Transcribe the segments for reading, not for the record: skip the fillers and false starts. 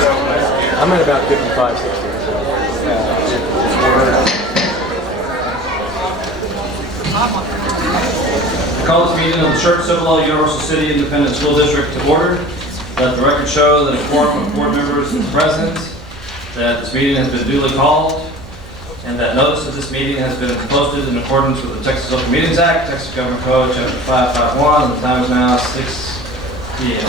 I'm at about 55, 60. I call this meeting of the Schertz-Cibolo-Universal City Independent School District to order. Let the record show that a quorum of board members is present, that this meeting has been duly called, and that notice of this meeting has been posted in accordance with the Texas Open Meetings Act, Texas Government Code, Chapter 551. The time is now 6 p.m.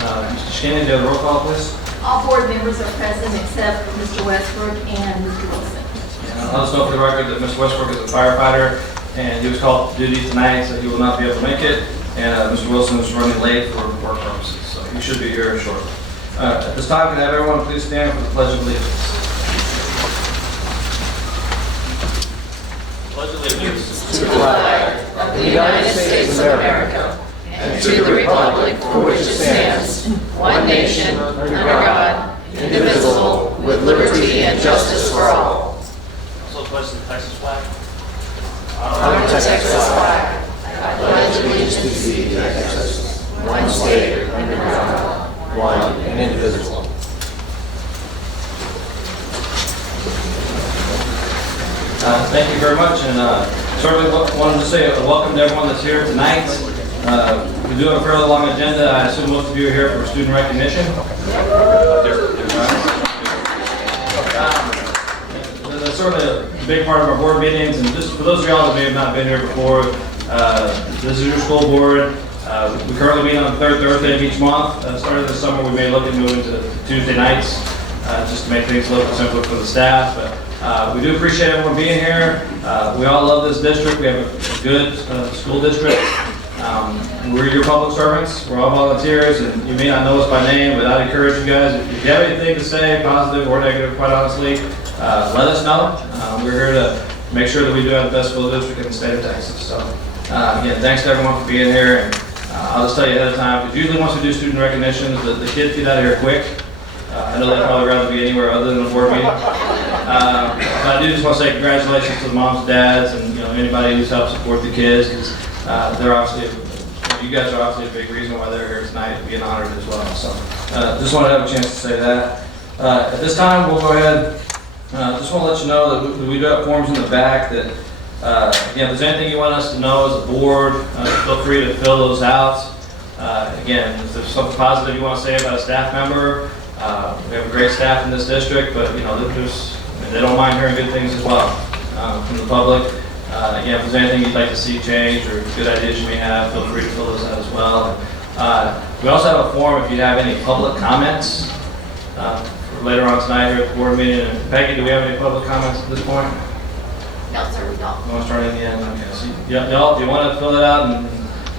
Mr. Skinny, do you have a roll call, please? All board members are present except for Mr. Westbrook and Mr. Wilson. Let us know for the record that Mr. Westbrook is a firefighter and he was called to duty tonight, so he will not be able to make it. And Mr. Wilson is running late for work purposes, so he should be here shortly. At this time, can I have everyone please stand for the Pledge of Allegiance? Pledge allegiance To the flag of the United States of America and to the republic for which it stands, one nation, under God, indivisible, with liberty and justice for all. Also pledge the Texas flag. I Texas flag. I pledge allegiance to thee, Texas, one state, under God, one and indivisible. Thank you very much, and certainly wanted to say a welcome to everyone that's here tonight. We do have a fairly long agenda. I assume most of you are here for student recognition. That's certainly a big part of our board meetings, and just for those of y'all that may have not been here before, this is your school board. We currently meet on the third Thursday of each month. Starting this summer, we may look at moving to Tuesday nights, just to make things a little simpler for the staff. But we do appreciate everyone being here. We all love this district. We have a good school district. We're your public servants. We're all volunteers, and you may not know us by name, but I'd encourage you guys, if you have anything to say, positive or negative, quite honestly, let us know. We're here to make sure that we do have the best school district in the state of Texas. So, again, thanks to everyone for being here. And I'll just tell you ahead of time, because usually once we do student recognitions, the kids get out of here quick. I know they'd probably rather be anywhere other than a board meeting. But I do just want to say congratulations to the moms and dads and anybody who's helped support the kids, because they're obviously, you guys are obviously a big reason why they're here tonight, being honored as well. So just wanted to have a chance to say that. At this time, we'll go ahead. Just want to let you know that we do have forms in the back that, again, if there's anything you want us to know as a board, feel free to fill those out. Again, if there's something positive you want to say about a staff member, we have a great staff in this district, but they don't mind hearing good things as well from the public. Again, if there's anything you'd like to see change or good ideas you may have, feel free to fill those out as well. We also have a form if you have any public comments for later on tonight here at the board meeting. And Peggy, do we have any public comments at this point? No, sir, we don't. You want to start at the end? Okay. So y'all, if you want to fill it out and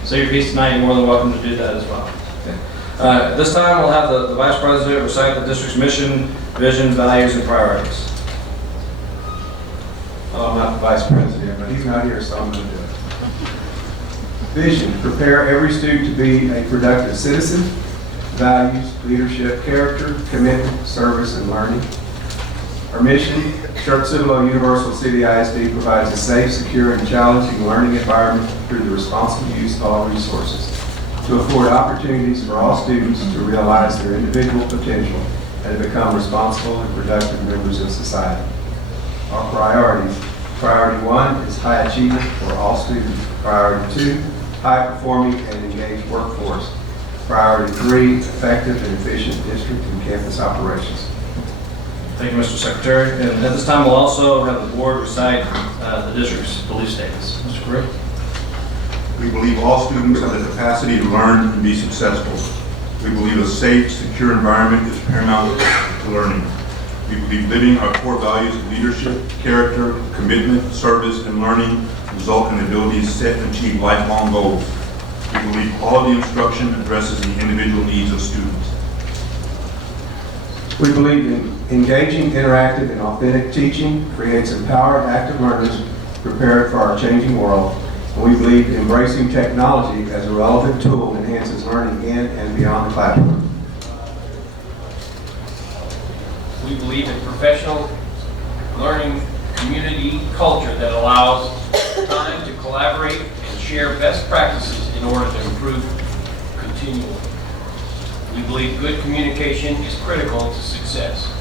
say your piece tonight, you're more than welcome to do that as well. Okay. At this time, we'll have the Vice President recite the district's mission, vision, values, and priorities. Well, I'm not the Vice President, but he's not here, so I'm going to do it. Vision: prepare every student to be a productive citizen. Values: leadership, character, commitment, service, and learning. Our mission: Schertz-Cibolo-Universal City ISD provides a safe, secure, and challenging learning environment through the responsible use of all resources to afford opportunities for all students to realize their individual potential and to become responsible and productive members of society. Our priorities: priority 1 is high achievement for all students. Priority 2, high performing and engaged workforce. Priority 3, effective and efficient district and campus operations. Thank you, Mr. Secretary. And at this time, we'll also have the board recite the district's belief statements. Mr. Correa. We believe all students have the capacity to learn and be successful. We believe a safe, secure environment is paramount to learning. We believe living our core values of leadership, character, commitment, service, and learning result in the ability to set and achieve lifelong goals. We believe quality instruction addresses the individual needs of students. We believe in engaging, interactive, and authentic teaching creates empowered, active learners prepared for our changing world. And we believe embracing technology as a relevant tool enhances learning in and beyond the classroom. We believe in professional learning community culture that allows time to collaborate and share best practices in order to improve continually. We We believe good communication is critical to success.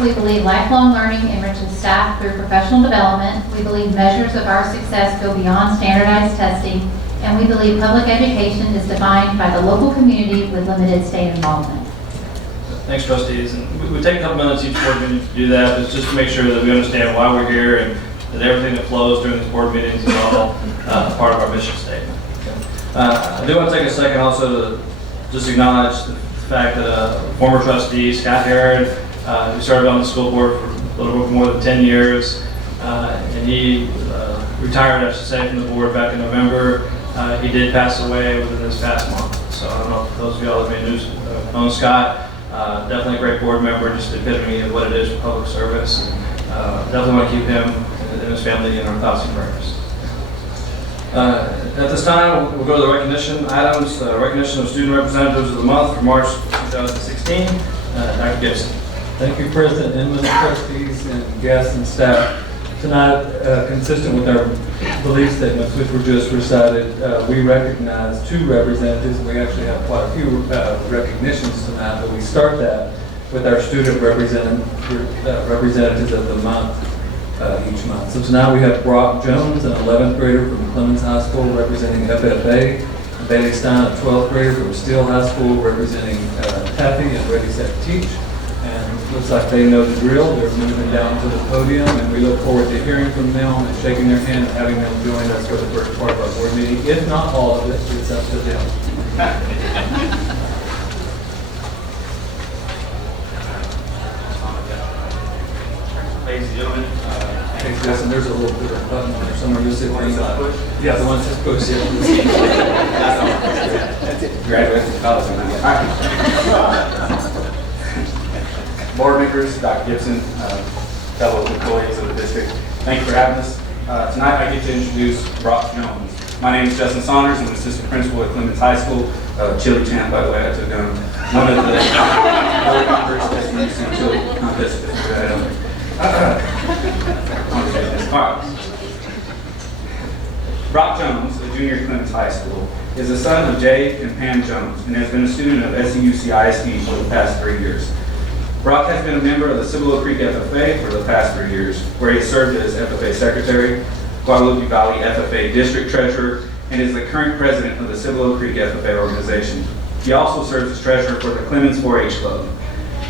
We believe lifelong learning enriches staff through professional development. We believe measures of our success go beyond standardized testing. And we believe public education is defined by the local community with limited state involvement. Thanks, trustees. And we take a couple minutes each board meeting to do that, but just to make sure that we understand why we're here and that everything that flows during these board meetings is all part of our mission statement. I do want to take a second also to just acknowledge the fact that former trustee Scott Herod, who served on the school board for a little bit more than 10 years, and he retired, I should say, from the board back in November. He did pass away within this past month. So I don't know if those of y'all that may know Scott, definitely a great board member, just the epitome of what it is for public service. And, definitely want to keep him and his family in our thoughts and prayers. At this time, we'll go to the recognition items. Recognition of student representatives of the month for March 2016. Dr. Gibson. Thank you, President Inman, trustees, and guests and staff. Tonight, consistent with our belief statements, which were just recited, we recognize 2 representatives. We actually have quite a few recognitions tonight, but we start that with our student representatives of the month each month. So tonight we have Brock Jones, an 11th grader from Clemens High School representing FFA, Bailey Stein, a 12th grader from Steele High School representing Taffy and Ready, Set, Teach. And looks like they know the drill. They're moving down to the podium, and we look forward to hearing from them and shaking their hand and having them join us for the first part of our board meeting. If not all of it, it's up to them. Ladies and gentlemen, Thanks, Justin. There's a little bit of a button on there somewhere. You'll see it. Yeah, the one that says push. That's it. Graduated from college. Board members, Dr. Gibson, fellow employees of the district, thank you for having us. Tonight I get to introduce Brock Jones. My name is Justin Saunders. I'm an assistant principal at Clemens High School. Chili champ, by the way, I took one of the board members at the chili contest. All right. Brock Jones, a junior at Clemens High School, is the son of Jay and Pam Jones and has been a student of SCUCISD for the past 3 years. Brock has been a member of the Cibolo Creek FFA for the past 3 years, where he served as FFA Secretary, Guadalupe Valley FFA District Treasurer, and is the current president of the Cibolo Creek FFA organization. He also serves as treasurer for the Clemens 4-H Club.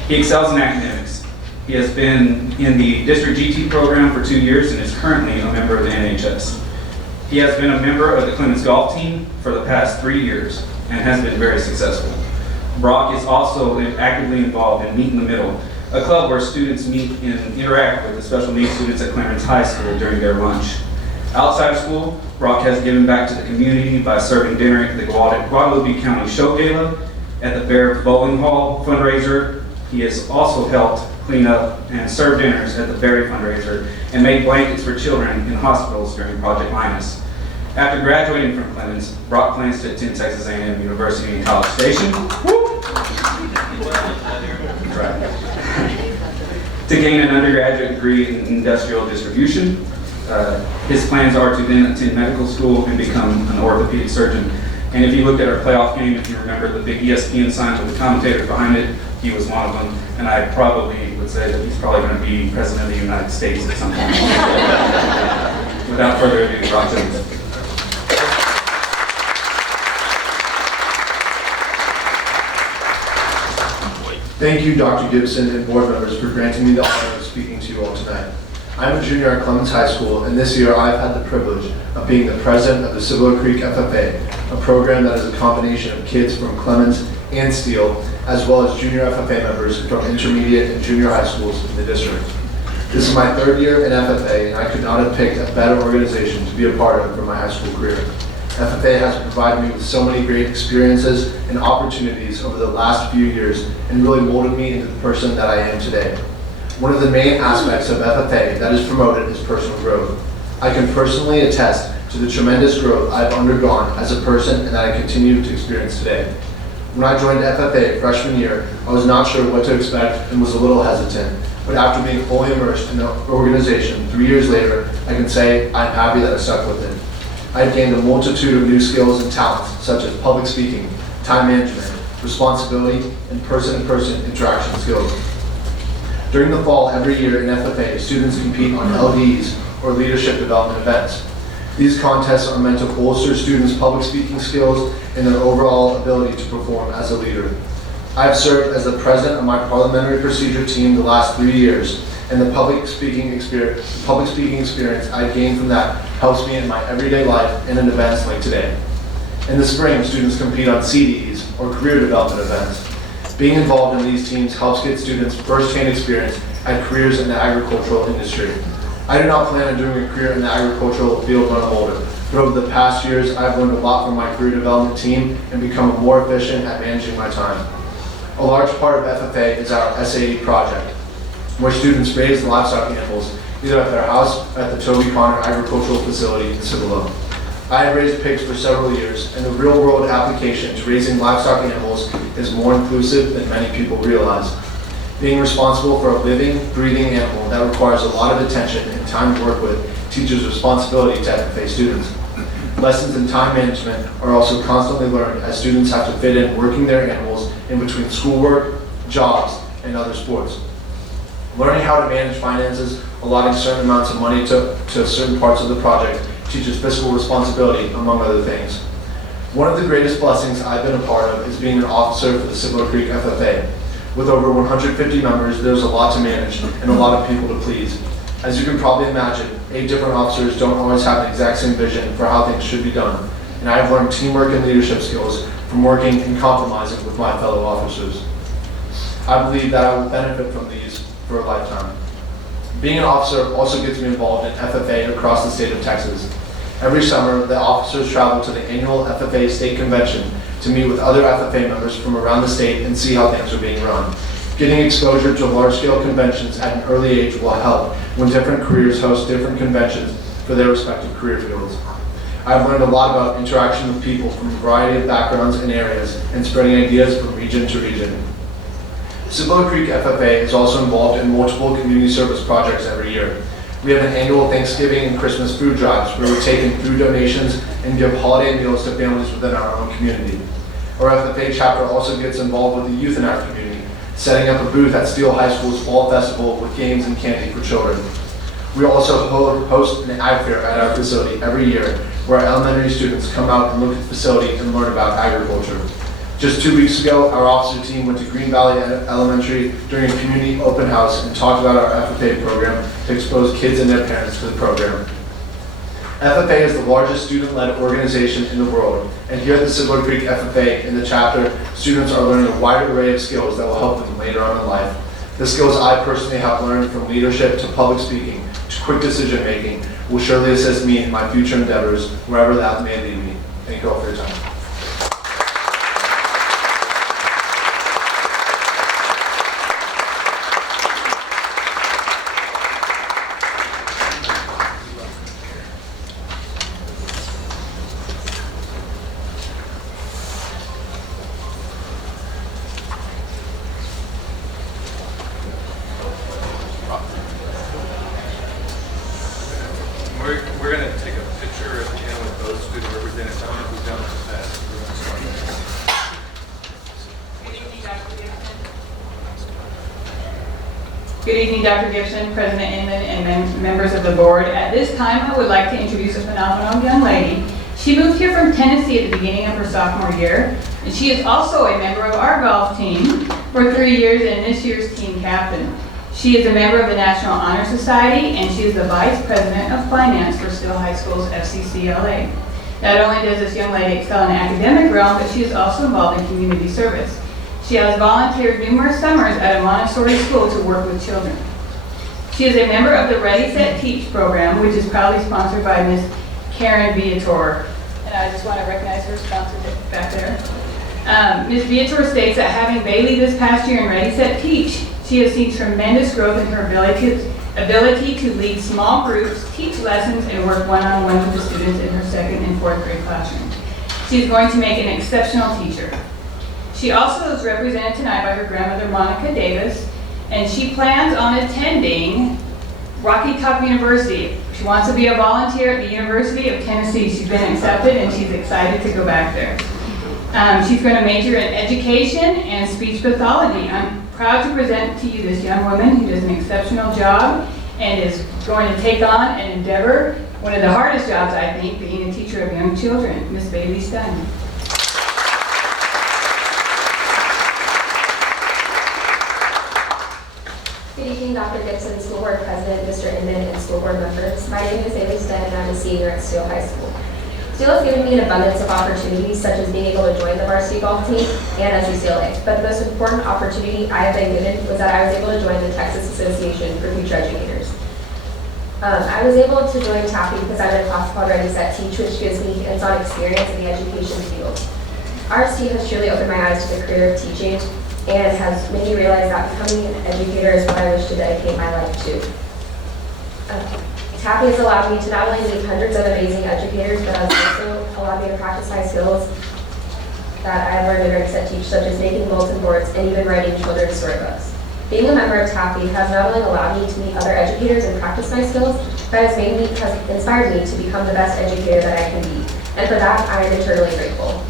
He excels in academics. He has been in the District GT program for 2 years and is currently a member of the NHS. He has been a member of the Clemens golf team for the past 3 years and has been very successful. Brock is also actively involved in Meet in the Middle, a club where students meet and interact with the special needs students at Clemens High School during their lunch. Outside of school, Brock has given back to the community by serving dinner at the Guadalupe County Show Gala, at the Bear Bowling Hall fundraiser. He has also helped clean up and serve dinners at the Berry fundraiser and made blankets for children in hospitals during Project Linus. After graduating from Clemens, Brock plans to attend Texas A&M University in College Station to gain an undergraduate degree in industrial distribution. His plans are to then attend medical school and become an orthopedic surgeon. And if you looked at our playoff game, if you remember the big ESPN sign with the commentators behind it, he was one of them. And I probably would say that he's probably going to be president of the United States at some point. Without further ado, Brock Jones. Thank you, Dr. Gibson and board members, for granting me the honor of speaking to you all tonight. I'm a junior at Clemens High School, and this year I've had the privilege of being the president of the Cibolo Creek FFA, a program that is a combination of kids from Clemens and Steele, as well as junior FFA members from intermediate and junior high schools in the district. This is my 3rd year in FFA, and I could not have picked a better organization to be a part of for my high school career. FFA has provided me with so many great experiences and opportunities over the last few years and really molded me into the person that I am today. One of the main aspects of FFA that is promoted is personal growth. I can personally attest to the tremendous growth I've undergone as a person and that I continue to experience today. When I joined FFA freshman year, I was not sure what to expect and was a little hesitant, but after being fully immersed in the organization 3 years later, I can say I'm happy that I stuck with it. I I've gained a multitude of new skills and talents, such as public speaking, time management, responsibility, and person-to-person interaction skills. During the fall, every year in FFA, students compete on LDs, or leadership development events. These contests are meant to bolster students' public speaking skills and their overall ability to perform as a leader. I have served as the president of my parliamentary procedure team the last 3 years, and the public speaking experience I've gained from that helps me in my everyday life and in events like today. In the spring, students compete on CDEs, or career development events. Being involved in these teams helps get students first-hand experience at careers in the agricultural industry. I do not plan on doing a career in the agricultural field when I'm older, but over the past years, I've learned a lot from my career development team and become more efficient at managing my time. A large part of FFA is our SAE project, where students raise livestock animals either at their house or at the Toby Connor Agricultural Facility in Cibolo. I have raised pigs for several years, and the real-world application to raising livestock animals is more inclusive than many people realize. Being responsible for a living, breathing animal that requires a lot of attention and time to work with teaches responsibility to FFA students. Lessons in time management are also constantly learned as students have to fit in working their animals in between schoolwork, jobs, and other sports. Learning how to manage finances, allotting certain amounts of money to certain parts of the project teaches fiscal responsibility, among other things. One of the greatest blessings I've been a part of is being an officer for the Cibolo Creek FFA. With over 150 members, there's a lot to manage and a lot of people to please. As you can probably imagine, 8 different officers don't always have the exact same vision for how things should be done, and I have learned teamwork and leadership skills from working and compromising with my fellow officers. I believe that I will benefit from these for a lifetime. Being an officer also gets me involved in FFA across the state of Texas. Every summer, the officers travel to the annual FFA state convention to meet with other FFA members from around the state and see how things are being run. Getting exposure to large-scale conventions at an early age will help when different careers host different conventions for their respective career fields. I've learned a lot about interaction with people from a variety of backgrounds and areas and spreading ideas from region to region. Cibolo Creek FFA is also involved in multiple community service projects every year. We have an annual Thanksgiving and Christmas food drives where we take in food donations and give holiday meals to families within our own community. Our FFA chapter also gets involved with the youth in our community, setting up a booth at Steele High School's Fall Festival with games and candy for children. We also host an ag fair at our facility every year where elementary students come out and look at the facility and learn about agriculture. Just 2 weeks ago, our officer team went to Green Valley Elementary during a community open house and talked about our FFA program to expose kids and their parents to the program. FFA is the largest student-led organization in the world, and here at the Cibolo Creek FFA in the chapter, students are learning a wide array of skills that will help them later on in life. The skills I personally have learned from leadership to public speaking to quick decision making will surely assist me in my future endeavors, wherever that may lead me. Thank you all for your time. We're going to take a picture at the end with those student representatives. I don't know if we've done this past. We're going to start. Good evening, Dr. Gibson. Good evening, Dr. Gibson, President Inman, and members of the board. At this time, I would like to introduce a phenomenal young lady. She moved here from Tennessee at the beginning of her sophomore year, and she is also a member of our golf team for 3 years and this year's team captain. She is a member of the National Honor Society, and she is the Vice President of Finance for Steele High School's FCCLA. Not only does this young lady excel in the academic realm, but she is also involved in community service. She has volunteered numerous summers at a Montessori school to work with children. She is a member of the Ready, Set, Teach program, which is proudly sponsored by Ms. Karen Viator. And I just want to recognize her sponsor back there. Ms. Viator states that having Bailey this past year in Ready, Set, Teach, she has seen tremendous growth in her ability to lead small groups, teach lessons, and work one-on-one with the students in her 2nd and 4th grade classroom. She is going to make an exceptional teacher. She also is represented tonight by her grandmother, Monica Davis, and she plans on attending Rocky Top University. She wants to be a volunteer at the University of Tennessee. She's been accepted and she's excited to go back there. She's going to major in education and speech pathology. I'm proud to present to you this young woman who does an exceptional job and is going to take on and endeavor one of the hardest jobs, I think, being a teacher of young children, Miss Bailey Stein. Good evening, Dr. Gibson, School Board President, Mr. Inman, and school board members. My name is Bailey Stein, and I'm a senior at Steele High School. Steele has given me an abundance of opportunities, such as being able to join the varsity golf team and SCUCILA. But the most important opportunity I have been given was that I was able to join the Texas Association for Future Educators. I was able to join TAFE because I'm in a class called Ready, Set, Teach, which gives me hands-on experience in the education field. RST has truly opened my eyes to the career of teaching and has made me realize that becoming an educator is what I wish to dedicate my life to. TAFE has allowed me to not only meet hundreds of amazing educators, but has also allowed me to practice my skills that I've learned in Ready, Set, Teach, such as making bulletin boards and even writing children's storybooks. Being a member of TAFE has not only allowed me to meet other educators and practice my skills, but has inspired me to become the best educator that I can be. And for that, I am eternally grateful.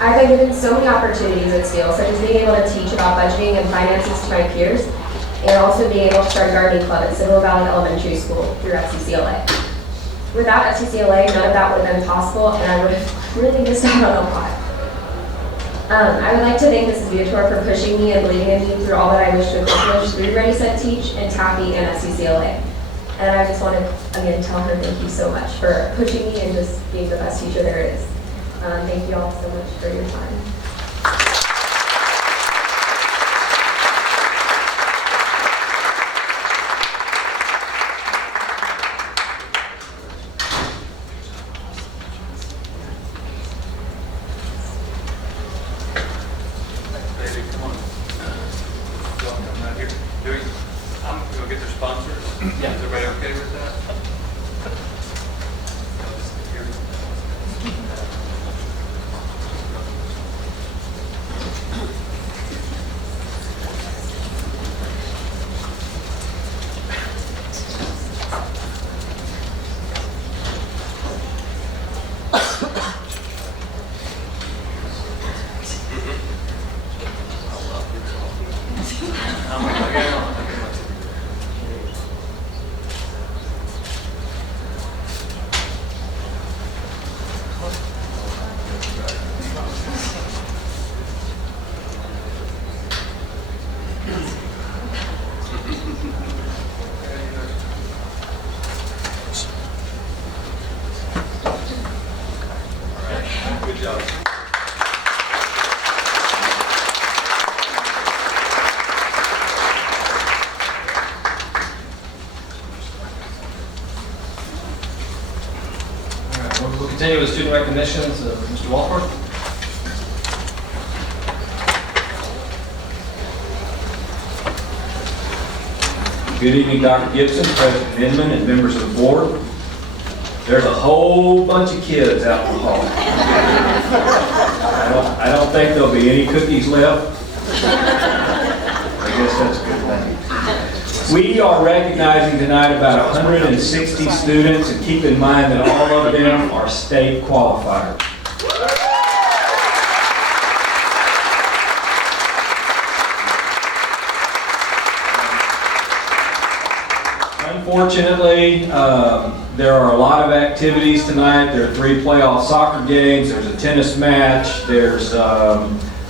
I've been given so many opportunities at Steele, such as being able to teach about budgeting and finances to my peers, and also being able to start a gardening club at Cibolo Valley Elementary School through SCCLA. Without SCCLA, none of that would have been possible, and I would have really missed out on a lot. I would like to thank Mrs. Viator for pushing me and believing in me through all that I wish to accomplish through Ready, Set, Teach, and TAFE and SCCLA. And I just want to, again, tell her thank you so much for pushing me and just being the best teacher there is. Thank you all so much for your time. Bailey, come on. Welcome out here. I'm going to get their sponsors. Yeah. Is everybody okay with that? Good job. We'll continue with student recognitions. Mr. Walford. Good evening, Dr. Gibson, President Inman, and members of the board. There's a whole bunch of kids out in the hall. I don't think there'll be any cookies left. I guess that's a good thing. We are recognizing tonight about 160 students, and keep in mind that all of them are state qualifiers. Unfortunately, there are a lot of activities tonight. There are 3 playoff soccer games, there's a tennis match, there's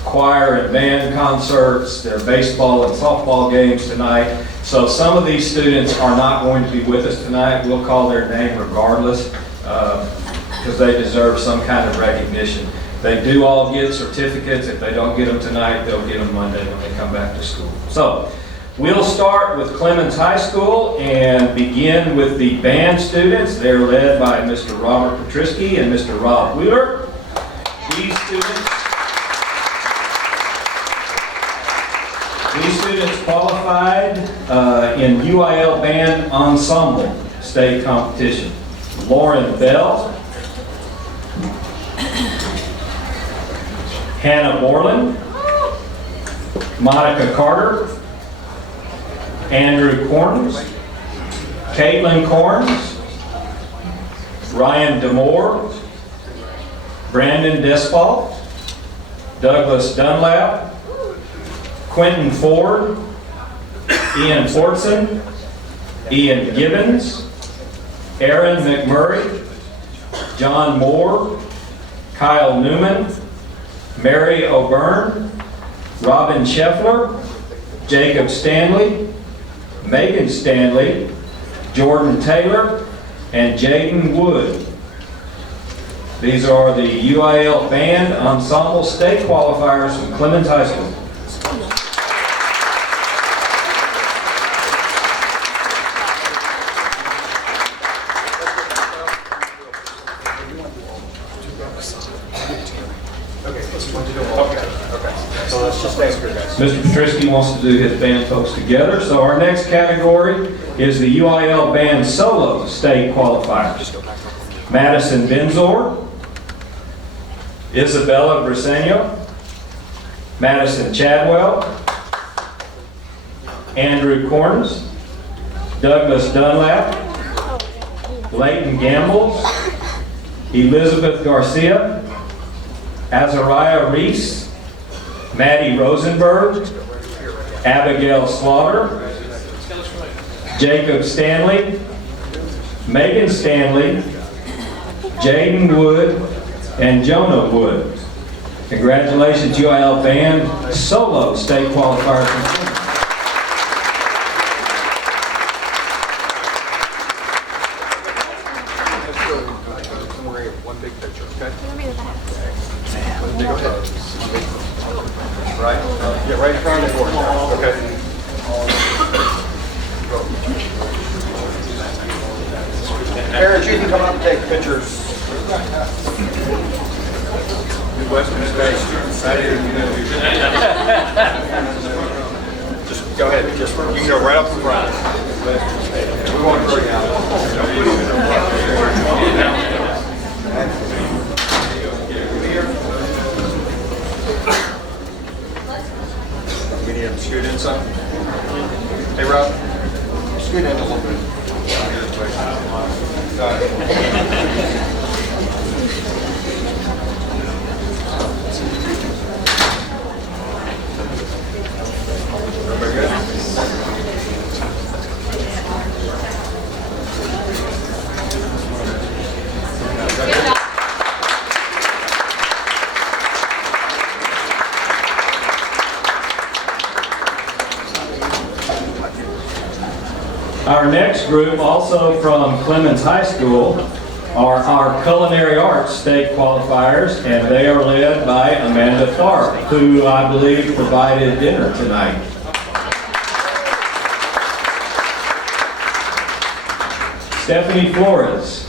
choir and band concerts, there are baseball and softball games tonight. So some of these students are not going to be with us tonight. We'll call their name regardless because they deserve some kind of recognition. They do all get certificates. If they don't get them tonight, they'll get them Monday when they come back to school. So we'll start with Clemens High School and begin with the band students. They're led by Mr. Robert Petrisky and Mr. Rob Wheeler. These students qualified in UIL Band Ensemble State Competition. Lauren Bell, Hannah Borland, Monica Carter, Andrew Corns, Caitlin Corns, Ryan Demore, Brandon Despalt, Douglas Dunlap, Quentin Ford, Ian Fortson, Ian Gibbons, Aaron McMurray, John Moore, Kyle Newman, Mary O'Byrne, Robin Scheffler, Jacob Stanley, Megan Stanley, Jordan Taylor, and Jaden Wood. These are the UIL Band Ensemble State Qualifiers from Clemens High School. Mr. Petrisky wants to do his band folks together. So our next category is the UIL Band Solo State Qualifiers. Madison Benzor, Isabella Briseño, Madison Chadwell, Andrew Corns, Douglas Dunlap, Leighton Gambles, Elizabeth Garcia, Azariah Reese, Maddie Rosenberg, Abigail Slaughter, Jacob Stanley, Megan Stanley, Jaden Wood, and Jonah Wood. Congratulations, UIL Band Solo State Qualifiers. One big picture, okay? Right? Yeah, right in front of the board. Okay. Parents, you can come up and take pictures. Midwestern States. Just go ahead. Just you can go right up in front. We won't hurry We need him to scoot in some. Hey, Rob, scoot in a little bit. Everybody good? Our next group, also from Clemens High School, are our Culinary Arts State Qualifiers, and they are led by Amanda Tharp, who I believe provided dinner tonight. Stephanie Flores,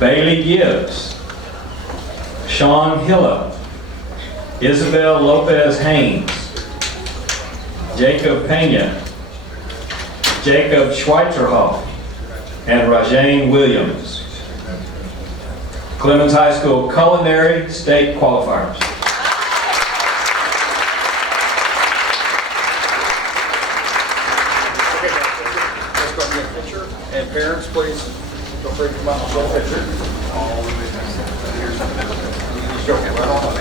Bailey Gibbs, Sean Hilla, Isabel Lopez Haynes, Jacob Pena, Jacob Schweitzer-Hoff, and Rajane Williams. Clemens High School Culinary State Qualifiers. Let's go and get a picture. And parents, please, feel free to come out and show a picture. Just go right on.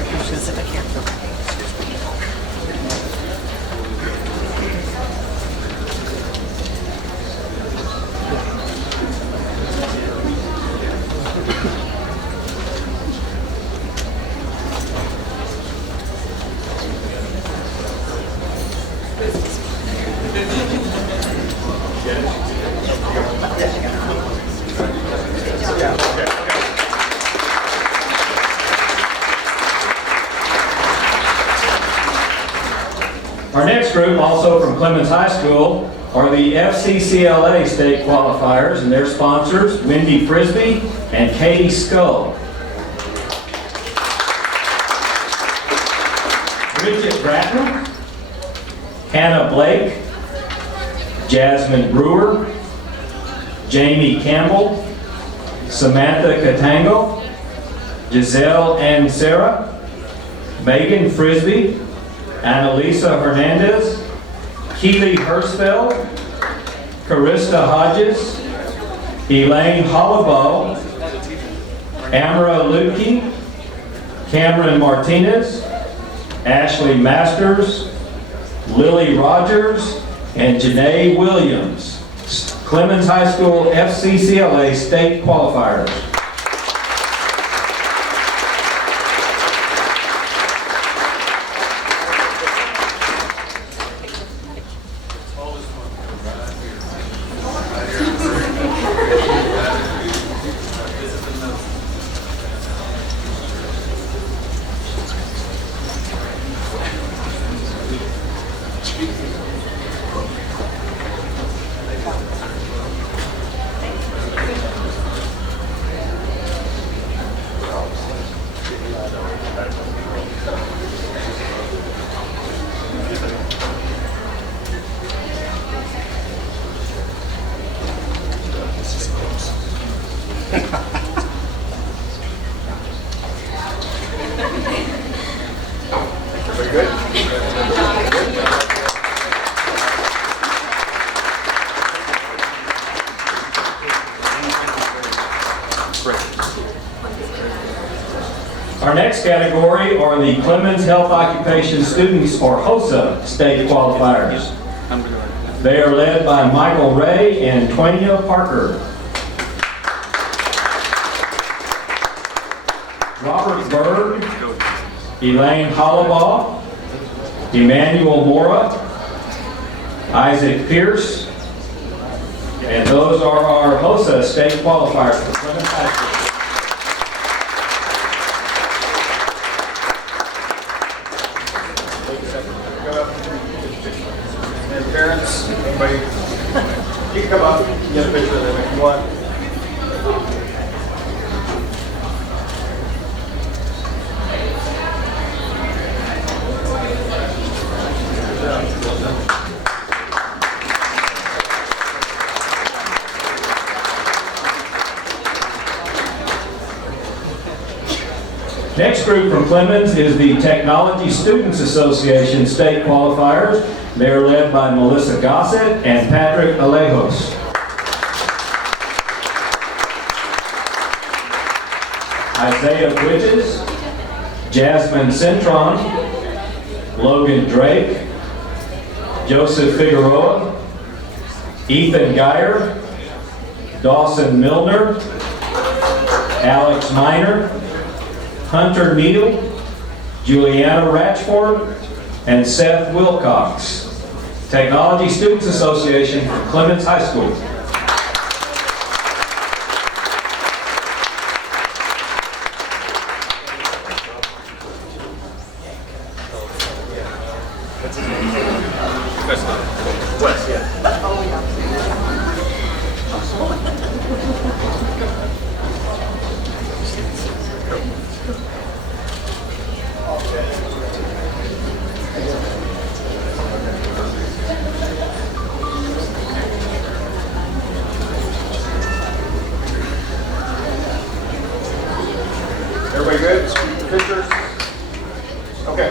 Our next group, also from Clemens High School, are the FCCLA State Qualifiers, and their sponsors, Wendy Frisbee and Katie Skull. Bridget Bratton, Hannah Blake, Jasmine Brewer, Jamie Campbell, Samantha Katango, Giselle and Sarah, Megan Frisbee, Annalisa Hernandez, Keely Hirschfeld, Carista Hodges, Elaine Hollowbo, Amara Lukey, Cameron Martinez, Ashley Masters, Lily Rogers, and Janae Williams, Clemens High School FCCLA state qualifiers. Very good. Our next category are the Clemens Health Occupation Students, or HOSA, state qualifiers. They are led by Michael Ray and Twania Parker. Robert Berg, Elaine Hollabaugh, Emmanuel Mora, Isaac Pierce, and those are our HOSA state qualifiers for Clemens High School. And parents, anybody, you can come up, get a picture of them if you want. Next group from Clemens is the Technology Students Association state qualifiers. They are led by Melissa Gossett and Patrick Alejos. Isaiah Bridges, Jasmine Cintron, Logan Drake, Joseph Figueroa, Ethan Geyer, Dawson Milner, Alex Miner, Hunter Neal, Juliana Ratchford, and Seth Wilcox. Technology Students Association for Clemens High School. Wes, yeah. Everybody good? Scoot the pictures? Okay.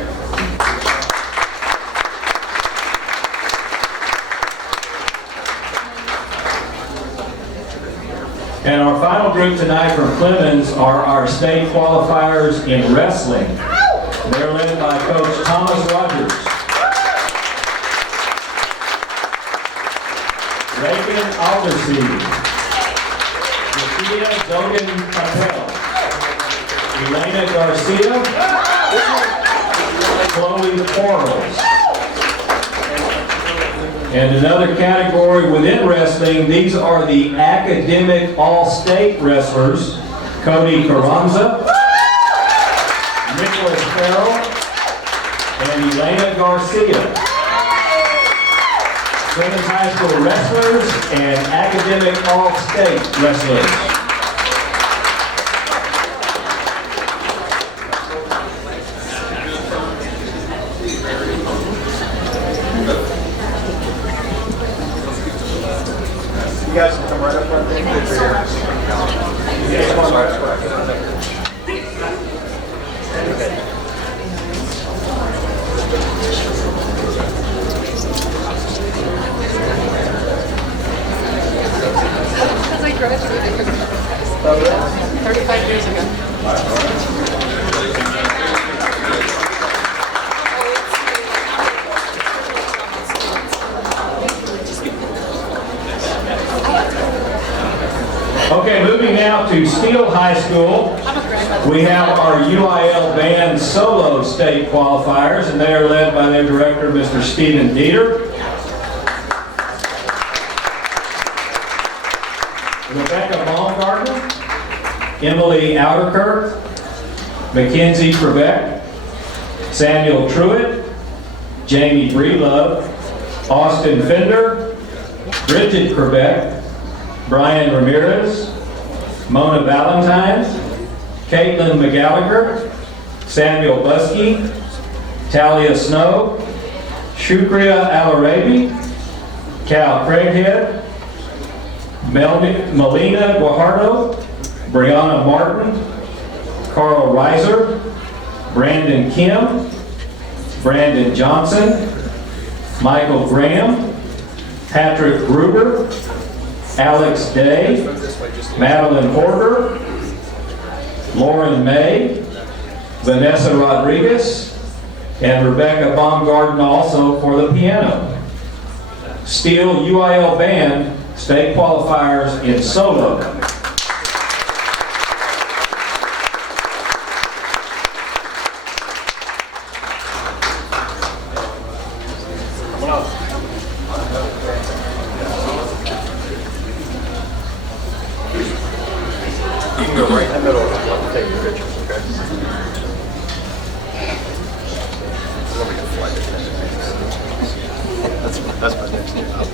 And our final group tonight from Clemens are our state qualifiers in wrestling. They're led by Coach Thomas Rogers, Reagan Alderseed, Sophia Dogan Patel, Elena Garcia, Chloe Quarles. And another category within wrestling, these are the academic all-state wrestlers: Cody Carranza, Nicholas Farrell, and Elena Garcia. Clemens High School wrestlers and academic all-state wrestlers. You guys can come right up front. You guys come on right up front. to Steele High School, we have our UIL band solo state qualifiers, and they are led by their director, Mr. Stephen Dieter. Rebecca Baumgartner, Emily Outerkirk, Mackenzie Prebeck, Samuel Truitt, Jamie Breedlove, Austin Fender, Bridget Prebeck, Brian Ramirez, Mona Valentine, Caitlin McGallagher, Samuel Buskey, Talia Snow, Shukriya Al-Arabi, Cal Craighead, Melina Guajardo, Brianna Martin, Carl Reiser, Brandon Kim, Brandon Johnson, Michael Graham, Patrick Gruber, Alex Day, Madeline Horger, Lauren May, Vanessa Rodriguez, and Rebecca Baumgarten also for the piano. Steele UIL Band state qualifiers in solo. You can go right in the middle and take your pictures, okay? Let me get flight attendant. That's my next name. I was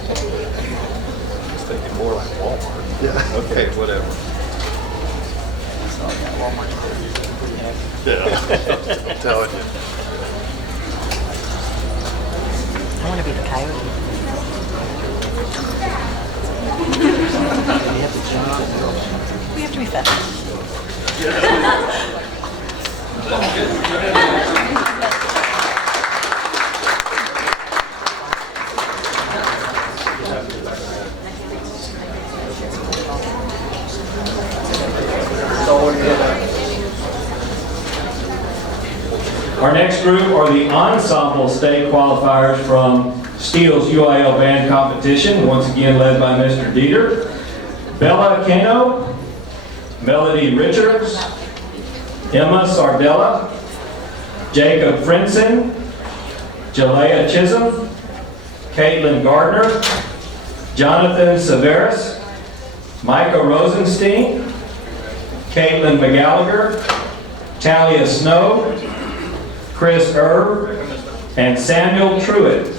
thinking more like Walmart. Yeah. Okay, whatever. Yeah, I'm telling you. I want to be the coyote. We have to be fast. Our next group are the ensemble state qualifiers from Steele's UIL band competition, once again led by Mr. Dieter. Bella Cano, Melody Richards, Emma Sardella, Jacob Frenson, Jalea Chisholm, Caitlin Gardner, Jonathan Severus, Micah Rosenstein, Caitlin McGallagher, Talia Snow, Chris Erb, and Samuel Truitt.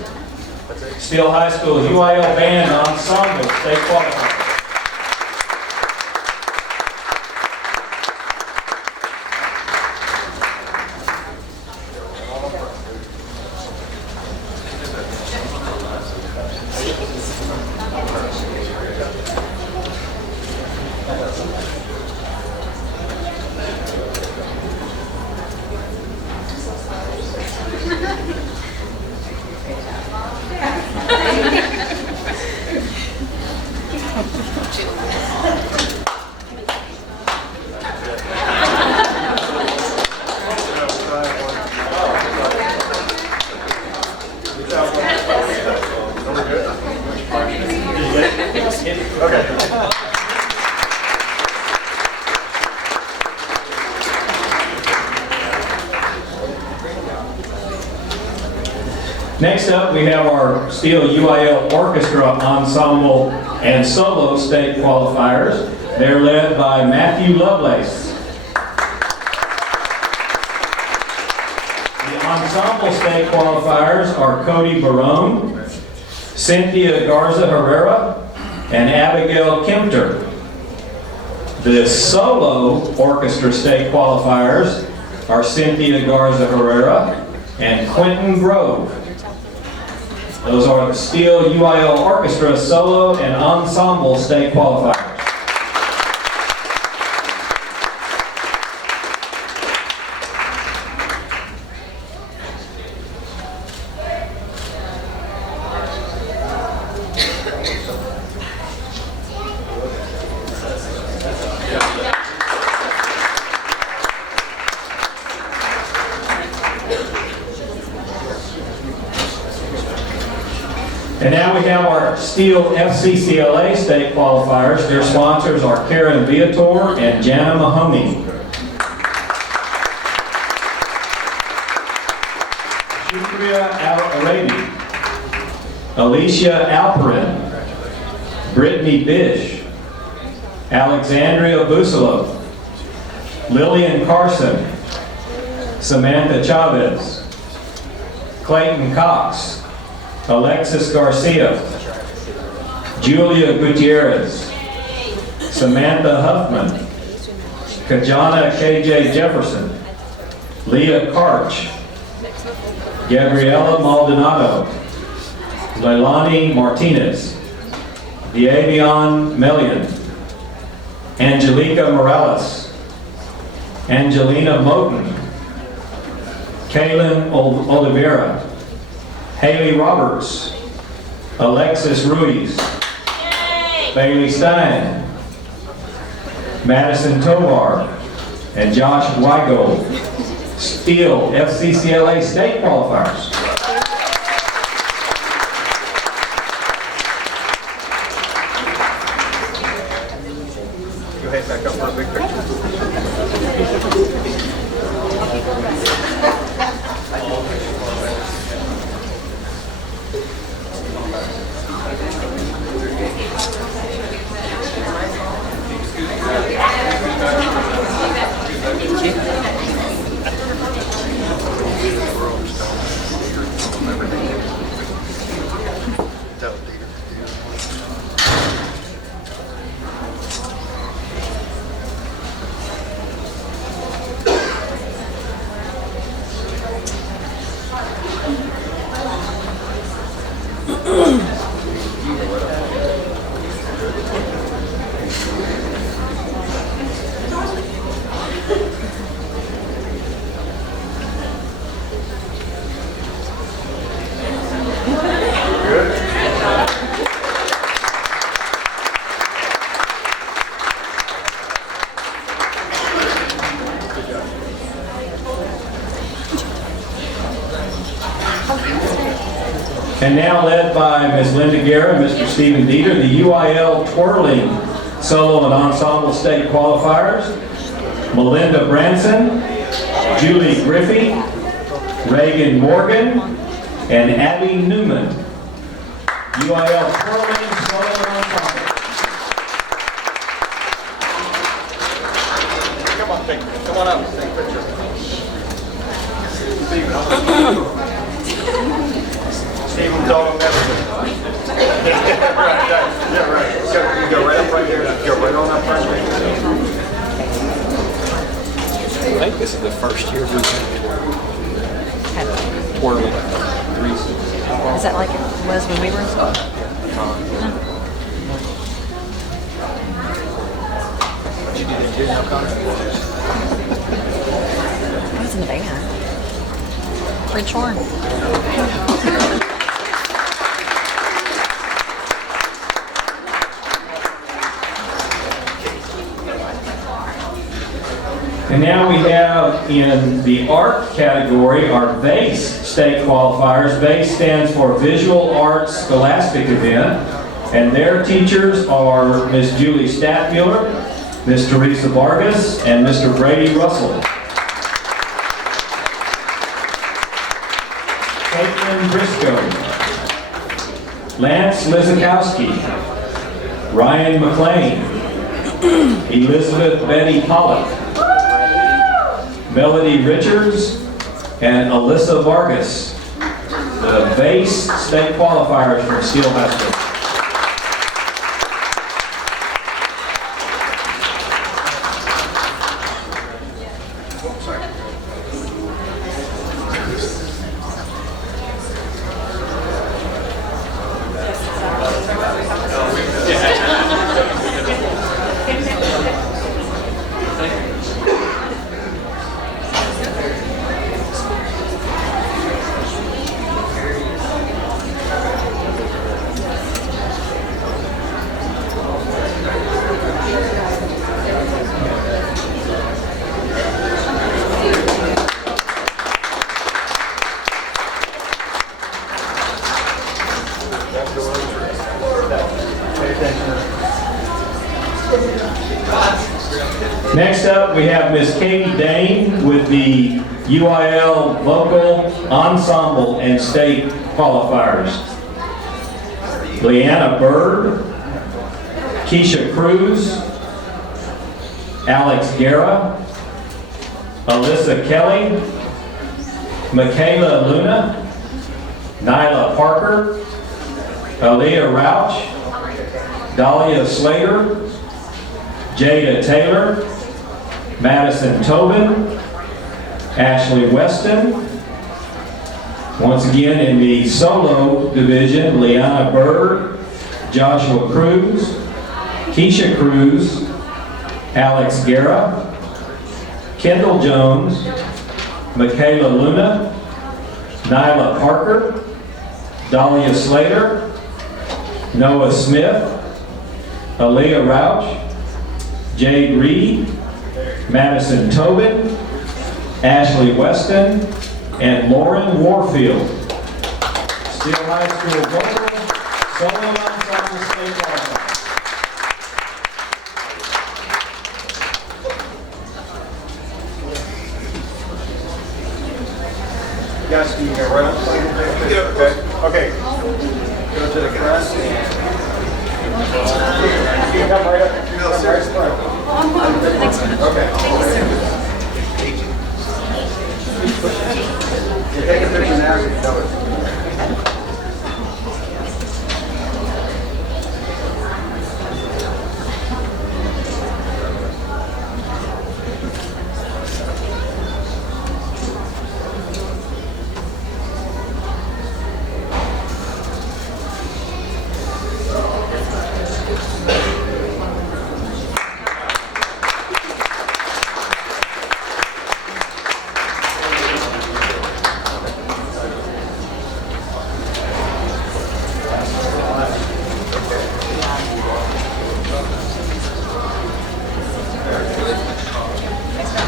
Steele High School UIL Band Ensemble State Qualifier. Next up, we have our Steele UIL Orchestra Ensemble and Solo State Qualifiers. They're led by Matthew Lovelace. The Ensemble State Qualifiers are Cody Barone, Cynthia Garza Herrera, and Abigail Kempter. The Solo Orchestra State Qualifiers are Cynthia Garza Herrera and Quentin Grove. Those are the Steele UIL Orchestra Solo and Ensemble State Qualifiers. And now we have our Steel FCCLA state qualifiers. Their sponsors are Karen Viator and Jana Mahoney. Shukriya Al-Arabi, Alicia Alperin, Brittany Bish, Alexandria Busolo, Lillian Carson, Samantha Chavez, Clayton Cox, Alexis Garcia, Julia Gutierrez, Samantha Huffman, Kajana KJ Jefferson, Leah Karch, Gabriela Maldonado, Leilani Martinez, Diavion Melian, Angelica Morales, Angelina Moten, Kaylin Oliveira, Haley Roberts, Alexis Ruiz, Bailey Stein, Madison Tovar, and Josh Weigold. Steel FCCLA state qualifiers. Go ahead, back up for a big picture. And now led by Ms. Linda Guerra and Mr. Stephen Dieter, the UIL Twirling Solo and Ensemble State Qualifiers, Melinda Branson, Julie Griffey, Reagan Morgan, and Abby Newman. UIL Twirling Solo and Ensemble. Come on, come on up, take a picture. Stephen's all on everything. Yeah, right. So you go right up right there. Go right on up right there. I think this is the first year we've had twirling threes. Is that like it was when we were in school? What you did in juvenile conference? I was in the band. French horn. And now we have in the art category our VACE state qualifiers. VACE stands for Visual Arts Scholastic Event, and their teachers are Ms. Julie Stadtmuller, Ms. Teresa Vargas, and Mr. Brady Russell. Caitlin Briscoe, Lance Lizakowski, Ryan McLean, Elizabeth Betty Pollock, Melody Richards, and Alyssa Vargas, the VACE state qualifiers from Steele High School. Next up, we have Miss Katie Dane with the UIL Vocal Ensemble and State Qualifiers. Leanna Bird, Keisha Cruz, Alex Guerra, Alyssa Kelly, Michaela Luna, Nyla Parker, Aaliyah Rauch, Dahlia Slater, Jada Taylor, Madison Tobin, Ashley Weston. Once again in the solo division, Leanna Bird, Joshua Cruz, Keisha Cruz, Alex Guerra, Kendall Jones, Michaela Luna, Nyla Parker, Dahlia Slater, Noah Smith, Aaliyah Rauch, Jade Reed, Madison Tobin, Ashley Weston, and Lauren Warfield. Steele High School vocal, solo ensemble state qualifier. Guys, can you go right up? Okay. Go to the front. You can come right up. No, seriously. I'm for the next one. Okay. Thank you, sir. You take a picture now, so you know it.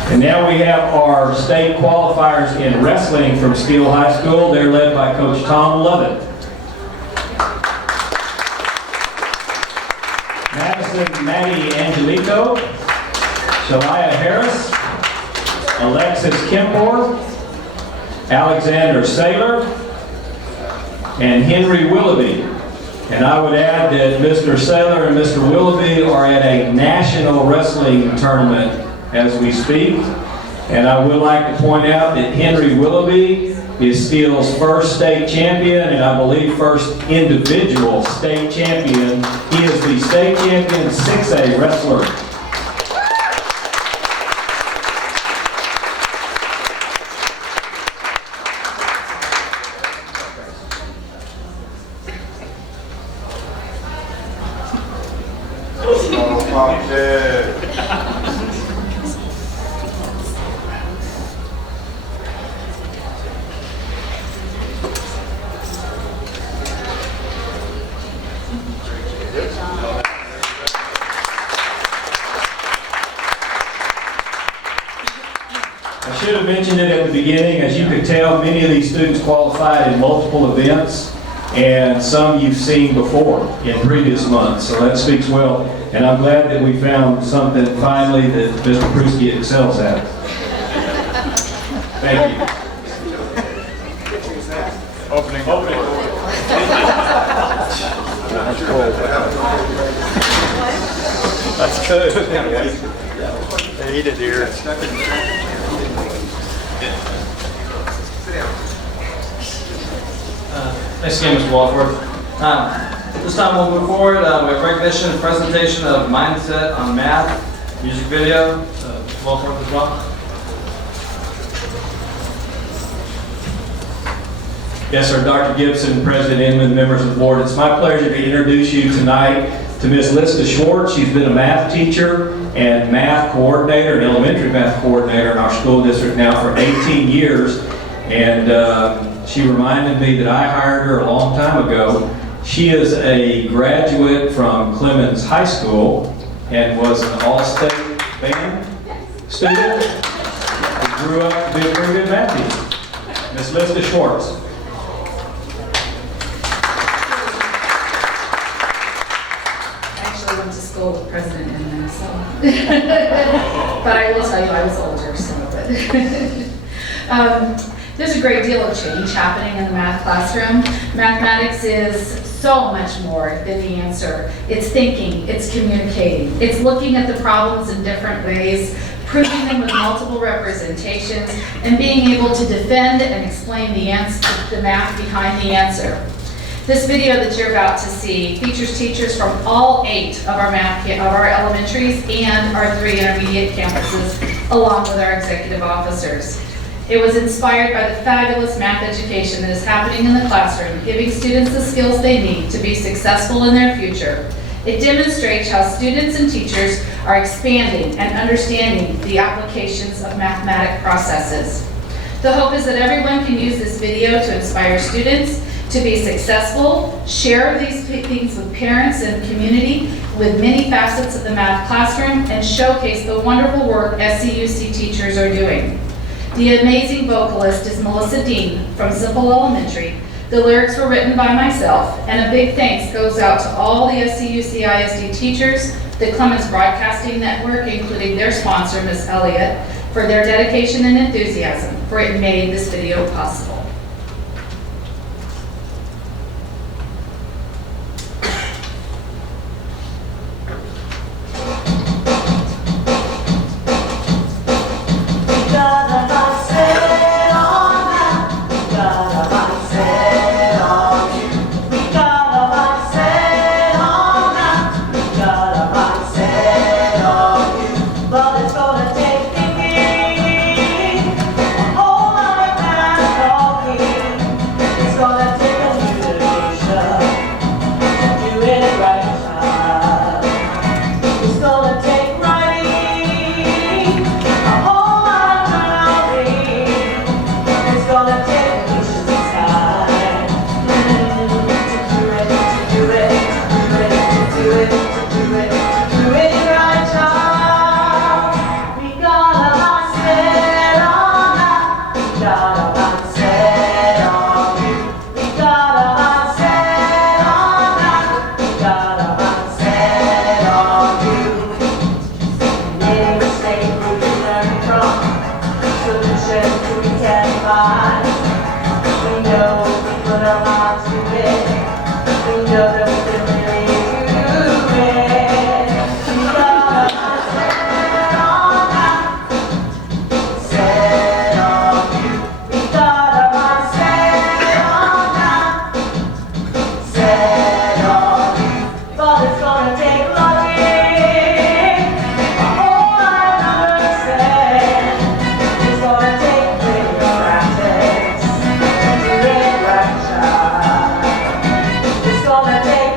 And now we have our state qualifiers in wrestling from Steele High School. They're led by Coach Tom Lovett. Madison Maddie Angelico, Shalaya Harris, Alexis Kimbor, Alexander Saylor, and Henry Willoughby. And I would add that Mr. Saylor and Mr. Willoughby are at a national wrestling tournament as we speak. And I would like to point out that Henry Willoughby is Steele's first state champion, and I believe first individual state champion. He is the state champion 6A wrestler. I should have mentioned it at the beginning. As you could tell, many of these students qualified in multiple events, and some you've seen before in previous months, so that speaks well. And I'm glad that we found something finally that Mr. Pruski excels at. Thank you. Opening. That's good. They eat it here. Thanks again, Mr. Walford. This time we'll move forward. We have recognition and presentation of Mindset on Math music video. Mr. Walford as well. Yes, sir, Dr. Gibson, President Inman, members of the board. It's my pleasure to introduce you tonight to Ms. Lista Schwartz. She's been a math teacher and math coordinator, an elementary math coordinator in our school district now for 18 years. And she reminded me that I hired her a long time ago. She is a graduate from Clemens High School and was an all-state band student who grew up to be a pretty good math teacher. Ms. Lista Schwartz. I actually went to school with President Inman, so. but I will tell you, I was older, so. There's a great deal of change happening in the math classroom. Mathematics is so much more than the answer. It's thinking, it's communicating, it's looking at the problems in different ways, proving them with multiple representations, and being able to defend and explain the answer, the math behind the answer. This video that you're about to see features teachers from all 8 of our elementaries and our 3 intermediate campuses, along with our executive officers. It was inspired by the fabulous math education that is happening in the classroom, giving students the skills they need to be successful in their future. It demonstrates how students and teachers are expanding and understanding the applications of mathematic processes. The hope is that everyone can use this video to inspire students to be successful, share these things with parents and community with many facets of the math classroom, and showcase the wonderful work SCUC teachers are doing. The amazing vocalist is Melissa Dean from Simple Elementary. The lyrics were written by myself, and a big thanks goes out to all the SCUCISD teachers, the Clemens Broadcasting Network, including their sponsor, Ms. Elliott, for their dedication and enthusiasm, for it made this video possible. It's gonna take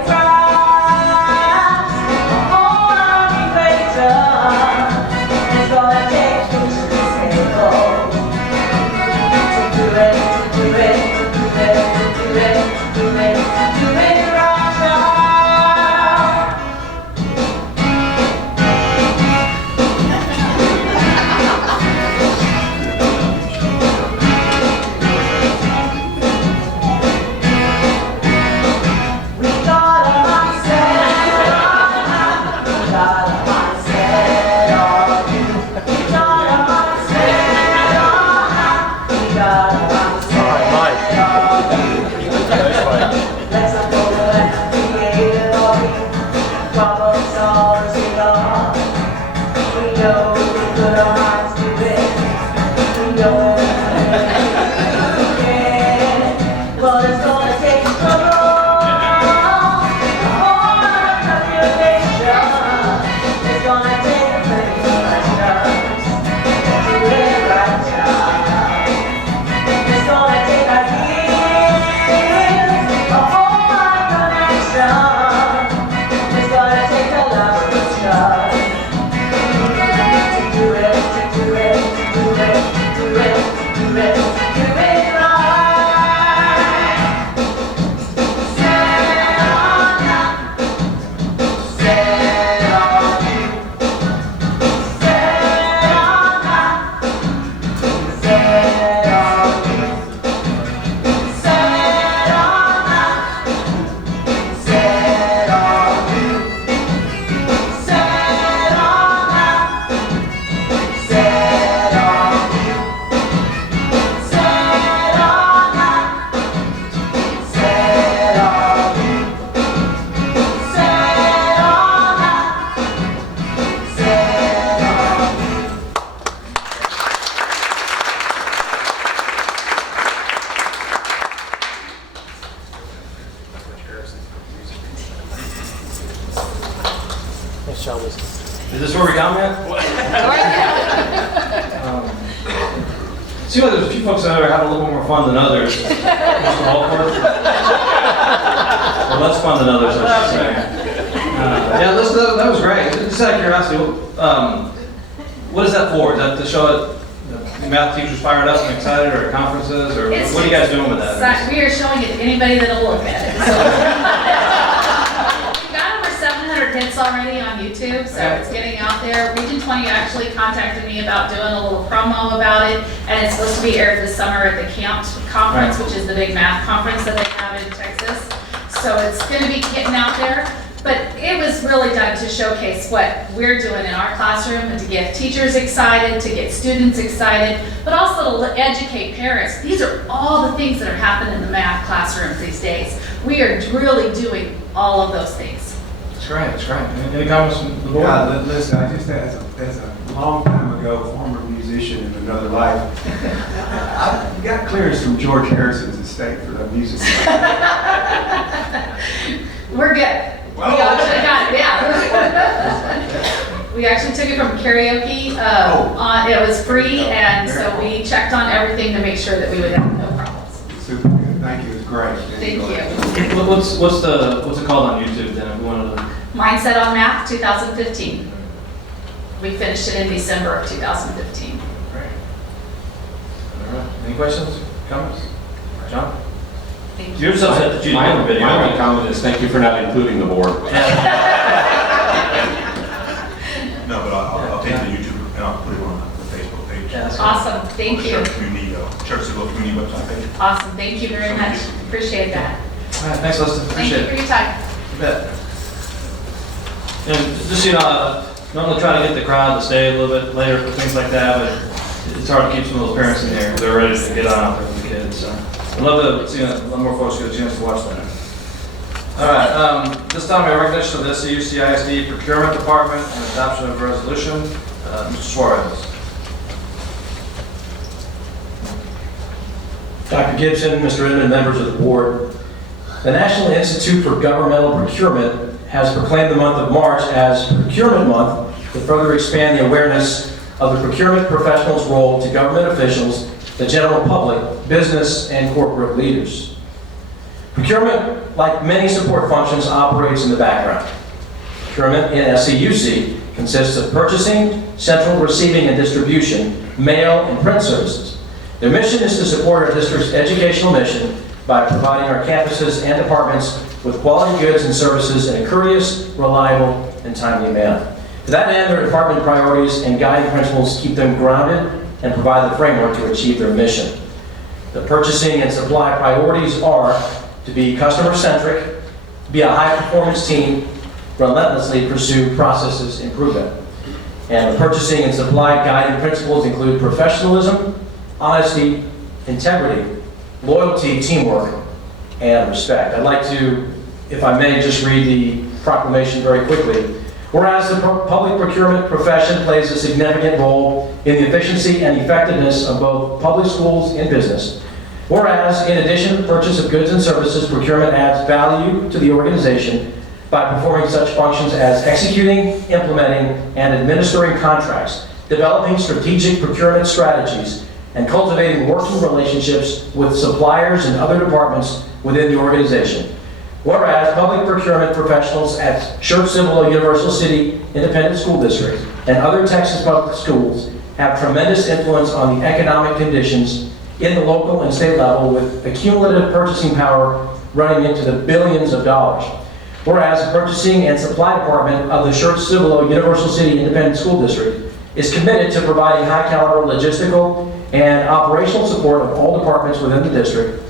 Shall we? Is this where we comment? Seems like there's a few folks that are having a little more fun than others. Mr. Walford? Well, less fun than others, I should say. Yeah, that was great. Just out of curiosity, what is that for? Is that to show it the math teachers fired up and excited, or at conferences, or what are you guys doing with that? We are showing it to anybody that'll look at it. So, we've got over 700 hits already on YouTube, so it's getting out there. Region 20 actually contacted me about doing a little promo about it, and it's supposed to be aired this summer at the CAMP conference, which is the big math conference that they have in Texas. So it's going to be getting out there. But it was really done to showcase what we're doing in our classroom and to get teachers excited, to get students excited, but also to educate parents. These are all the things that are happening in the math classrooms these days. We are really doing all of those things. It's great, it's great. Any comments from the board? Yeah, listen, I just, as a long time ago, former musician in another life, I got clearance from George Harrison's estate for the music. We're good. We actually got it, yeah. We actually took it from karaoke. It was free, and so we checked on everything to make sure that we would have no problems. Super good. Thank you. It was great. Thank you. What's it called on YouTube then? If we wanted to... Mindset on Math 2015. We finished it in December of 2015. Great. All right. Any questions? Comments? John? You're so upset that you didn't have a video. My only comment is thank you for not including the board. No, but I'll take the YouTube and I'll put it on the Facebook page. Awesome. Thank you. Schertz-Cibolo-Community website page. Awesome. Thank you very much. Appreciate that. All right. Thanks, Liston. Appreciate it. Thank you for your time. You bet. And just, normally try to get the crowd to stay a little bit later for things like that, but it's hard to keep some of those parents in here. They're ready to get on out there with the kids. So I'd love to see a lot more folks get a chance to watch that. All right. This time, I recognition of the SCUCISD Procurement Department and adoption of a resolution. Mr. Suarez. Dr. Gibson, Mr. Inman, members of the board. The National Institute for Governmental Procurement has proclaimed the month of March as Procurement Month to further expand the awareness of the procurement professional's role to government officials, the general public, business, and corporate leaders. Procurement, like many support functions, operates in the background. Procurement in SCUC consists of purchasing, central receiving and distribution, mail, and print services. Their mission is to support our district's educational mission by providing our campuses and departments with quality goods and services in a courteous, reliable, and timely manner. To that end, their department priorities and guiding principles keep them grounded and provide the framework to achieve their mission. The purchasing and supply priorities are to be customer-centric, be a high-performance team, relentlessly pursue processes improvement. And the purchasing and supply guiding principles include professionalism, honesty, integrity, loyalty, teamwork, and respect. I'd like to, if I may, just read the proclamation very quickly. Whereas the public procurement profession plays a significant role in the efficiency and effectiveness of both public schools and business. Whereas, in addition to the purchase of goods and services, procurement adds value to the organization by performing such functions as executing, implementing, and administering contracts, developing strategic procurement strategies, and cultivating working relationships with suppliers and other departments within the organization. Whereas public procurement professionals at Schertz-Cibolo-Universal City Independent School District and other Texas public schools have tremendous influence on the economic conditions in the local and state level with a cumulative purchasing power running into the billions of dollars. Whereas the purchasing and supply department of the Schertz-Cibolo-Universal City Independent School District is committed to providing high-caliber logistical and operational support of all departments within the district.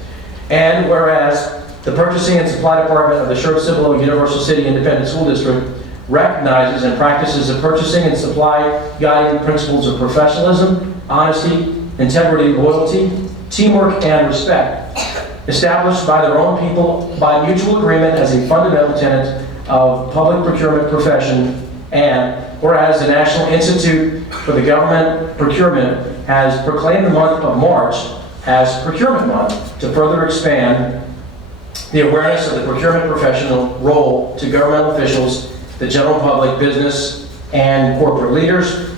And whereas the purchasing and supply department of the Schertz-Cibolo-Universal City Independent School District recognizes and practices the purchasing and supply guiding principles of professionalism, honesty, integrity, loyalty, teamwork, and respect, established by their own people by mutual agreement as a fundamental tenet of public procurement profession. And whereas the National Institute for the Government Procurement has proclaimed the month of March as Procurement Month to further expand the awareness of the procurement professional role to governmental officials the general public, business, and corporate leaders.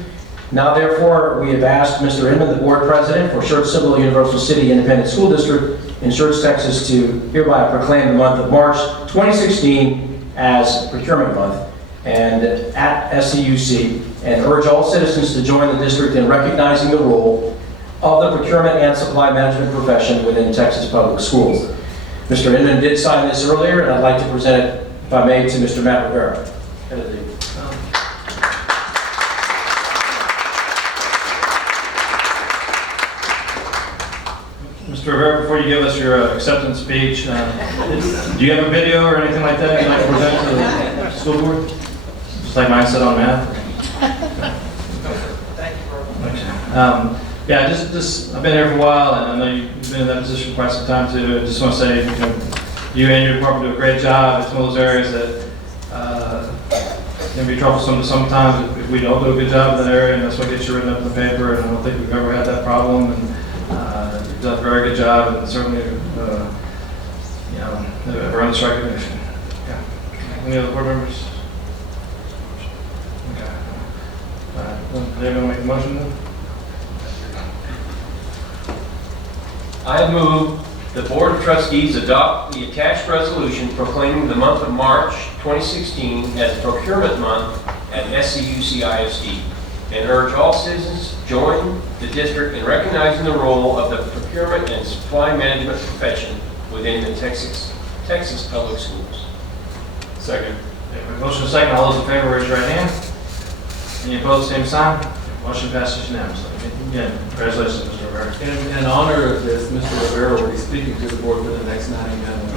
Now therefore, we have asked Mr. Inman, the board president for Schertz-Cibolo-Universal City Independent School District in Schertz, Texas, to hereby proclaim the month of March 2016 as Procurement Month and at SCUC, and urge all citizens to join the district in recognizing the role of the procurement and supply management profession within Texas public schools. Mr. Inman did sign this earlier, and I'd like to present it, if I may, to Mr. Matt Rivera. Mr. Rivera, before you give us your acceptance speech, do you have a video or anything like that you'd like to present to the school board? Just like mine said on math? Yeah, I've been here for a while, and I know you've been in that position for quite some time too. I just want to say, you and your department do a great job. It's one of those areas that can be troublesome sometimes if we don't do a good job in that area, and that's what gets you written up in the paper. And I don't think we've ever had that problem. And you've done a very good job, and certainly, have earned this recognition. Yeah. Any other board members? Okay. Do you want to make a motion then? I move the Board of Trustees adopt the attached resolution proclaiming the month of March 2016 as Procurement Month at SCUCISD, and urge all citizens to join the district in recognizing the role of the procurement and supply management profession within the Texas public schools. Second. Motion is second. All those in favor, raise your right hand. Any opposed, same sign. Motion passes unanimously. Again, congratulations, Mr. Rivera. In honor of this, Mr. Rivera will be speaking to the board for the next 90 minutes.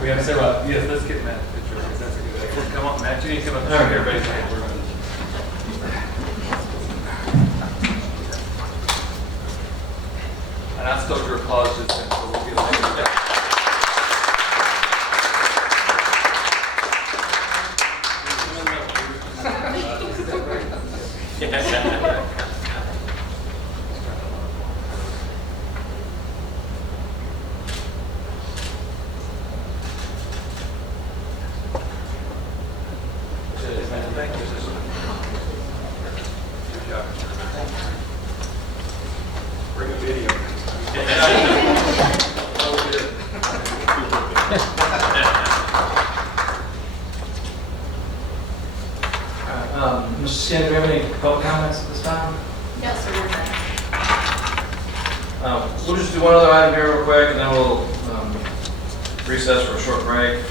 We have to say, well, yes, let's get Matt a picture, because that's a good idea. Come on, Matt, you need to come up here. Everybody's like, we're going to. And I still drew applause just then, so we'll get a picture. Thank you. Good job. Bring a video. Mr. Skin, do we have any public comments at this time? No, sir, we're done. We'll just do one other item here real quick, and then we'll recess for a short break.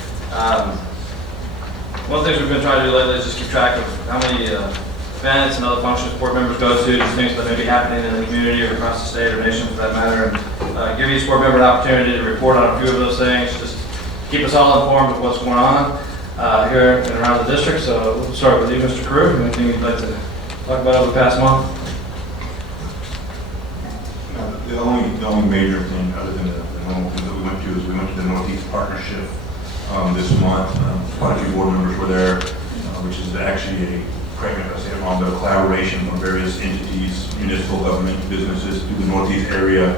One of the things we've been trying to do lately is just keep track of how many events and other functions board members go to, just things that may be happening in the community or across the state or nation for that matter, and give each board member an opportunity to report on a few of those things, just keep us all informed of what's going on here and around the district. So we'll start with you, Mr. Crew. Anything you'd like to talk about over the past month? The only major thing, other than the normal thing that we went to, is we went to the Northeast Partnership this month. Quite a few board members were there, which is actually a collaboration of various entities, municipal government, businesses through the Northeast area,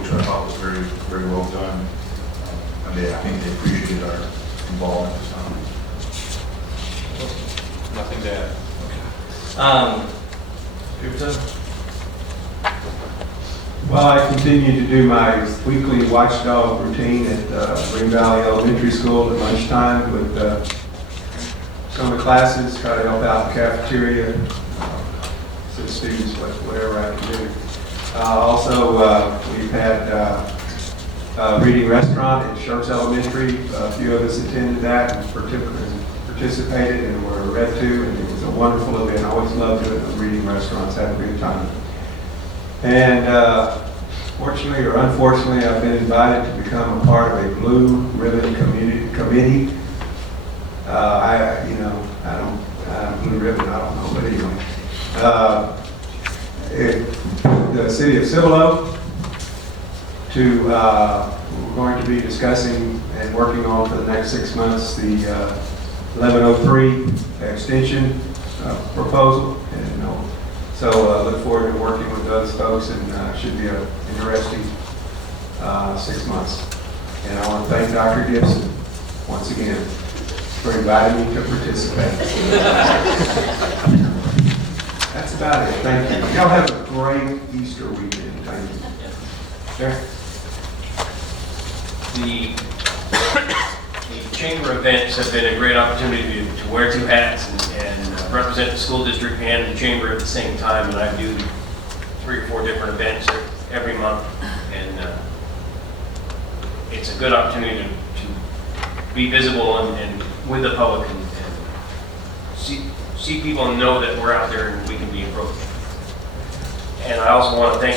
which I thought was very, very well done. I think they appreciated our involvement this time. Nothing to add. Well, I continue to do my weekly watchdog routine at Green Valley Elementary School at lunchtime with some of the classes, try to help out in the cafeteria, assist students with whatever I can do. Also, we've had a reading restaurant at Schertz Elementary. A few of us attended that and participated and were read to, and it was a wonderful event. I always love doing the reading restaurants, have a good time. And fortunately or unfortunately, I've been invited to become a part of a Blue Ribbon Committee. I don't Blue Ribbon, I don't know, but anyway. The city of Cibolo, we're going to be discussing and working on for the next 6 months the 1103 extension proposal. And so look forward to working with those folks, and should be an interesting 6 months. And I want to thank Dr. Gibson once again for inviting me to participate. That's about it. Thank you. Y'all have a great Easter weekend. Thank you. Sure. The chamber events have been a great opportunity to wear two hats and represent the school district and the chamber at the same time. And I do 3 or 4 different events every month, and it's a good opportunity to be visible and with the public and see people and know that we're out there and we can be approached. And I also want to thank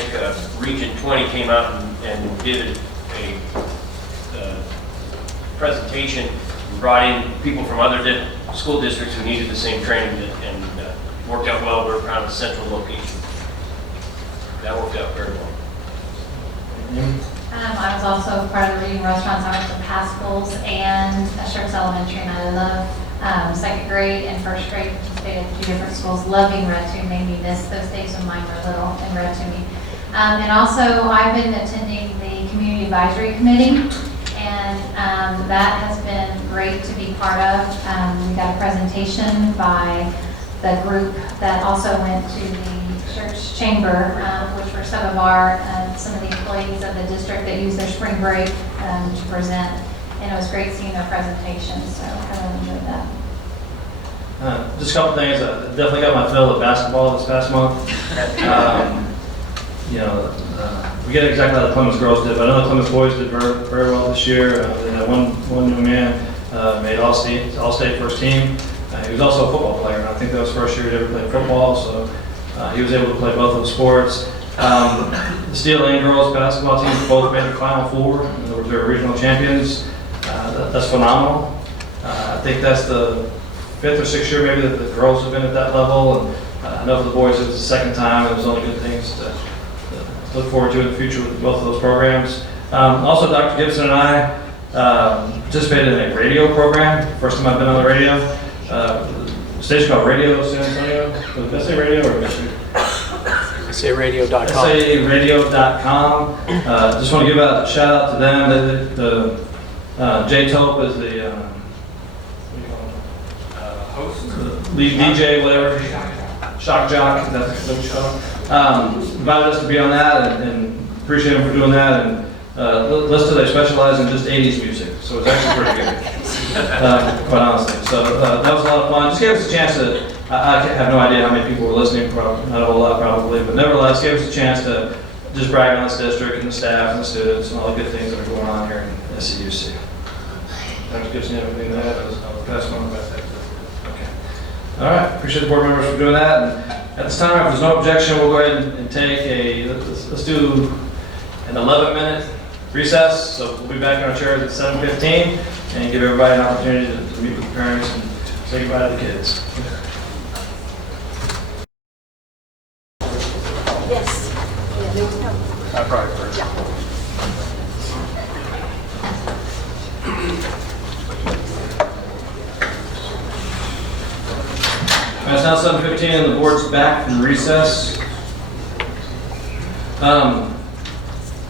Region 20 came out and did a presentation, brought in people from other school districts who needed the same training and worked out well. We're around a central location. That worked out very well. I was also part of the Reading Restaurants Hours of Pascals and Schertz Elementary, and I love second grade and first grade. Participated in 2 different schools. Loving Red Tune made me miss those days when mine were little and read to me. And also, I've been attending the Community Advisory Committee, and that has been great to be part of. We got a presentation by the group that also went to the church chamber, which were some of the employees of the district that use their spring break to present. And it was great seeing their presentations, so I really enjoyed that. Just a couple things. I definitely got my fill of basketball this past month. We get exactly how the Clemens girls did, but I know the Clemens boys did very, very well this year. They had one young man made all-state first team. He was also a football player, and I think that was the first year he ever played football, so he was able to play both of the sports. The Steel Lane girls basketball team both made the Final Four, and they were regional champions. That's phenomenal. I think that's the 5th or 6th year maybe that the girls have been at that level, and I know for the boys it was the 2nd time, and there's only good things to look forward to in the future with both of those programs. Also, Dr. Gibson and I participated in a radio program. First time I've been on the radio. A station called Radio San Antonio. Did I say radio or Michigan? SARadio.com. SARadio.com. Just want to give a shout out to them. Jay Tope is the Host? lead DJ, whatever. Shock jock. That's what we call it. Invited us to be on that, and appreciate them for doing that. And listed they specialize in just 80s music, so it's actually pretty good. Quite honestly. So that was a lot of fun. Just gave us a chance to, I have no idea how many people were listening, probably, not a whole lot probably, but nevertheless gave us a chance to just brag on this district and the staff and the students and all the good things that are going on here in SCUC. Dr. Gibson, anything to add? I'll pass one back there. Okay. All right, appreciate the board members for doing that. And at this time, if there's no objection, we'll go ahead and take let's do an 11-minute recess. So we'll be back in our chairs at 7:15 and give everybody an opportunity to meet with the parents and say goodbye to the kids. Yes. I probably first. It's now 7:15 and the board's back from recess.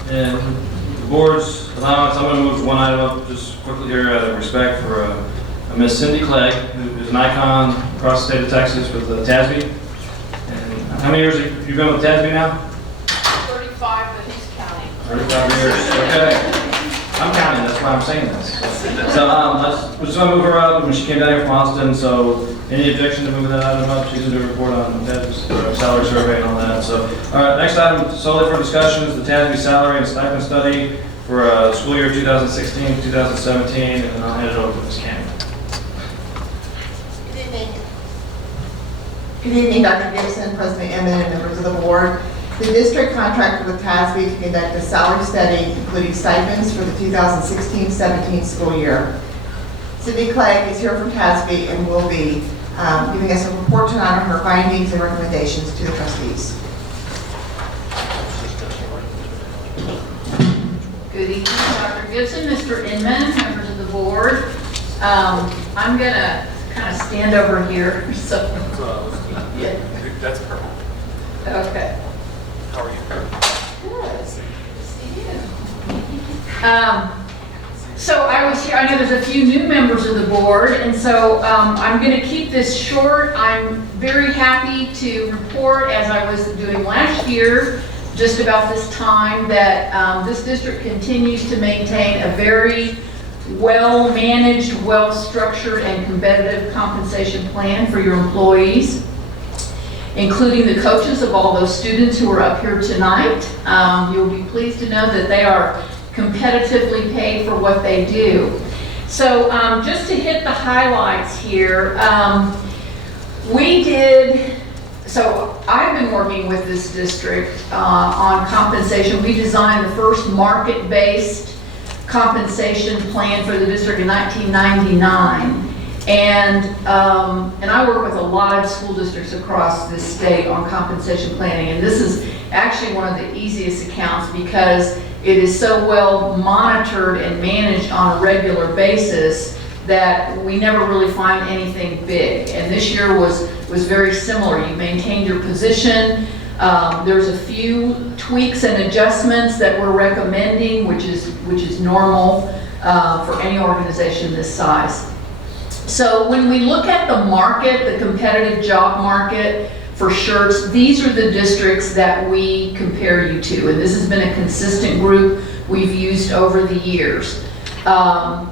And the board's allowance, I'm going to move one item up just quickly here out of respect for Miss Cindy Clegg, who's an icon across the state of Texas with the TASB. And how many years have you been with TASB now? 35, but he's counting. 35 years, okay. I'm counting, that's why I'm saying this. So we just want to move her up when she came down here from Austin, so any objection to moving that item up? She's going to do a report on TASB's salary survey and all that. So, all right, next item solely for discussion is the TASB salary and stipend study for school year 2016-2017, and then I'll hand it over to Ms. Campbell. Good evening. Good evening, Dr. Gibson, President Inman, and members of the board. The district contracted with TASB to conduct a salary study, including stipends for the 2016-17 school year. Cindy Clegg is here from TASB and will be giving us a report tonight on her findings and recommendations to the trustees. Good evening, Dr. Gibson, Mr. Inman, members of the board. I'm going to kind of stand over here. So, yeah. That's perfect. Okay. How are you? Good. See you. So I was here, I know there's a few new members of the board, and so I'm going to keep this short. I'm very happy to report, as I was doing last year, just about this time, that this district continues to maintain a very well-managed, well-structured, and competitive compensation plan for your employees, including the coaches of all those students who are up here tonight. You'll be pleased to know that they are competitively paid for what they do. So just to hit the highlights here, so I've been working with this district on compensation. We designed the first market-based compensation plan for the district in 1999. And I work with a lot of school districts across this state on compensation planning. And this is actually one of the easiest accounts because it is so well monitored and managed on a regular basis that we never really find anything big. And this year was very similar. You maintained your position. There's a few tweaks and adjustments that we're recommending, which is normal for any organization this size. So when we look at the market, the competitive job market for Schertz, these are the districts that we compare you to, and this has been a consistent group we've used over the years. So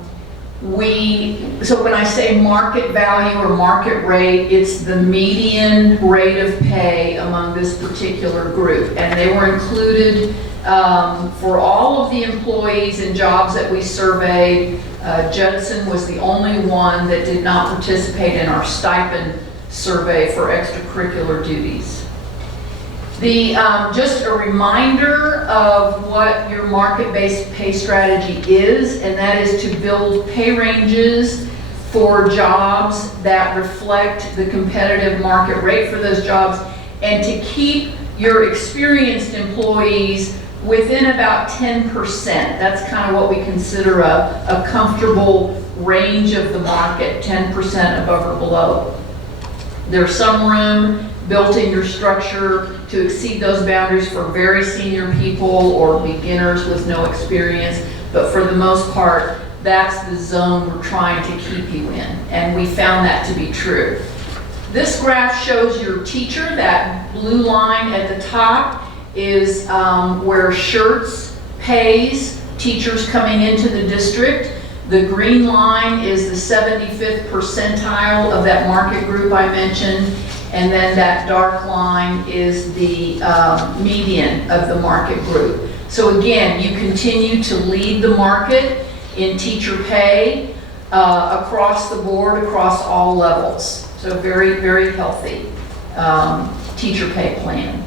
when I say market value or market rate, it's the median rate of pay among this particular group, and they were included for all of the employees and jobs that we surveyed. Judson was the only one that did not participate in our stipend survey for extracurricular duties. Just a reminder of what your market-based pay strategy is, and that is to build pay ranges for jobs that reflect the competitive market rate for those jobs, and to keep your experienced employees within about 10%. That's kind of what we consider a comfortable range of the market, 10% above or below. There's some room built in your structure to exceed those boundaries for very senior people or beginners with no experience, but for the most part, that's the zone we're trying to keep you in, and we found that to be true. This graph shows your teacher. That blue line at the top is where Schertz pays teachers coming into the district. The green line is the 75th percentile of that market group I mentioned, and then that dark line is the median of the market group. So again, you continue to lead the market in teacher pay across the board, across all levels. So very, very healthy teacher pay plan.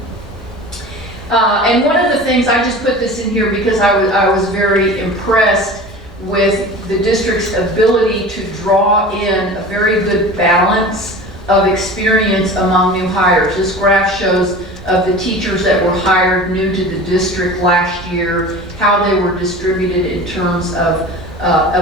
And one of the things, I just put this in here because I was very impressed with the district's ability to draw in a very good balance of experience among new hires. This graph shows of the teachers that were hired new to the district last year, how they were distributed in terms of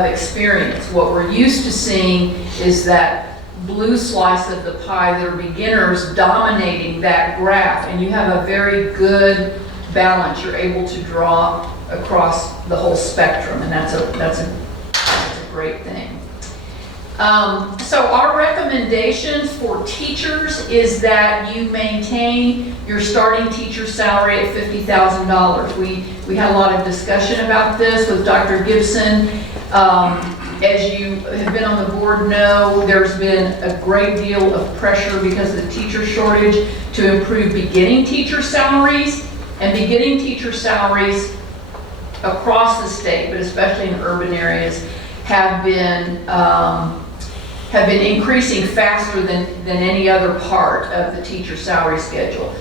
experience. What we're used to seeing is that blue slice of the pie that are beginners dominating that graph, and you have a very good balance. You're able to draw across the whole spectrum, and that's a great thing. So our recommendations for teachers is that you maintain your starting teacher salary at $50,000. We had a lot of discussion about this with Dr. Gibson. As you have been on the board know, there's been a great deal of pressure because of the teacher shortage to improve beginning teacher salaries, and beginning teacher salaries across the state, but especially in urban areas, have been increasing faster than any other part of the teacher salary schedule.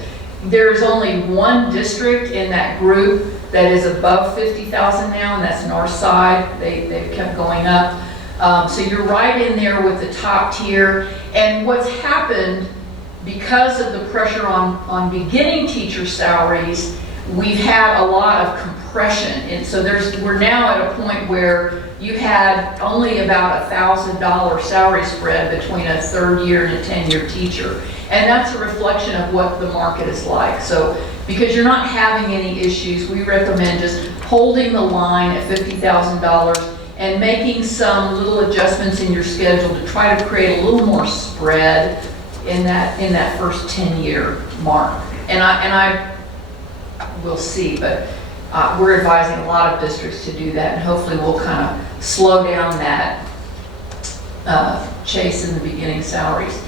There is only one district in that group that is above $50,000 now, and that's Northside. They've kept going up. So you're right in there with the top tier. And what's happened because of the pressure on beginning teacher salaries, we've had a lot of compression. And so we're now at a point where you had only about $1,000 salary spread between a third year and a 10-year teacher. And that's a reflection of what the market is like. So because you're not having any issues, we recommend just holding the line at $50,000 and making some little adjustments in your schedule to try to create a little more spread in that first 10-year mark. And I will see, but we're advising a lot of districts to do that, and hopefully we'll kind of slow down that chase in the beginning salaries.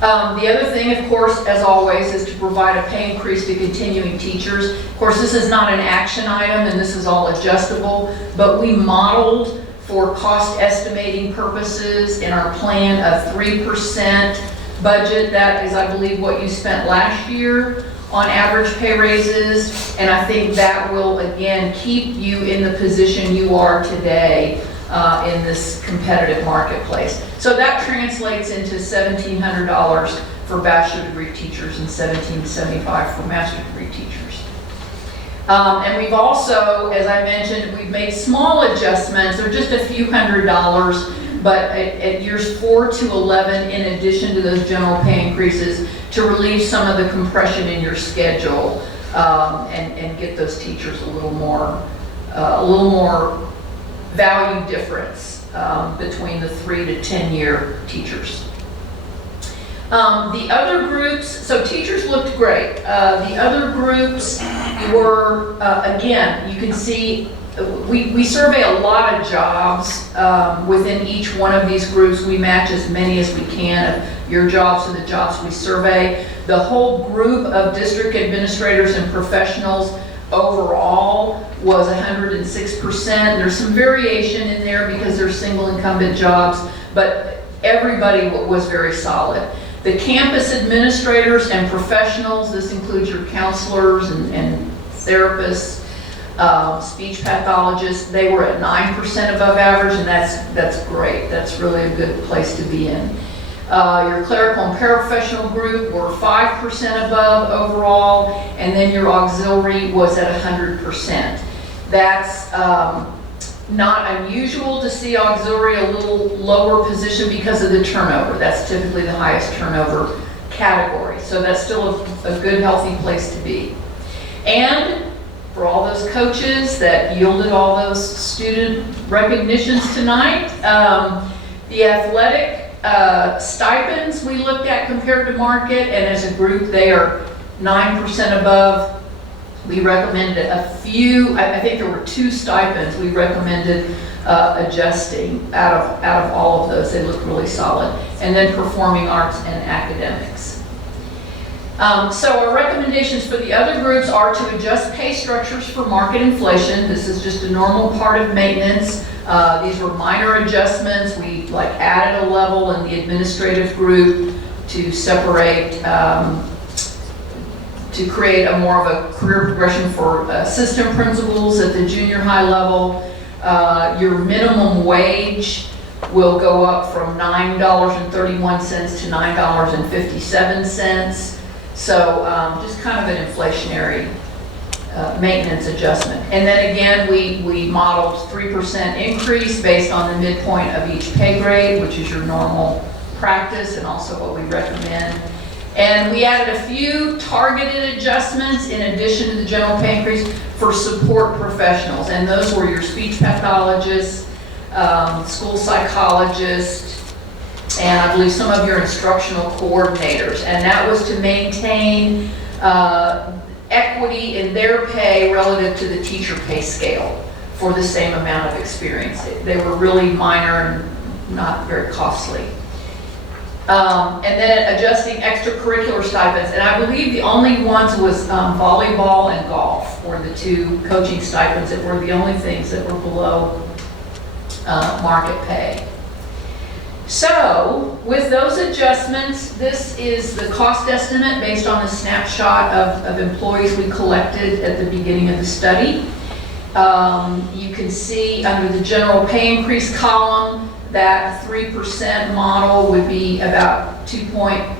The other thing, of course, as always, is to provide a pay increase to continuing teachers. Of course, this is not an action item, and this is all adjustable, but we modeled for cost estimating purposes in our plan a 3% budget. That is, I believe, what you spent last year on average pay raises, and I think that will, again, keep you in the position you are today in this competitive marketplace. So that translates into $1,700 for bachelor degree teachers and $1,775 for master degree teachers. And we've also, as I mentioned, we've made small adjustments. They're just a few $100s, but at years 4 to 11, in addition to those general pay increases, to relieve some of the compression in your schedule and get those teachers a little more value difference between the 3 to 10-year teachers. The other groups, so teachers looked great. The other groups were, again, you can see, we survey a lot of jobs within each one of these groups. We match as many as we can of your jobs to the jobs we survey. The whole group of district administrators and professionals overall was 106%. There's some variation in there because they're single incumbent jobs, but everybody was very solid. The campus administrators and professionals, this includes your counselors and therapists, speech pathologists, they were at 9% above average, and that's great. That's really a good place to be in. Your clerical and paraprofessional group were 5% above overall, and then your auxiliary was at 100%. That's not unusual to see auxiliary a little lower position because of the turnover. That's typically the highest turnover category. So that's still a good, healthy place to be. And for all those coaches that yielded all those student recognitions tonight, the athletic stipends we looked at compared to market, and as a group they are 9% above. We recommended a few, I think there were 2 stipends we recommended adjusting out of all of those. They look really solid. And then performing arts and academics. So our recommendations for the other groups are to adjust pay structures for market inflation. This is just a normal part of maintenance. These were minor adjustments. We added a level in the administrative group to separate, to create a more of a career progression for assistant principals at the junior high level. Your minimum wage will go up from $9.31 to $9.57. So just kind of an inflationary maintenance adjustment. And then again, we modeled 3% increase based on the midpoint of each pay grade, which is your normal practice and also what we recommend. And we added a few targeted adjustments in addition to the general pay increase for support professionals. And those were your speech pathologists, school psychologists, and I believe some of your instructional coordinators. And that was to maintain equity in their pay relative to the teacher pay scale for the same amount of experience. They were really minor and not very costly. And then adjusting extracurricular stipends. And I believe the only ones was volleyball and golf were the 2 coaching stipends that were the only things that were below market pay. So with those adjustments, this is the cost estimate based on the snapshot of employees we collected at the beginning of the study. You can see under the general pay increase column, that 3% model would be about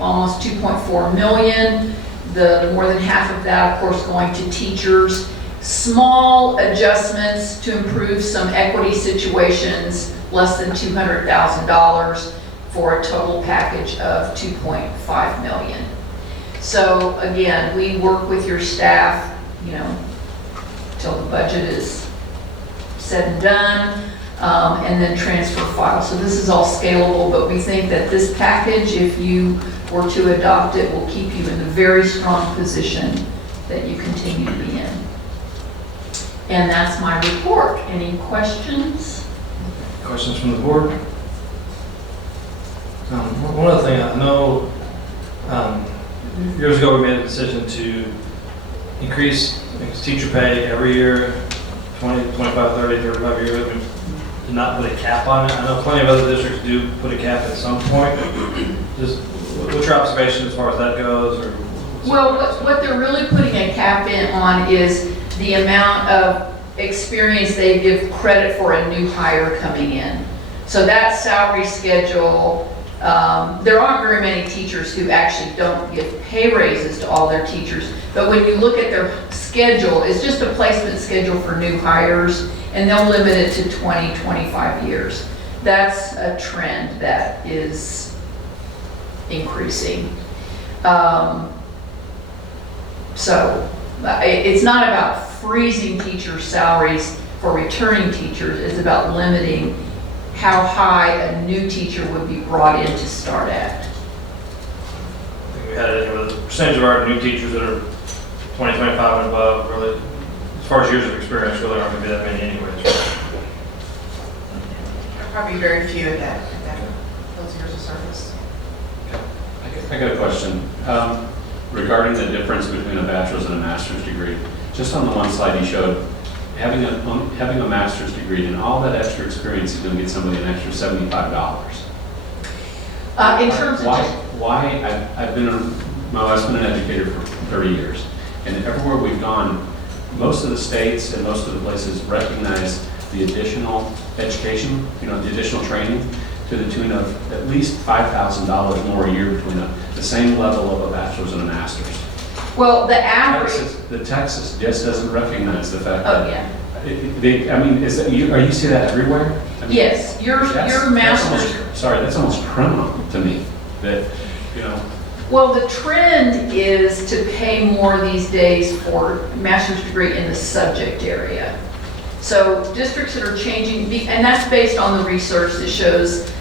almost 2.4 million. The more than half of that, of course, going to teachers. Small adjustments to improve some equity situations, less than $200,000 for a total package of 2.5 million. So again, we work with your staff, till the budget is said and done. and then transfer files. So this is all scalable, but we think that this package, if you were to adopt it, will keep you in a very strong position that you continue to be in. And that's my report. Any questions? Questions from the board? One other thing, I know years ago we made a decision to increase teacher pay every year, 20, 25, 30, 35 years. We did not put a cap on it. I know plenty of other districts do put a cap at some point. Just what's your observation as far as that goes? Or well, what they're really putting a cap in on is the amount of experience they give credit for a new hire coming in. So that salary schedule, there aren't very many teachers who actually don't give pay raises to all their teachers, but when you look at their schedule, it's just a placement schedule for new hires, and they'll limit it to 20, 25 years. That's a trend that is increasing. So it's not about freezing teachers' salaries for returning teachers, it's about limiting how high a new teacher would be brought in to start at. I think we had the percentage of our new teachers that are 20, 25 and above, really, as far as years of experience, really aren't going to be that many anyways. Probably very few at those years of service. I got a question. Regarding the difference between a bachelor's and a master's degree, just on the one slide you showed, having a master's degree and all that extra experience is going to get somebody an extra $75. In terms of why? My wife's been an educator for 30 years, and everywhere we've gone, most of the states and most of the places recognize the additional education, the additional training, to the tune of at least $5,000 more a year between the same level of a bachelor's and a master's. Well, the average... Texas just doesn't recognize the fact Oh, that... Yeah. I mean, are you see that everywhere? I mean, yes, your master's... That's almost criminal to me, that, Well, the trend is to pay more these days for master's degree in the subject area. So districts that are changing, and that's based on the research that shows,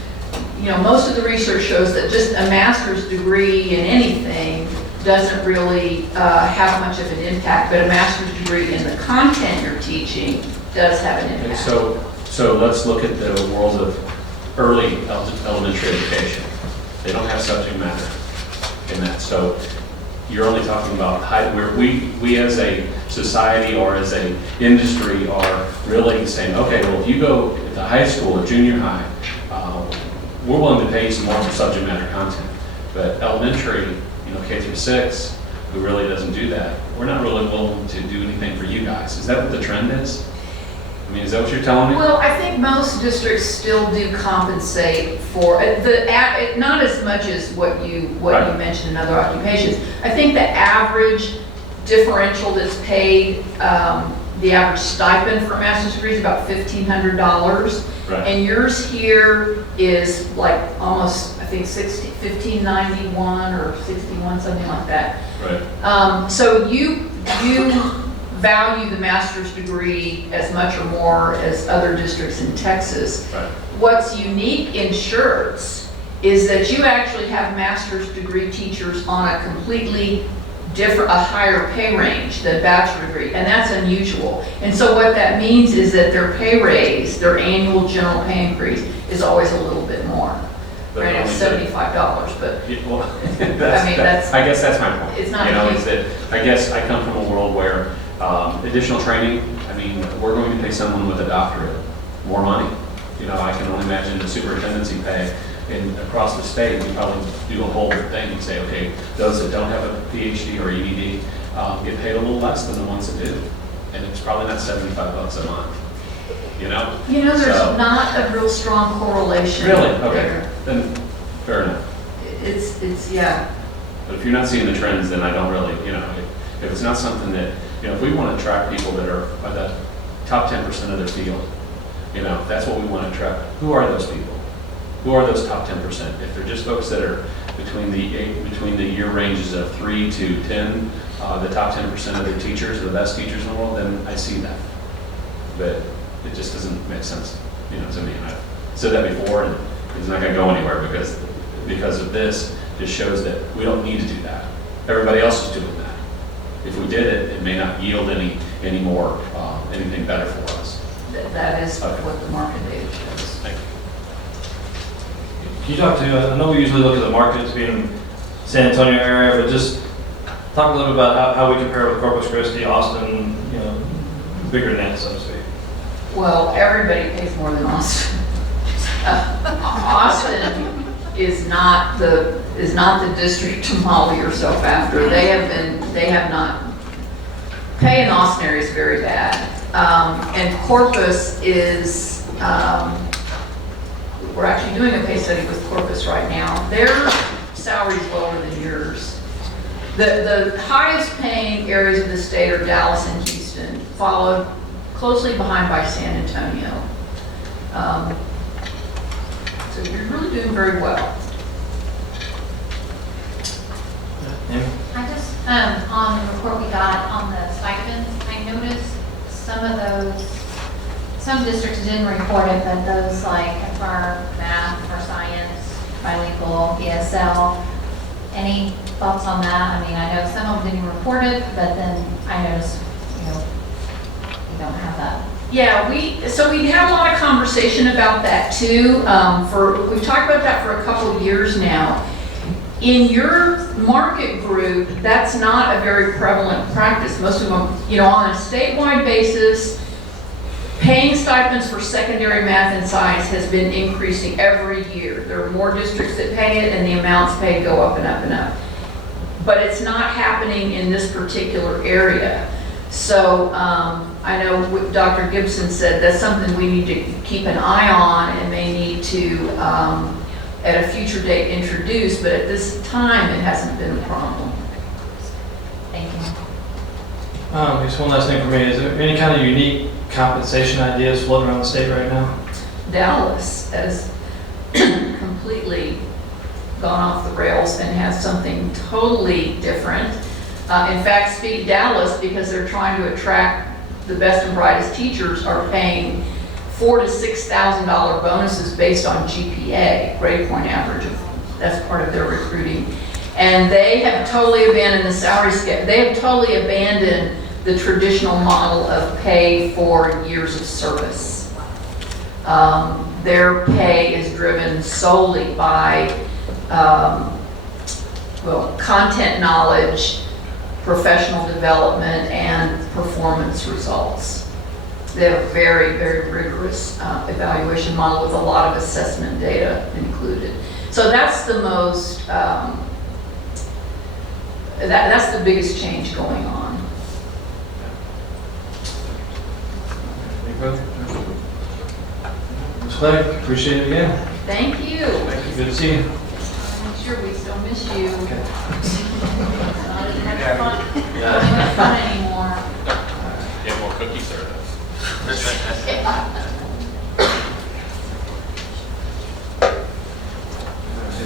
most of the research shows that just a master's degree in anything doesn't really have much of an impact, but a master's degree in the content you're teaching does have an impact. So let's look at the world of early elementary education. They don't have subject matter in that. So you're only talking about where we as a society or as a industry are really saying, okay, well, if you go to high school or junior high, we're willing to pay you some more for subject matter content. But elementary, K through 6, who really doesn't do that, we're not really willing to do anything for you guys. Is that what the trend is? I mean, is that what you're telling me? Well, I think most districts still do compensate for not as much as what you mentioned in other occupations. I think the average differential that's paid, the average stipend for a master's degree is about $1,500. Right. And yours here is like almost, I think, $1,591 or $61, something like that. Right. So you value the master's degree as much or more as other districts in Texas. Right. What's unique in Schertz is that you actually have master's degree teachers on a completely different, a higher pay range than bachelor degree, and that's unusual. And so what that means is that their pay raise, their annual general pay increase, is always a little bit more. Right, it's $75, but I guess that's my point. It's not is that I guess I come from a world where additional training. I mean, we're going to pay someone with a doctorate more money. I can only imagine the superintendency pay. Across the state, we probably do a whole thing and say, okay, those that don't have a PhD or EDD get paid a little less than the ones that do, and it's probably not $75 a month. There's not a real strong correlation. Really? Okay. Then fair enough. It's yeah. But if you're not seeing the trends, then I don't really, if it's not something that, if we want to attract people that are the top 10% of their field, that's what we want to attract. Who are those people? Who are those top 10%? If they're just folks that are between the year ranges of 3 to 10, the top 10% of their teachers are the best teachers in the world, then I see that. But it just doesn't make sense. you know, to me. And I've said that before, and it's not going to go anywhere because of this. Just shows that we don't need to do that. Everybody else is doing that. If we did it, it may not yield any more anything better for us. That is Okay. what the market data shows. Thank you. Can you talk to, I know we usually look at the markets being San Antonio area, but just talk a little bit about how we compare with Corpus Christi, Austin, you know, bigger than that, so to speak. Well, everybody pays more than Austin. Austin is not the district to model yourself after. They have not, pay in Austin area is very bad. And Corpus is, we're actually doing a pay study with Corpus right now. Their salary's lower than yours. The highest paying areas of the state are Dallas and Houston, followed closely behind by San Antonio. So you're really doing very well. I just, on the report we got on the stipends, I noticed some districts didn't report it, but those like for math, for science, bilingual, ESL, any thoughts on that? I mean, I know some of them didn't report it, but then I noticed, you know, you don't have that. Yeah, we had a lot of conversation about that too. We've talked about that for a couple of years now. In your market group, that's not a very prevalent practice. Most of them, you know, on a statewide basis, paying stipends for secondary math and science has been increasing every year. There are more districts that pay it, and the amounts paid go up and up and up. But it's not happening in this particular area. So I know what Dr. Gibson said, that's something we need to keep an eye on and may need to, at a future date, introduce, but at this time, it hasn't been a problem. Thank you. Just one last thing for me. Is there any kind of unique compensation ideas floating around the state right now? Dallas has completely gone off the rails and has something totally different. In fact, Dallas, because they're trying to attract the best and brightest teachers, are paying $4,000 to $6,000 bonuses based on GPA, grade point average. That's part of their recruiting. And they have totally abandoned the salary scale. They have totally abandoned the traditional model of pay for years of service. Their pay is driven solely by, content knowledge, professional development, and performance results. They have a very, very rigorous evaluation model with a lot of assessment data included. So that's the most, that's the biggest change going on. Any further? Ms. Clegg, appreciate it again. Thank you. Thank you. Good to see you. I'm sure we still miss you. Okay. It's not as much fun. Yeah. Not as much fun anymore. Get more cookies served.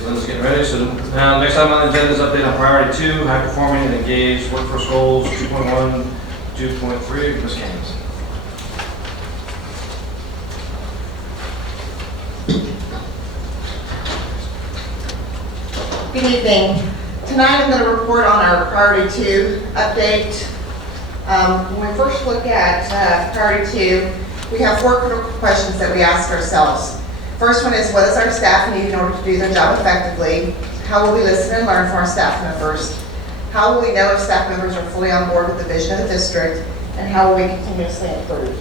Linda's getting ready. So now, next item on the agenda is update on priority 2, high performing and engaged workforce goals, 2.1, 2.3. Ms. Gaines. Good evening. Tonight I'm going to report on our priority 2 update. When we first look at priority 2, we have 4 critical questions that we ask ourselves. First one is, what does our staff need in order to do their job effectively? How will we listen and learn from our staff members? How will we know if staff members are fully on board with the vision of the district? And how will we continuously improve?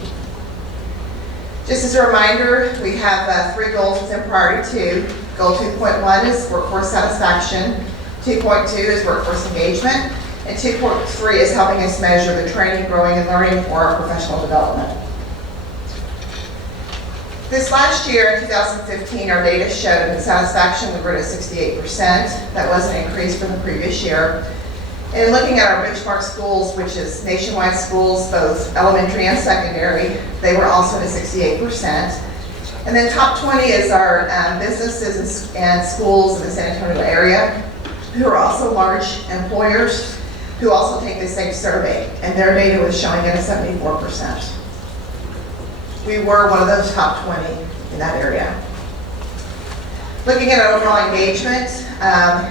Just as a reminder, we have 3 goals within priority 2. Goal 2.1 is workforce satisfaction. 2.2 is workforce engagement. And 2.3 is helping us measure the training, growing, and learning for our professional development. This last year, in 2015, our data showed that satisfaction we were at 68%. That was an increase from the previous year. And looking at our benchmark schools, which is nationwide schools, both elementary and secondary, they were also at 68%. And then top 20 is our businesses and schools in the San Antonio area, who are also large employers, who also take the same survey, and their data was showing at a 74%. we were one of those top 20 in that area. Looking at our overall engagement,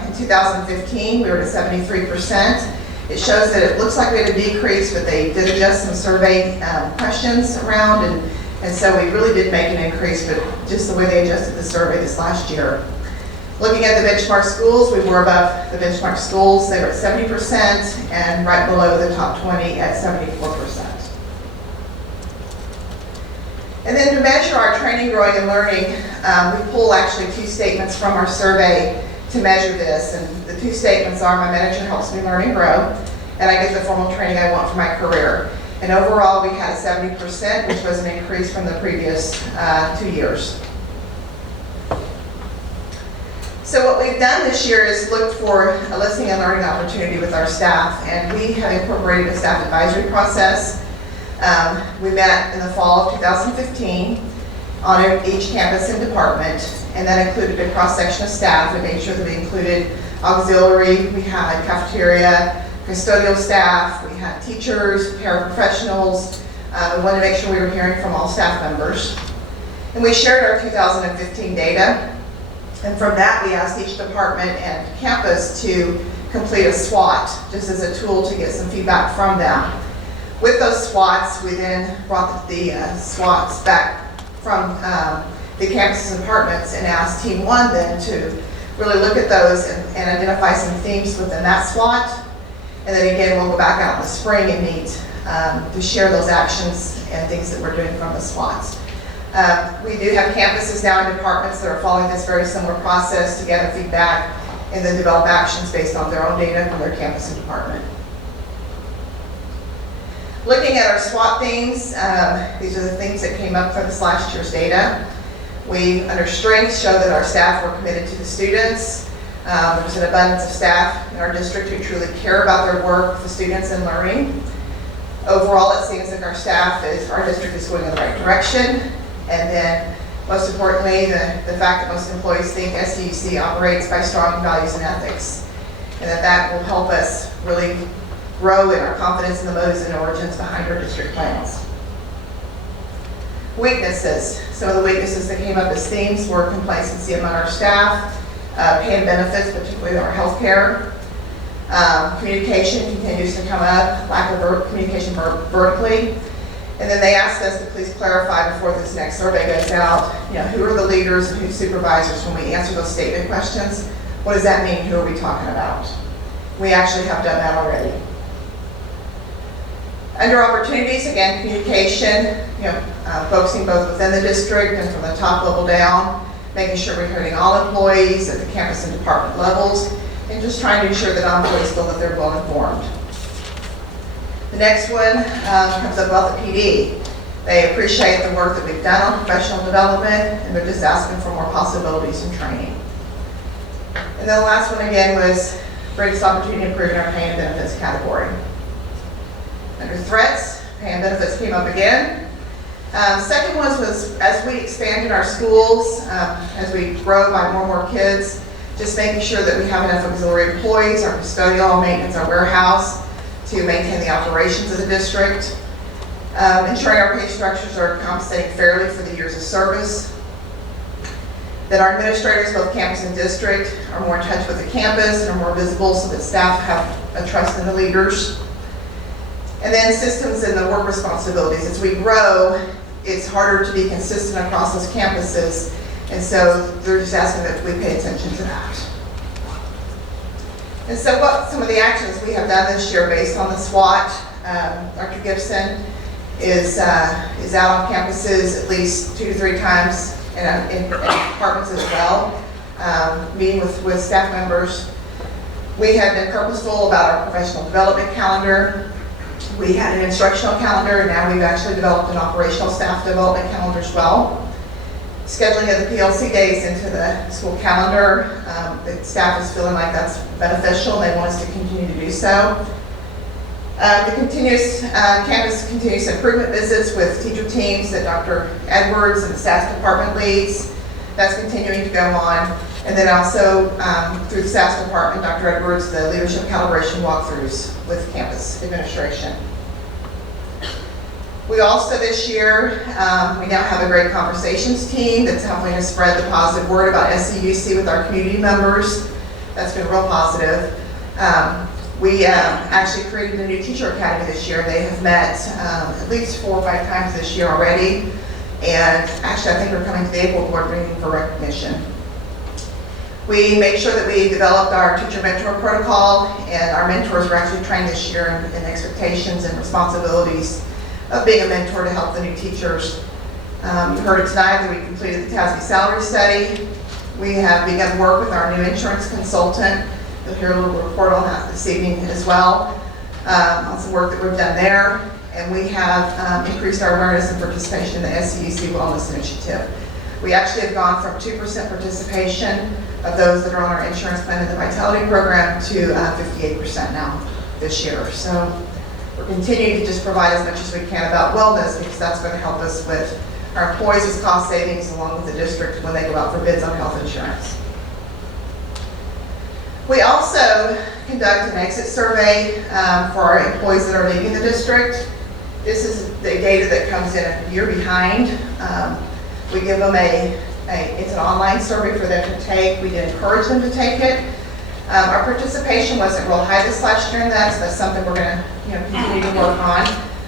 in 2015, we were at 73%. It shows that it looks like we had a decrease, but they did adjust some survey questions around, and so we really did make an increase, but just the way they adjusted the survey this last year. Looking at the benchmark schools, we were above the benchmark schools. They were at 70% and right below the top 20 at 74%. And then to measure our training, growing, and learning, we pull actually 2 statements from our survey to measure this. And the 2 statements are, my manager helps me learn and grow, and I get the formal training I want for my career. And overall, we had a 70%, which was an increase from the previous 2 years. So what we've done this year is looked for a listening and learning opportunity with our staff, and we have incorporated a staff advisory process. We met in the fall of 2015 on each campus and department, and that included a cross-section of staff. We made sure that we included auxiliary, we had cafeteria, custodial staff, we had teachers, paraprofessionals. We wanted to make sure we were hearing from all staff members. And we shared our 2015 data. And from that, we asked each department and campus to complete a SWOT, just as a tool to get some feedback from them. With those SWOTs, we then brought the SWOTs back from the campuses and departments and asked Team 1 then to really look at those and identify some themes within that SWOT. And then again, we'll go back out in the spring and meet to share those actions and things that we're doing from the SWOTs. We do have campuses now and departments that are following this very similar process to gather feedback and then develop actions based on their own data from their campus and department. Looking at our SWOT themes, these are the things that came up for this last year's data. We, under strengths, show that our staff were committed to the students. There's an abundance of staff in our district who truly care about their work with the students and learning. Overall, it seems like our district is going in the right direction. And then, most importantly, the fact that most employees think SCUC operates by strong values and ethics, and that will help us really grow in our confidence in the motives and origins behind our district plans. Weaknesses. Some of the weaknesses that came up as themes were complacency among our staff, pay and benefits, particularly our health care. Communication continues to come up, lack of communication vertically. And then they asked us to please clarify before this next survey goes out, who are the leaders and who's supervisors when we answer those statement questions. What does that mean? Who are we talking about? We actually have done that already. Under opportunities, again, communication, focusing both within the district and from the top level down, making sure we're hearing all employees at the campus and department levels, and just trying to ensure that all employees feel that they're well informed. The next one comes up about the PD. They appreciate the work that we've done on professional development, and they're just asking for more possibilities in training. And then the last one again was greatest opportunity to improve in our pay and benefits category. Under threats, pay and benefits came up again. Second one was as we expand in our schools, as we grow by more and more kids, just making sure that we have enough auxiliary employees, our custodial, maintenance, our warehouse, to maintain the operations of the district. Ensuring our pay structures are compensating fairly for the years of service. That our administrators, both campus and district, are more in touch with the campus and are more visible so that staff have a trust in the leaders. And then systems and the work responsibilities. As we grow, it's harder to be consistent across those campuses, and so they're just asking that we pay attention to that. And so what some of the actions we have done this year based on the SWOT, Dr. Gibson is out on campuses at least 2 to 3 times in departments as well, meeting with staff members. We have been purposeful about our professional development calendar. We had an instructional calendar, and now we've actually developed an operational staff development calendar as well. Scheduling of the PLC days into the school calendar, the staff is feeling like that's beneficial, and they want us to continue to do so. The campus continuous improvement visits with teacher teams that Dr. Edwards and the SAS department leads, that's continuing to go on. And then also through the SAS department, Dr. Edwards, the leadership calibration walkthroughs with campus administration. We also this year, we now have a great conversations team that's helping us spread the positive word about SCUC with our community members. That's been real positive. We actually created a new teacher academy this year. They have met at least 4 or 5 times this year already. And actually, I think we're coming to the April board meeting for recognition. We made sure that we developed our teacher mentor protocol, and our mentors were actually trained this year in expectations and responsibilities of being a mentor to help the new teachers. You heard it tonight that we completed the TASB salary study. We have begun work with our new insurance consultant. You'll hear a little report on that this evening as well, on some work that we've done there. And we have increased our awareness and participation in the SCUC Wellness Initiative. We actually have gone from 2% participation of those that are on our insurance plan in the Vitality Program to 58% now this year. So we're continuing to just provide as much as we can about wellness, because that's going to help us with our employees' with cost savings along with the district when they go out for bids on health insurance. We also conduct an exit survey for our employees that are leaving the district. This is the data that comes in a year behind. We give them it's an online survey for them to take. We did encourage them to take it. Our participation wasn't real high this last year in that, so that's something we're going to continue to work on.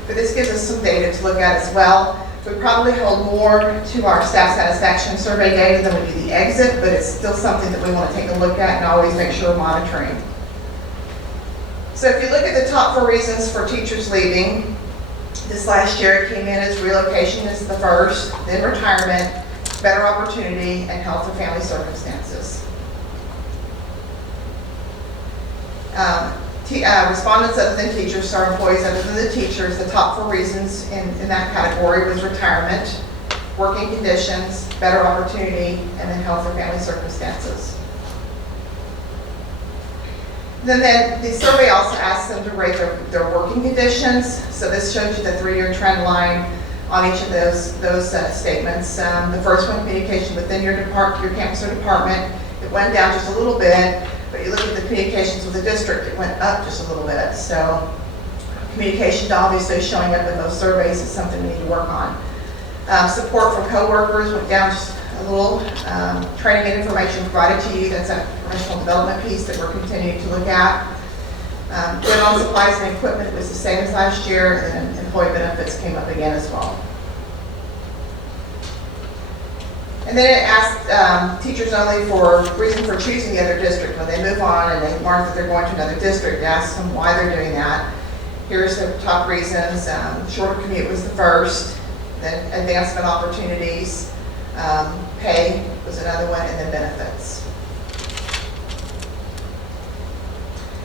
But this gives us some data to look at as well. We probably hold more to our staff satisfaction survey data than we do the exit, but it's still something that we want to take a look at and always make sure we're monitoring. So if you look at the top 4 reasons for teachers leaving, this last year it came in as relocation is the first, then retirement, better opportunity, and health or family circumstances. Respondents other than teachers, so our employees other than the teachers, the top 4 reasons in that category was retirement, working conditions, better opportunity, and then health or family circumstances. Then the survey also asks them to rate their working conditions. So this shows you the 3-year trend line on each of those statements. The first one, communication within your campus or department, it went down just a little bit. But you look at the communications with the district, it went up just a little bit. So communication obviously showing up in those surveys is something we need to work on. Support from coworkers went down just a little. Training and information provided to you, that's a professional development piece that we're continuing to look at. General supplies and equipment was the same as last year, and employee benefits came up again as well. And then it asked teachers only for reason for choosing the other district. When they move on and they learn that they're going to another district, it asks them why they're doing that. Here's the top reasons. Shorter commute was the first, then advancement opportunities, pay was another one, and then benefits.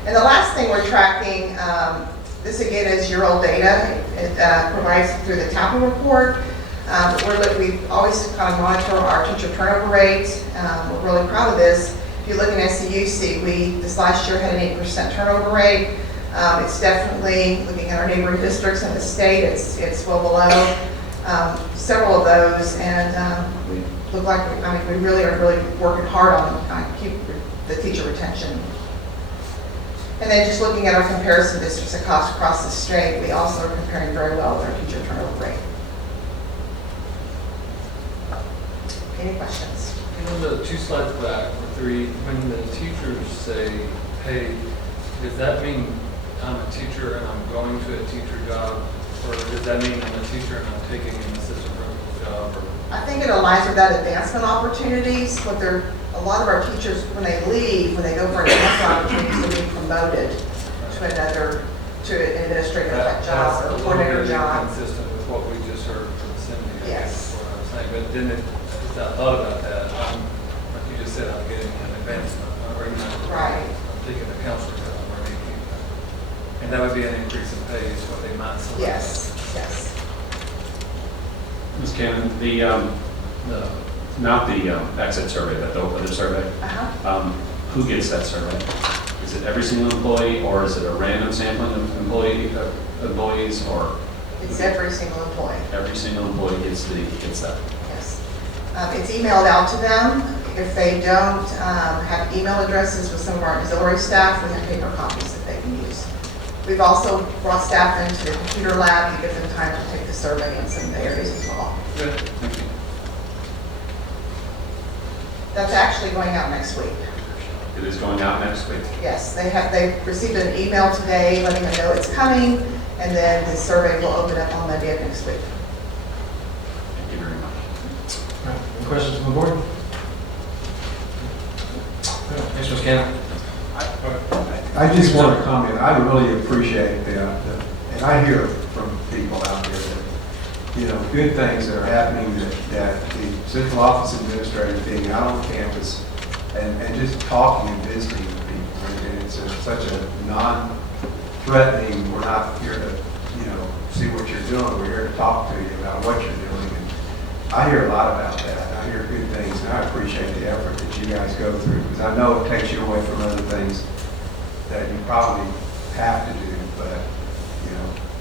And the last thing we're tracking, this again is year-old data. It provides through the TAPA report. We always kind of monitor our teacher turnover rate. We're really proud of this. If you look at SCUC, this last year had an 8% turnover rate. It's definitely, looking at our neighboring districts in the state, it's well below several of those, and we look like, we really are working hard on keep the teacher retention. And then just looking at our comparison districts across the state, we also are comparing very well with our teacher turnover rate. Any questions? On the 2 slides back, or 3, when the teachers say, hey, does that mean I'm a teacher and I'm going to a teacher job? Or does that mean I'm a teacher and I'm taking an assistant principal job? Or? I think it aligns with that advancement opportunities. A lot of our teachers, when they leave, when they go for advancement opportunities, they're being promoted to an administrative job or a coordinator job. Consistent with what we just heard from Cindy. Yes. What I was saying, but then I thought about that. Like you just said, I'm getting an advancement. Right. I'm taking a counselor job or anything. And that would be an increase in pay is what they might select. Yes. Ms. Cannon, not the exit survey, but the other survey. Who gets that survey? Is it every single employee, or is it a random sampling of employees, or? It's every single employee. Every single employee gets that. Yes. It's emailed out to them. If they don't have email addresses with some of our auxiliary staff, we have paper copies that they can use. We've also brought staff into the computer lab to give them time to take the survey in some of the areas as well. Good. Thank you. That's actually going out next week. It is going out next week. Yes, they received an email today letting them know it's coming, and then the survey will open up on Monday of next week. Thank you very much. All right. Any questions from the board? Thanks, Ms. Cannon. I just want to comment, I really appreciate and I hear from people out there that, good things that are happening, that the central office administrator being out on campus and just talking and visiting with people. And it's such a non-threatening, we're not here to, see what you're doing, we're here to talk to you about what you're doing. And I hear a lot about that. I hear good things, and I appreciate the effort that you guys go through, because I know it takes you away from other things that you probably have to do, but,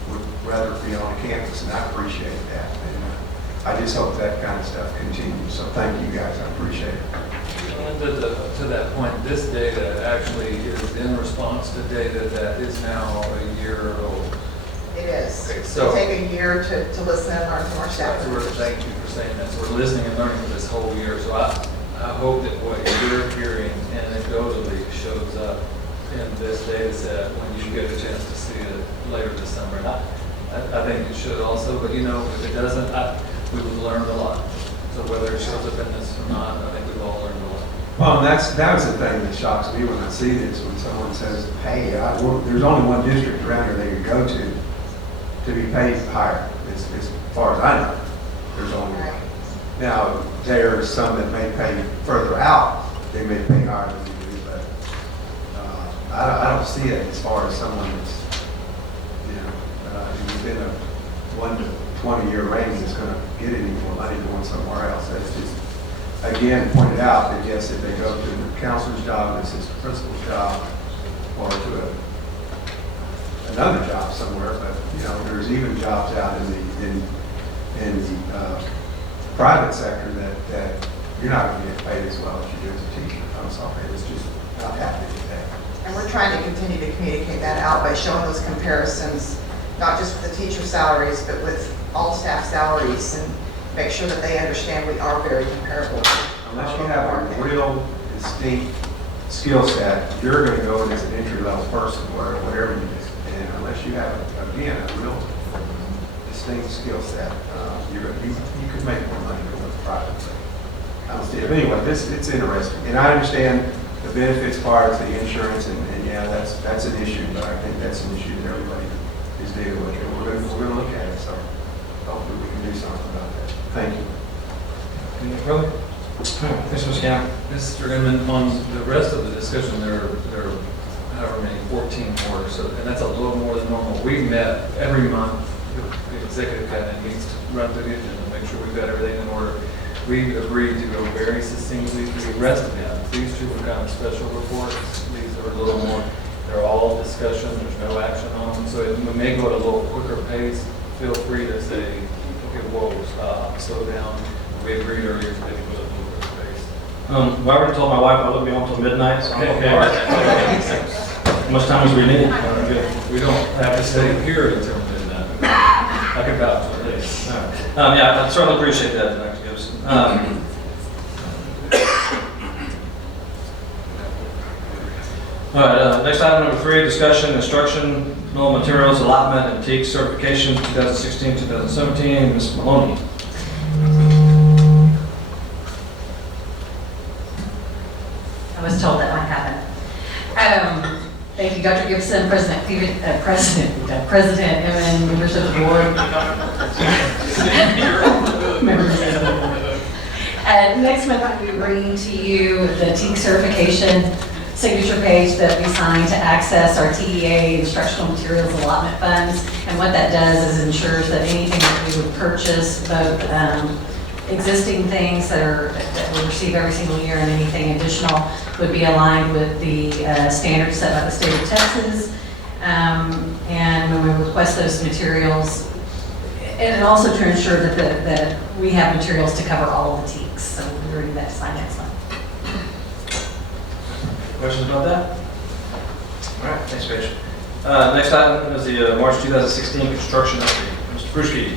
would rather be on campus, and I appreciate that. And I just hope that kind of stuff continues. So thank you guys, I appreciate it. And to that point, this data actually is in response to data that is now a year old. It is. So- It'll take a year to listen and learn from our staff. So thank you for saying that. So we're listening and learning for this whole year. So I hope that what you're hearing anecdotally shows up in this data set when you get a chance to see it later this summer. And I think it should also, but if it doesn't, we would learn a lot. So whether it shows up in this or not, I think we've all learned a lot. Well, that was the thing that shocks me when I see this, when someone says, hey, there's only one district around here they could go to be paid higher, as far as I know. There's only one. Now, there are some that may pay further out, they may pay higher than we do, but I don't see it as far as someone that's, within a 1 to 20 year range that's going to get any more money going somewhere else. That's just, again, pointed out that yes, if they go to the counselor's job, this is the principal's job, or to another job somewhere, but there's even jobs out in the private sector that you're not going to get paid as well as you do as a teacher. I'm sorry, it's just not happening today. And we're trying to continue to communicate that out by showing those comparisons, not just with the teacher salaries, but with all staff salaries, and make sure that they understand we are very comparable. Unless you have a real distinct skill set, you're going to go in as an entry-level person, whatever you do. And unless you have, again, a real distinct skill set, you could make more money going with private sector. I don't see it. But anyway, it's interesting. And I understand the benefits part, the insurance, and yeah, that's an issue, but I think that's an issue that everybody is dealing with. And we're going to look at it, so hopefully we can do something about that. Thank you. Any further? Thanks, Mr. Cannon. Mr. Inman, on the rest of the discussion, there are however many, 14 more, and that's a little more than normal. We met every month, the executive cabinet meets to run through the agenda, make sure we've got everything in order. We agreed to go very succinctly through the rest of them. These two were kind of special reports. These are a little more, they're all discussion, there's no action on them. So we may go at a little quicker pace. Feel free to say, okay, whoa, stop, slow down. We agreed earlier today to go at a little quicker pace. Well, I already told my wife I wouldn't be home till midnight, so I'm okay. How much time is we need? We don't have to stay here until midnight. I can vouch for this. Yeah, I certainly appreciate that, Dr. Gibson. All right, next item, number 3, discussion, instructional materials, allotment, and TEAC certification, 2016-2017. Ms. Maloney. I was told that might happen. Thank you, Dr. Gibson, President Inman, members of the board. Next month, I'll be bringing to you the TEAC certification signature page that we sign to access our TEA instructional materials allotment funds. And what that does is ensures that anything that we would purchase, both existing things that we receive every single year and anything additional, would be aligned with the standards set by the state of Texas. And when we request those materials, and also to ensure that we have materials to cover all of the TEACs. So we're ready that to sign next month. Questions about that? All right, thanks, Paige. Next item is the March 2016 construction update. Mr. Pruski.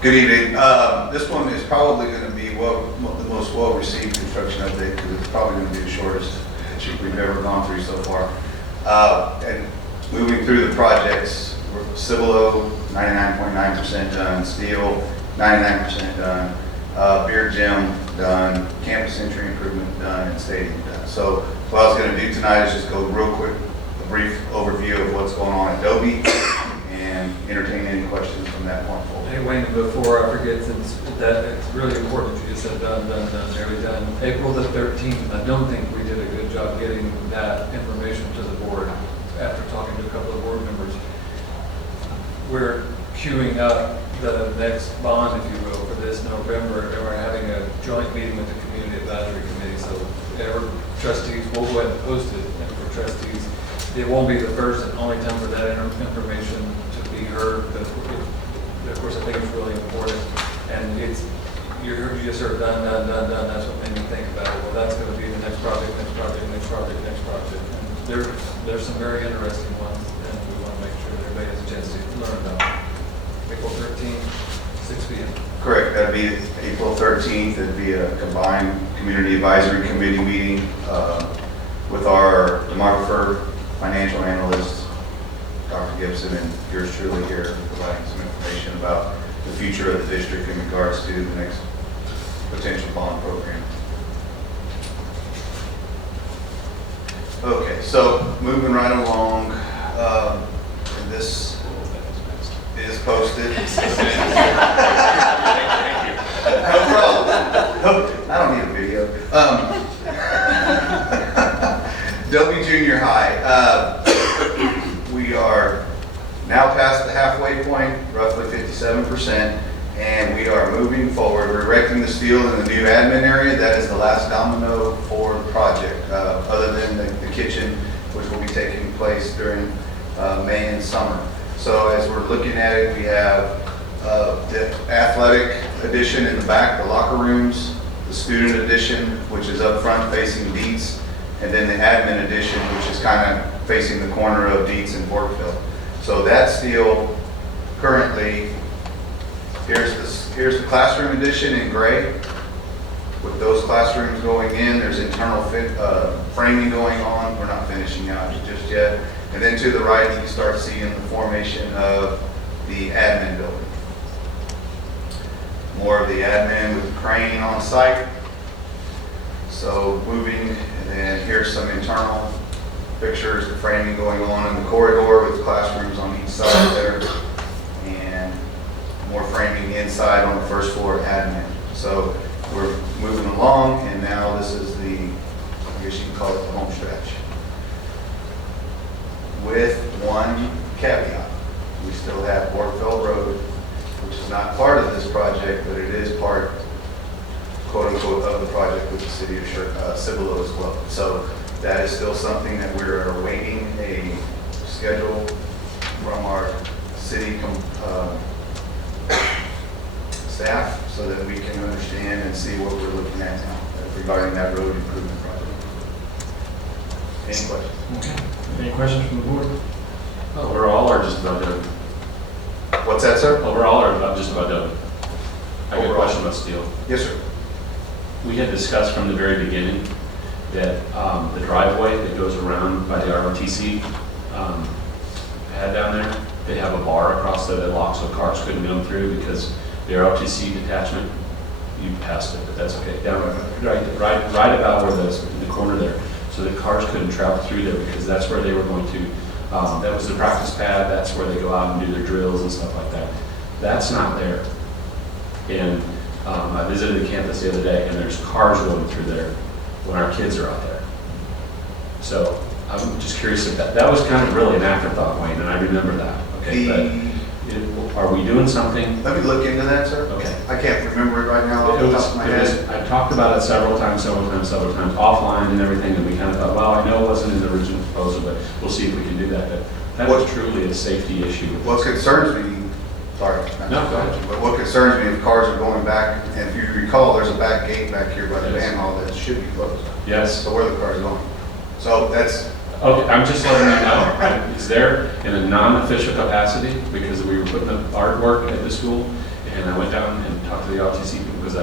Good evening. This one is probably going to be the most well-received construction update because it's probably going to be the shortest we've ever gone through so far. And moving through the projects, Cibolo, 99.9% done, Steel, 99% done, Beer Gym done, campus entry improvement done, and stadium done. So what I was going to do tonight is just go real quick, a brief overview of what's going on at Adobe and entertain any questions from that point forward. Hey Wayne, before I forget, since that it's really important that you just said done, nearly done. April the 13th, I don't think we did a good job getting that information to the board after talking to a couple of board members. We're queuing up the next bond, if you will, for this November, and we're having a joint meeting with the Community Advisory Committee. So our trustees, we'll go ahead and post it, and for trustees, it won't be the first and only time for that information to be heard. But of course, I think it's really important, and you just heard done. That's what made me think about it. Well, that's going to be the next project. And there's some very interesting ones, and we want to make sure that everybody has a chance to learn about it. April 13th, 6 p.m. Correct. That'd be April 13th. It'd be a combined Community Advisory Committee meeting with our demographer, financial analyst, Dr. Gibson, and yours truly here providing some information about the future of the district in regards to the next potential bond program. Okay, so moving right along, and this is posted. No problem. I don't need a video. Adobe Junior High. We are now past the halfway point, roughly 57%, and we are moving forward. We're erecting the steel in the new admin area. That is the last domino for the project, other than the kitchen, which will be taking place during May and summer. So as we're looking at it, we have the athletic addition in the back, the locker rooms, the student addition, which is up front facing Dietz, and then the admin addition, which is kind of facing the corner of Dietz and Portville. So that steel currently, here's the classroom addition in gray. With those classrooms going in, there's internal framing going on. We're not finishing out just yet. And then to the right, you can start seeing the formation of the admin building. More of the admin with the crane on site. So moving, and then here's some internal pictures, the framing going on in the corridor with classrooms on each side there, and more framing inside on the first floor admin. So we're moving along, and now this is the, I guess you can call it the home stretch. With one caveat, we still have Portville Road, which is not part of this project, but it is part, quote unquote, of the project with the city of Cibolo as well. So that is still something that we're awaiting a schedule from our city staff so that we can understand and see what we're looking at now regarding that road improvement project. Any questions? Okay. Any questions from the board? Overall, or just about done? What's that, sir? Overall, or just about done? I got a question about steel. Yes, sir. We had discussed from the very beginning that the driveway that goes around by the ROTC pad down there, they have a bar across there that locks so cars couldn't come through because the ROTC detachment, you passed it, but that's okay. Down right about where the corner there, so that cars couldn't travel through there because that's where they were going to. That was the practice pad. That's where they go out and do their drills and stuff like that. That's not there. And I visited the campus the other day, and there's cars going through there when our kids are out there. So I'm just curious if that was kind of really an afterthought, Wayne, and I remember that. Okay, but are we doing something? Let me look into that, sir. Okay. I can't remember it right now off the top of my head. I talked about it several times offline and everything, and we kind of thought, well, I know it wasn't in the original proposal, but we'll see if we can do that. But that was truly a safety issue. What concerns me, sorry. No, go ahead. But what concerns me if cars are going back, and if you recall, there's a back gate back here by the Yes. band hall that should be closed. Yes. So where are the cars going? So that's, Okay, I'm just letting you know. It's there in a non-official capacity because we were putting up artwork at the school, and I went down and talked to the RTC people because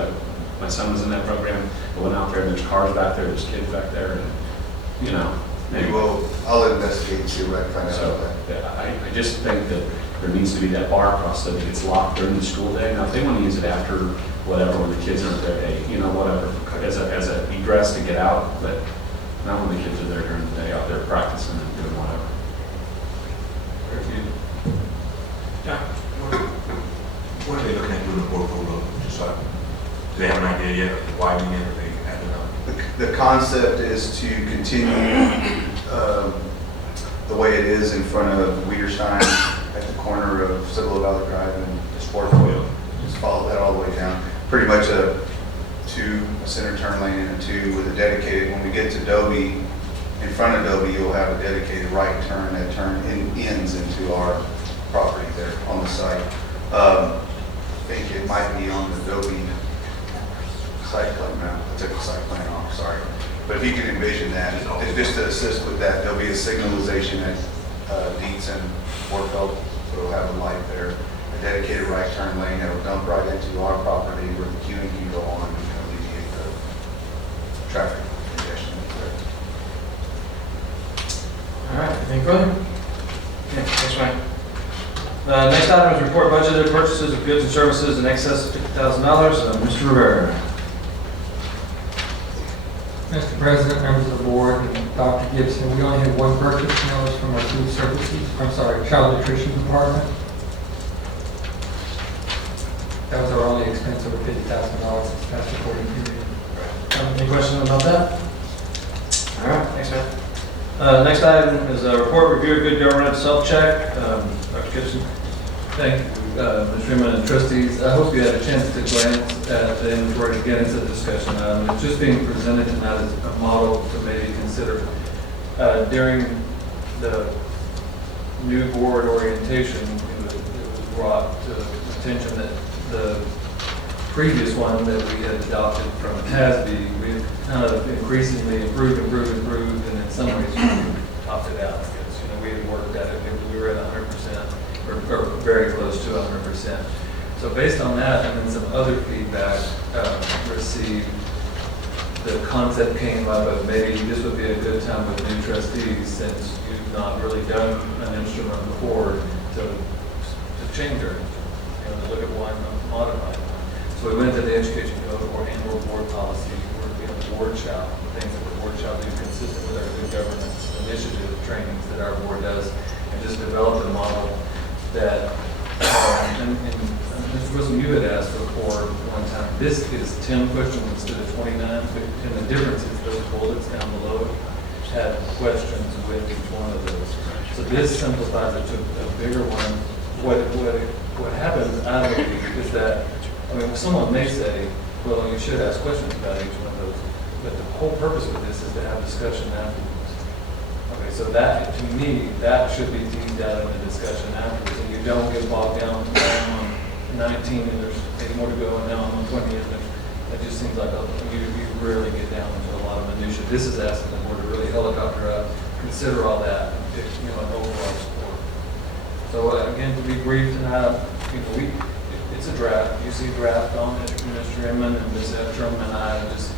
my son was in that program. I went out there and there's cars back there, there's kids back there, and maybe I'll investigate and see what I can find out So about that. I just think that there needs to be that bar across so that it's locked during the school day. Now, if they want to use it after whatever, when the kids aren't there, hey, whatever, as a egress to get out, but not when the kids are there during the day out there practicing and doing whatever. Yeah. What are they looking at doing the portfolio? Just like, do they have an idea yet of widening it, or they adding up? The concept is to continue the way it is in front of Wiederstein at the corner of Cibolo-Universal Drive and the sport field. Just follow that all the way down. Pretty much a center turn lane and a 2 with a dedicated, when we get to Dobie, in front of Dobie, you'll have a dedicated right turn that ends into our property there on the site. I think it might be on the Dobie site plan now. I took the site plan off, sorry. But if you can envision that, it's just to assist with that. There'll be a signalization at Dietz and Warfeld, so it'll have a light there. A dedicated right turn lane that'll dump right into our property where the queuing can go on and alleviate the traffic congestion there. All right, anything further? Okay, thanks, Mike. Next item is report budgeted purchases of goods and services in excess of $50,000. Mr. Rivera. Mr. President, members of the board, and Dr. Gibson, we only had one purchase, and that was from our food services, child nutrition department. That was our only expense over $50,000 this past reporting period. Any questions about that? All right, thanks, man. Next item is a report review of good governance self-check. Dr. Gibson. Thank you, Mr. Chairman and trustees. I hope you had a chance to glance at the inventory again. It's a discussion item. It's just being presented tonight as a model to maybe consider. During the new board orientation, it was brought to attention that the previous one that we had adopted from TASB, we had kind of increasingly improved, and in some ways we topped it out. Because, we had worked at it, we were at 100%. Or very close to 100%. So based on that, and then some other feedback received, the concept came up of maybe this would be a good time with new trustees, since you've not really done an instrument before, to change it, to look at one, modify one. So we went to the education code or annual board policy, where the board shall, things that the board shall do consistent with our good governance initiative trainings that our board does, and just developed a model that, and Mr. Wilson, you had asked before one time, this is 10 questions instead of 29, and the difference is those bullets down below had questions with each one of those. So this simplifies it to a bigger one. What happens, I don't know, is that, someone may say, well, you should ask questions about each one of those, but the whole purpose of this is to have discussion afterwards. Okay, so that, to me, that should be teased out in the discussion afterwards, and you don't get bogged down on 19, and there's 8 more to go, and now I'm on 20, and it just seems like you rarely get down into a lot of minutia. This is asking the board to really helicopter up, consider all that, an overall support. So again, to be brief tonight, it's a draft. You see draft on it, Mr. Inman and Ms. Etram, and I just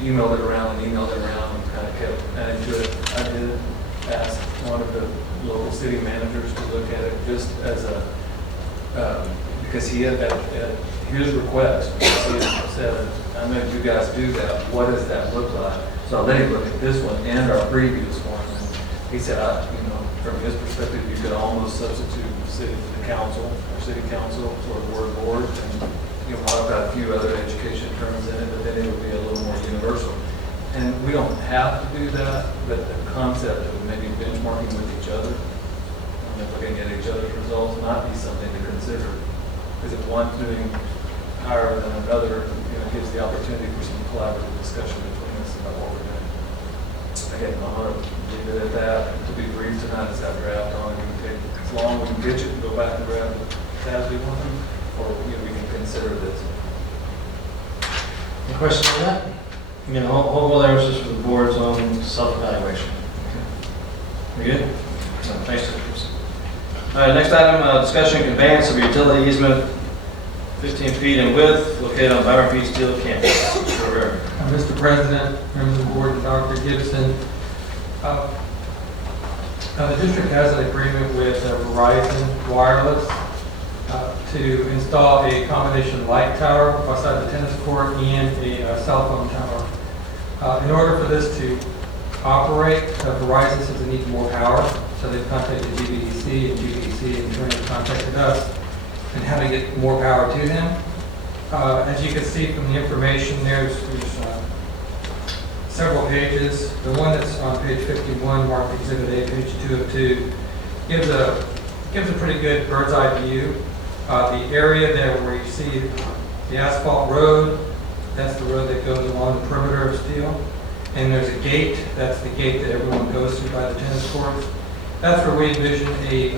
emailed it around and kind of kept adding to it. I did ask one of the local city managers to look at it just as because he had his request. He had said, I know you guys do that. What does that look like? So I let him look at this one and our previous one. And he said, from his perspective, you could almost substitute the council or city council for the word board, and modify a few other education terms in it, but then it would be a little more universal. And we don't have to do that, but the concept of maybe benchmarking with each other, looking at each other's results, might be something to consider. Because if one's doing higher than another, gives the opportunity for some collaborative discussion between us about what we're doing. Again, I'm going to leave it at that. To be brief tonight is that draft on. We can take as long as we can pitch it and go back and grab the TASB one, or we can consider this. Any questions on that? Again, whole goal there was just for the board's own self-evaluation. We good? So, thanks, Dr. Gibson. All right, next item, discussion conveyance of utility easement, 15 feet in width, located on Byron P. Steel campus. Mr. Rivera. Mr. President, members of the board, and Dr. Gibson, the district has an agreement with Verizon Wireless to install a combination light tower beside the tennis court and a cell phone tower. In order for this to operate, Verizon says it needs more power, so they've contacted GBDC, and GBDC in turn has contacted us and how to get more power to them. As you can see from the information, there's several pages. The one that's on page 51, marked Exhibit A, page 202, gives a pretty good bird's eye view. The area there where you see the asphalt road, that's the road that goes along the perimeter of Steel. And there's a gate, that's the gate that everyone goes through by the tennis courts. That's where we envision a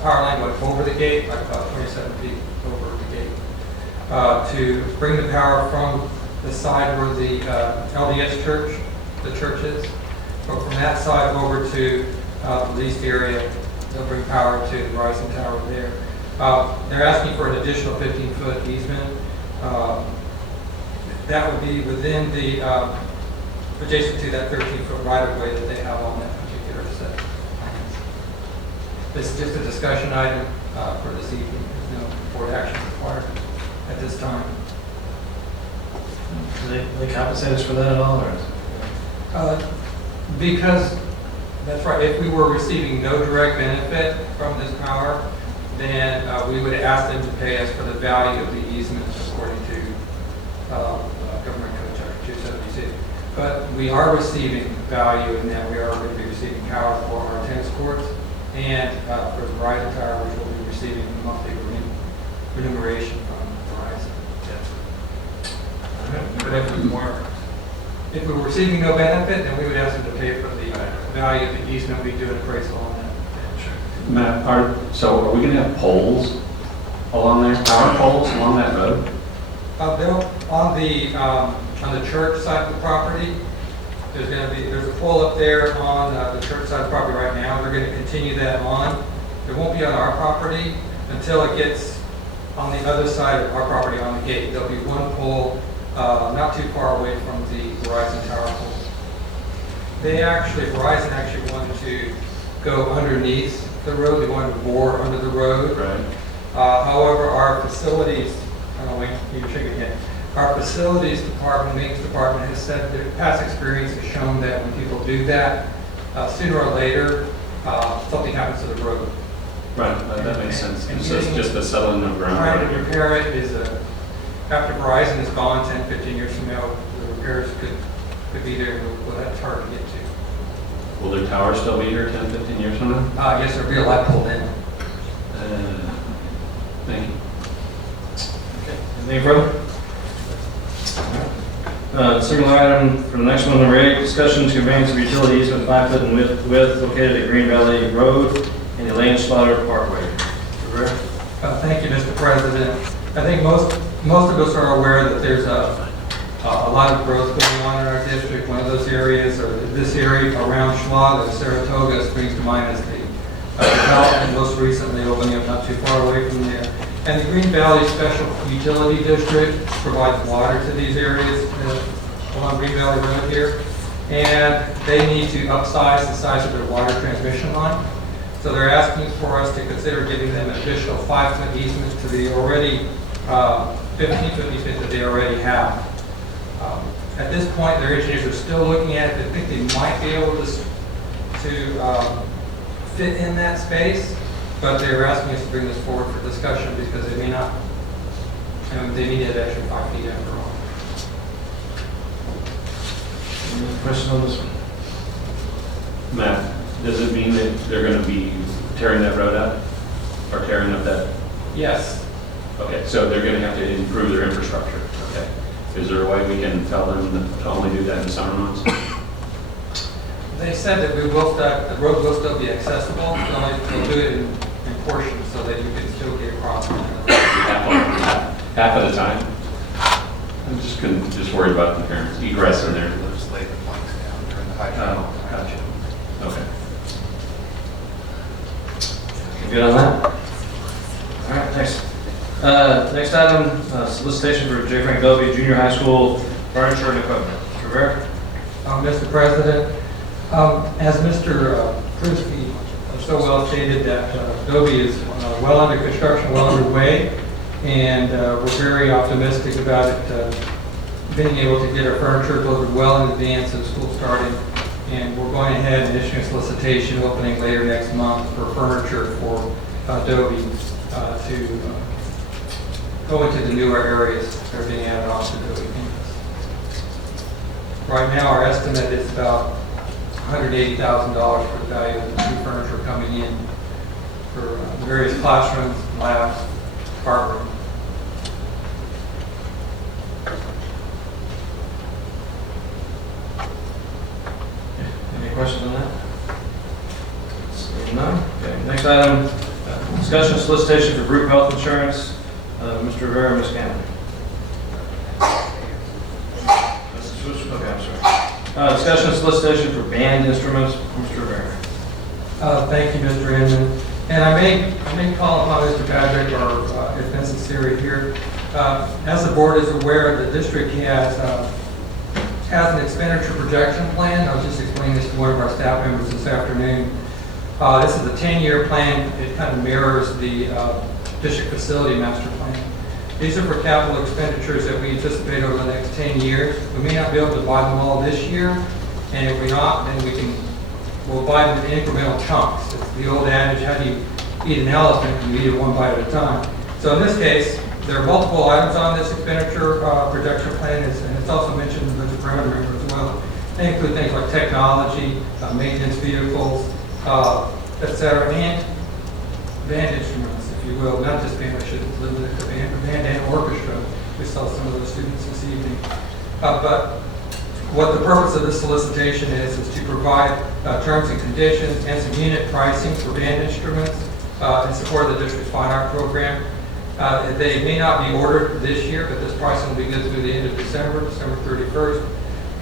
power line going over the gate, like about 27 feet over the gate, to bring the power from the side where the LDS church, the church is. But from that side over to the leased area, they'll bring power to the Verizon tower there. They're asking for an additional 15-foot easement. That would be within the, adjacent to that 13-foot right-of-way that they have on that particular set of plans. This is just a discussion item for this evening. There's no board action required at this time. Do they compensate us for that at all, or? Because, that's right, if we were receiving no direct benefit from this power, then we would ask them to pay us for the value of the easement according to Government Code Chapter 272. But we are receiving value in that we are going to be receiving power for our tennis courts and for the Verizon tower, which will be receiving monthly remuneration from Verizon. But if we were receiving no benefit, then we would ask them to pay for the value of the easement. We do an appraisal on that. Matt, so are we going to have poles along there, power poles along that road? On the church side of the property, there's a pole up there on the church side of the property right now. They're going to continue that on. It won't be on our property until it gets on the other side of our property on the gate. There'll be one pole not too far away from the Verizon tower pole. Verizon actually wanted to go underneath the road. They wanted to bore under the road. Right. However, our facilities, you shake your head. Our facilities department, maintenance department has said that past experience has shown that when people do that, sooner or later, something happens to the road. Right, that makes sense. So it's just the settling of ground. Trying to repair it is after Verizon is gone 10, 15 years from now, the repairs could be there, but that's hard to get to. Will their tower still be here 10, 15 years from now? Yes, there'll be a light pole then. Thank you. Okay, anything further? Similar item for the next one, number 8, discussion to conveyance of utility easement 5 foot in width located at Green Valley Road and Elaine Slaughter Parkway. Thank you, Mr. President. I think most of us are aware that there's a lot of growth going on in our district. One of those areas, or this area around Schlag, Saratoga, springs to mind as the development most recently opening up not too far away from there. And the Green Valley Special Utility District provides water to these areas along Green Valley Road here. And they need to upsize the size of their water transmission line. So they're asking for us to consider giving them an additional 5-foot easement to the already 15-foot easement that they already have. At this point, their engineers are still looking at it. They think they might be able to fit in that space, but they're asking us to bring this forward for discussion because they may not, they need that extra 5 feet after all. Any questions on this one? Matt, does it mean that they're going to be tearing that road up or tearing up that? Yes. Okay, so they're going to have to improve their infrastructure. Okay. Is there a way we can tell them to only do that in the summer months? They said that the road will still be accessible, they'll do it in portions so that you can still get across. Half at a time? I'm just worried about the parents. Egress in there. They'll just lay the planks down during the high tide. Oh, gotcha. Okay. You good on that? All right, thanks. Next item, solicitation for J. Frank Dobie Junior High School furniture and equipment. Mr. Rivera? Mr. President, as Mr. Krusky so well stated, that Dobie is well under construction, well underway, and we're very optimistic about it being able to get our furniture delivered well in advance of school starting. And we're going ahead and issuing a solicitation opening later next month for furniture for Dobie to go into the newer areas that are being added on to Dobie campus. Right now, our estimate is about $180,000 for the value of the new furniture coming in for various classrooms, labs, art room. Any questions on that? None? Okay. Next item, discussion solicitation for group health insurance. Mr. Rivera, Ms. Cannon. Okay, I'm sorry. Discussion solicitation for band instruments. Mr. Rivera. Thank you, Mr. Inman. And I may call upon Mr. Badrick, or if necessary here. As the board is aware, the district has an expenditure projection plan. I was just explaining this to one of our staff members this afternoon. This is a 10-year plan. It kind of mirrors the district facility master plan. These are for capital expenditures that we anticipate over the next 10 years. We may not be able to buy them all this year, and if we're not, then we'll buy them in incremental chunks. It's the old adage, how do you eat an elephant? You eat it one bite at a time. So in this case, there are multiple items on this expenditure projection plan, and it's also mentioned in the budget parameter as well. They include things like technology, maintenance vehicles, et cetera, and band instruments, if you will. Not just band, I shouldn't limit it to band and orchestra. We saw some of those students this evening. But what the purpose of this solicitation is to provide terms and conditions and some unit pricing for band instruments in support of the district's fine art program. They may not be ordered this year, but this pricing will be good through the end of December 31st.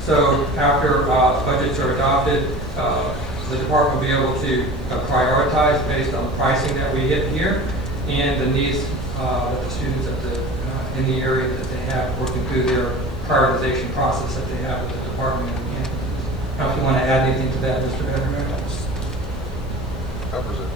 So after budgets are adopted, the department will be able to prioritize based on the pricing that we get here and the needs that the students in the area that they have working through their prioritization process that they have with the department. Now, if you want to add anything to that, Mr. Edmund. Covers it.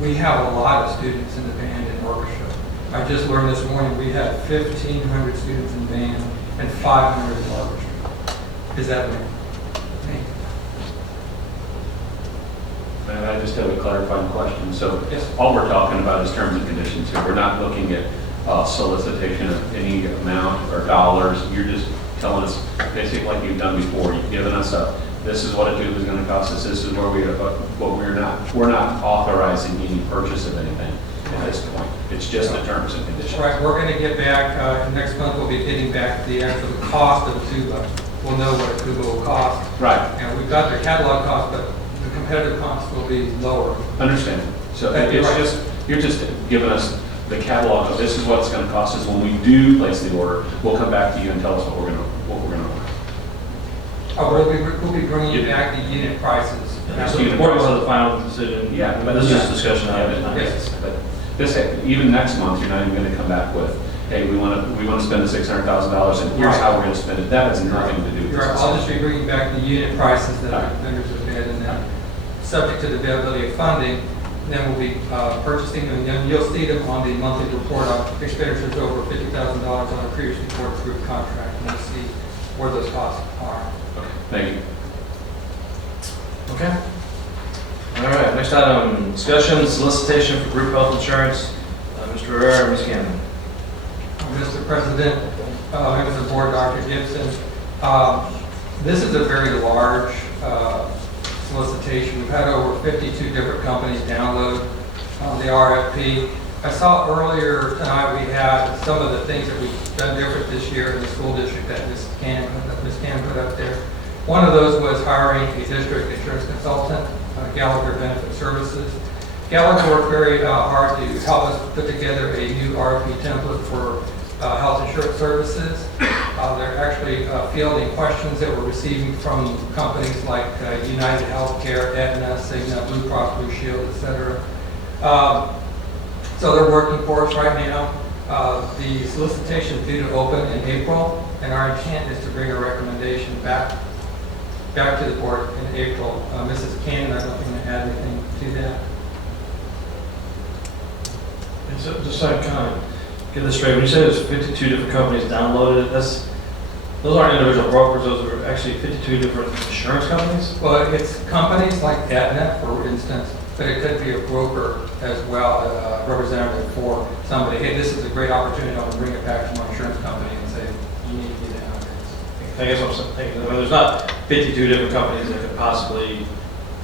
We have a lot of students in the band and orchestra. I just learned this morning we have 1,500 students in band and 500 in orchestra. Is that right? And I just have a clarifying question. So yes. All we're talking about is terms and conditions here. We're not looking at solicitation of any amount or dollars. You're just telling us basically like you've done before. You've given us this is what a tube is going to cost us. This is where we're not authorizing any purchase of anything at this point. It's just the terms and conditions. Right. We're going to get back next month. We'll be getting back the actual cost of the tuba. We'll know what a tuba will cost. Right. And we've got the catalog cost, but the competitive cost will be lower. Understand. So you're just giving us the catalog of this is what it's going to cost us when we do place the order. We'll come back to you and tell us what we're going to order. Oh, we'll be bringing you back the unit prices. So the board will have the final decision. Yeah, but this is discussion. Yes. But this, even next month, you're not even going to come back with, hey, we want to spend the $600,000 and here's how we're going to spend it. That has nothing to do with this. I'll just be bringing back the unit prices that our vendors have bid, and then subject to the availability of funding, then we'll be purchasing them, and then you'll see them on the monthly report on expenditures over $50,000 on a previously board-approved contract, and you'll see where those costs are. Okay, thank you. Okay. All right, next item, discussion, solicitation for group health insurance. Mr. Rivera, Ms. Cannon. Mr. President, members of the board, Dr. Gibson, this is a very large solicitation. We've had over 52 different companies download the RFP. I saw earlier tonight we had some of the things that we've done different this year in the school district that Ms. Cannon put up there. One of those was hiring a district insurance consultant, Gallagher Benefit Services. Gallagher worked very hard to help us put together a new RFP template for health insurance services. They're actually fielding questions that we're receiving from companies like United Healthcare, Aetna, Cigna, Blue Cross Blue Shield, et cetera. So they're working for us right now. The solicitation is due to open in April, and our intent is to bring a recommendation back to the board in April. Mrs. Cannon, I don't think you want to add anything to that. Just so I kind of get this straight, when you say there's 52 different companies downloaded, those aren't individual brokers, those are actually 52 different insurance companies? Well, it's companies like Aetna, for instance, but it could be a broker as well, a representative for somebody. Hey, this is a great opportunity. I'm going to bring it back to my insurance company and say, you need to get out. I guess what I'm thinking, there's not 52 different companies that could possibly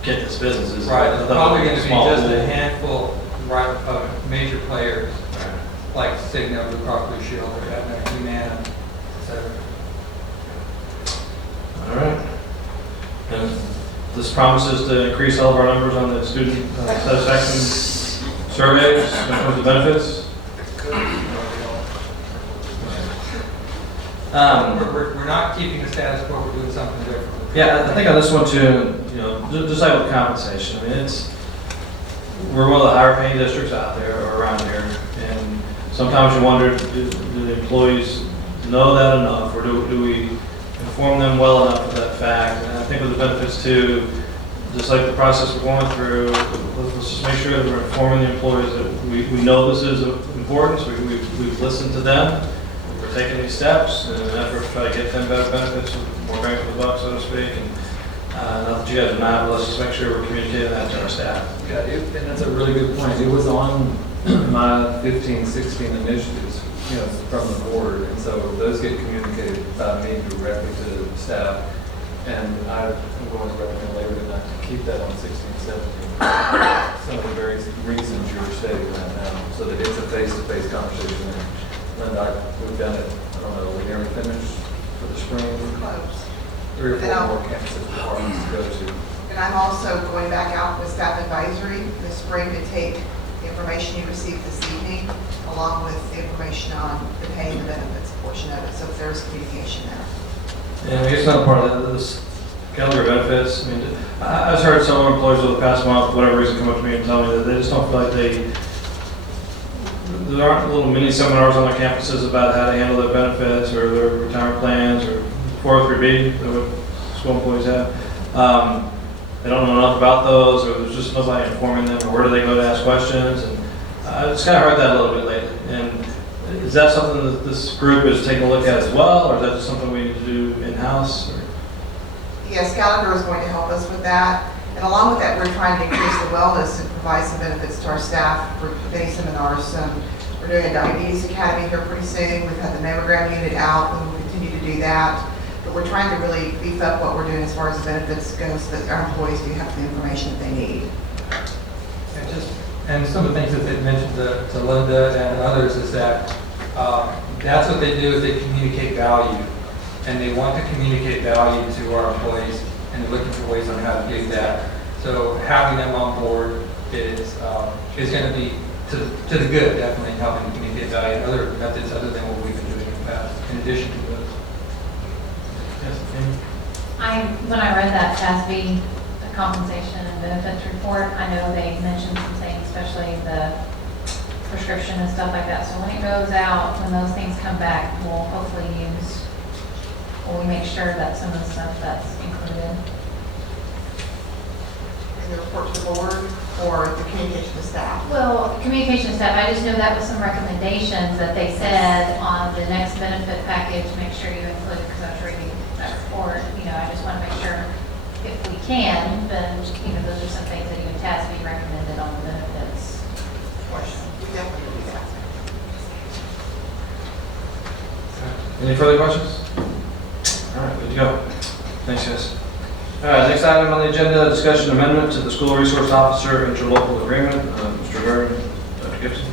get this business. Is right, there's probably going to be just pool. a handful of major players, like Cigna, Blue Cross Blue Shield, or Aetna, Humana, etc. All right. And this promises to increase all of our numbers on the student satisfaction surveys when it comes to benefits. We're not keeping the status quo. We're doing something different. Yeah, I think on this one too, just like with compensation, I mean, we're one of the higher paying districts out there or around here, and sometimes you wonder, do the employees know that enough, or do we inform them well enough of that fact? And I think with the benefits too, just like the process we're going through, let's just make sure that we're informing the employees that we know this is important, so we've listened to them, we're taking these steps in an effort to try to get them better benefits, more bang for the buck, so to speak. And not that you guys are mad, but let's just make sure we're communicating that to our staff. Yeah, and that's a really good point. It was on my 15, 16 initiatives, from the board, and so those get communicated by me directly to the staff. And I'm going to recommend later tonight to keep that on 16, 17. Some of the various reasons you're stating right now, so that it's a face-to-face conversation. And Linda, we've done it. I don't know, we nearly finished for the spring. Close. 3 or 4 more campuses, departments to go to. And I'm also going back out with staff advisory this spring to take the information you received this evening, along with the information on the pay and the benefits portion of it, so if there's communication there. And I guess another part of this Gallagher benefits, I mean, I've heard some employees over the past month, for whatever reason, come up to me and tell me that they just don't feel like there aren't little mini seminars on their campuses about how to handle their benefits or their retirement plans or 403B that what school employees have. They don't know enough about those, or there's just nobody informing them, or where do they go to ask questions? And I just kind of heard that a little bit lately. And is that something that this group is taking a look at as well, or is that just something we need to do in-house? Yes, Gallagher is going to help us with that. And along with that, we're trying to increase the wellness and provide some benefits to our staff for many seminars. We're doing a diabetes academy here pretty soon. We've had the mammogram unit out, and we'll continue to do that. But we're trying to really beef up what we're doing as far as the benefits goes, so that our employees do have the information that they need. And some of the things that they mentioned to Linda and others is that that's what they do, is they communicate value. And they want to communicate value to our employees, and they're looking for ways on how to do that. So having them on board is going to be to the good, definitely helping communicate value and other methods other than what we've been doing in the past, in addition to those. When I read that TASB, the compensation and benefits report, I know they mentioned some things, especially the prescription and stuff like that. So when it goes out, when those things come back, we'll hopefully we make sure that some of the stuff that's included. In the report to the board or the communication to staff? Well, communication staff, I just know that was some recommendations that they said on the next benefit package, make sure you include, because I was reading that report, I just want to make sure if we can, then, those are some things that even TASB recommended on the benefits portion. We definitely do that. Any further questions? All right, good to go. Thanks, guys. All right, next item on the agenda, discussion amendment to the school resource officer interlocal agreement. Mr. Vernon, Dr. Gibson.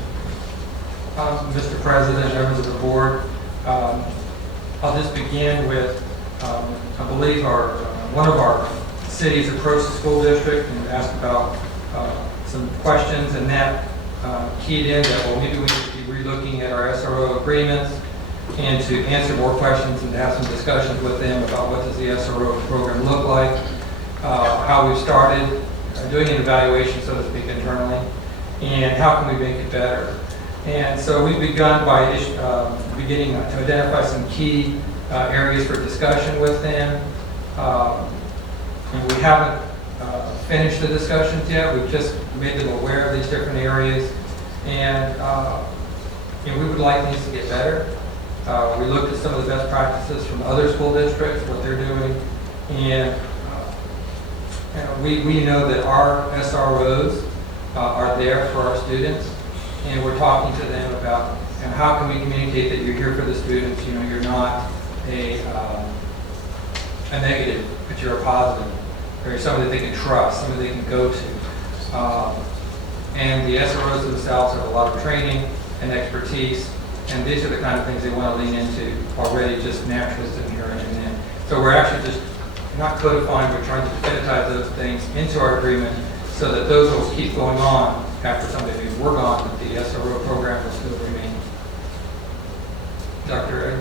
Mr. President, members of the board. I'll just begin with, I believe one of our cities approached the school district and asked about some questions, and that keyed in that, well, maybe we need to be relooking at our SRO agreements and to answer more questions and to have some discussions with them about what does the SRO program look like, how we started doing an evaluation, so to speak, internally, and how can we make it better. And so we've begun by beginning to identify some key areas for discussion with them. And we haven't finished the discussions yet. We've just made them aware of these different areas. And we would like things to get better. We looked at some of the best practices from other school districts, what they're doing. And we know that our SROs are there for our students. And we're talking to them about how can we communicate that you're here for the students. You're not a negative, but you're a positive. Or you're somebody they can trust, somebody they can go to. And the SROs themselves have a lot of training and expertise, and these are the kind of things they want to lean into already just naturally sitting here and then. So we're actually just not codifying, we're trying to definitize those things into our agreement so that those will keep going on after somebody who's worked on, but the SRO program will still remain. Dr.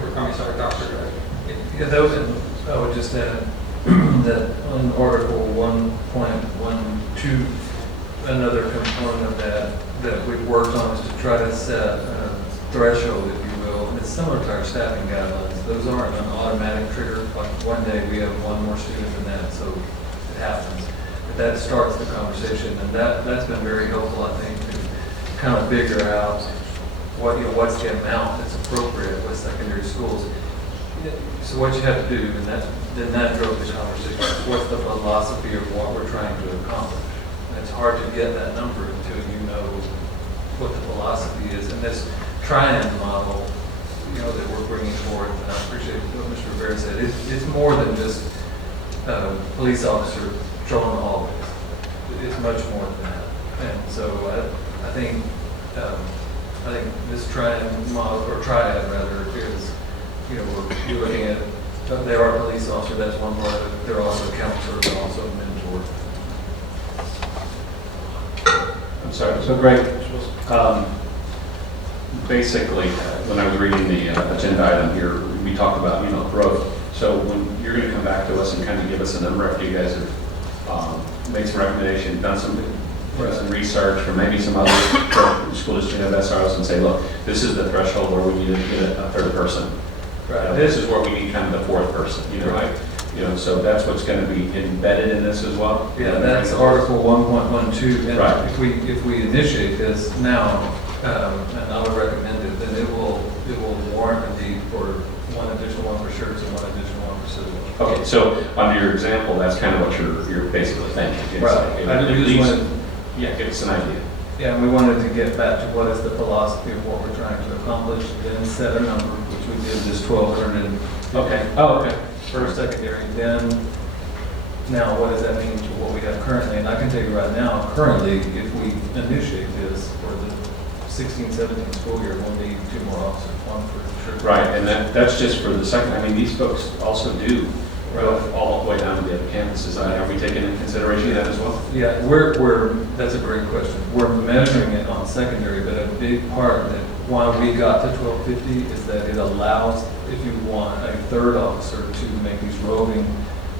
Yeah, I would just add that on Article 1.12, another component of that we've worked on is to try to set a threshold, if you will, and it's similar to our staffing guidelines. Those aren't an automatic trigger, like one day we have one more student than that, so it happens. But that starts the conversation, and that's been very helpful, I think, to kind of figure out what's the amount that's appropriate with secondary schools. So what you have to do, and that drove the conversation, what's the philosophy of what we're trying to accomplish? And it's hard to get that number until you know what the philosophy is. And this triad model, that we're bringing forward, and I appreciate what Mr. Rivera said, it's more than just a police officer trolling the hallways. It's much more than that. And so I think this triad model, or triad rather, is, we're looking at, they are a police officer, that's one part of it. They're also a counselor, they're also a mentor. I'm sorry, so Greg, basically, when I was reading the agenda item here, we talked about, growth. So when you're going to come back to us and kind of give us a number after you guys have made some recommendations, done some research, or maybe some other school district have SROs and say, look, this is the threshold where we need to get a third person. Right. This is where we need kind of the fourth person, right? So that's what's going to be embedded in this as well. Yeah, that's Article 1.12. And right. If we initiate this now, and I would recommend it, then it will warrant a need for one additional one for Schertz and one additional one for Civil. Okay, so under your example, that's kind of what you're basically thinking. Right. Give us an idea. Yeah, and we wanted to get back to what is the philosophy of what we're trying to accomplish, then set a number, which we did this 1,200. Okay. Oh, okay. For secondary. Then, now what does that mean to what we have currently? And I can tell you right now, currently, if we initiate this for the 16-17 school year, we'll need 2 more officers, one for sure. Right, and that's just for the second. I mean, these folks also do go all the way down to the other campuses. Are we taking into consideration that as well? Yeah, that's a great question. We're measuring it on secondary, but a big part that why we got to 1250 is that it allows, if you want, a third officer to make these roving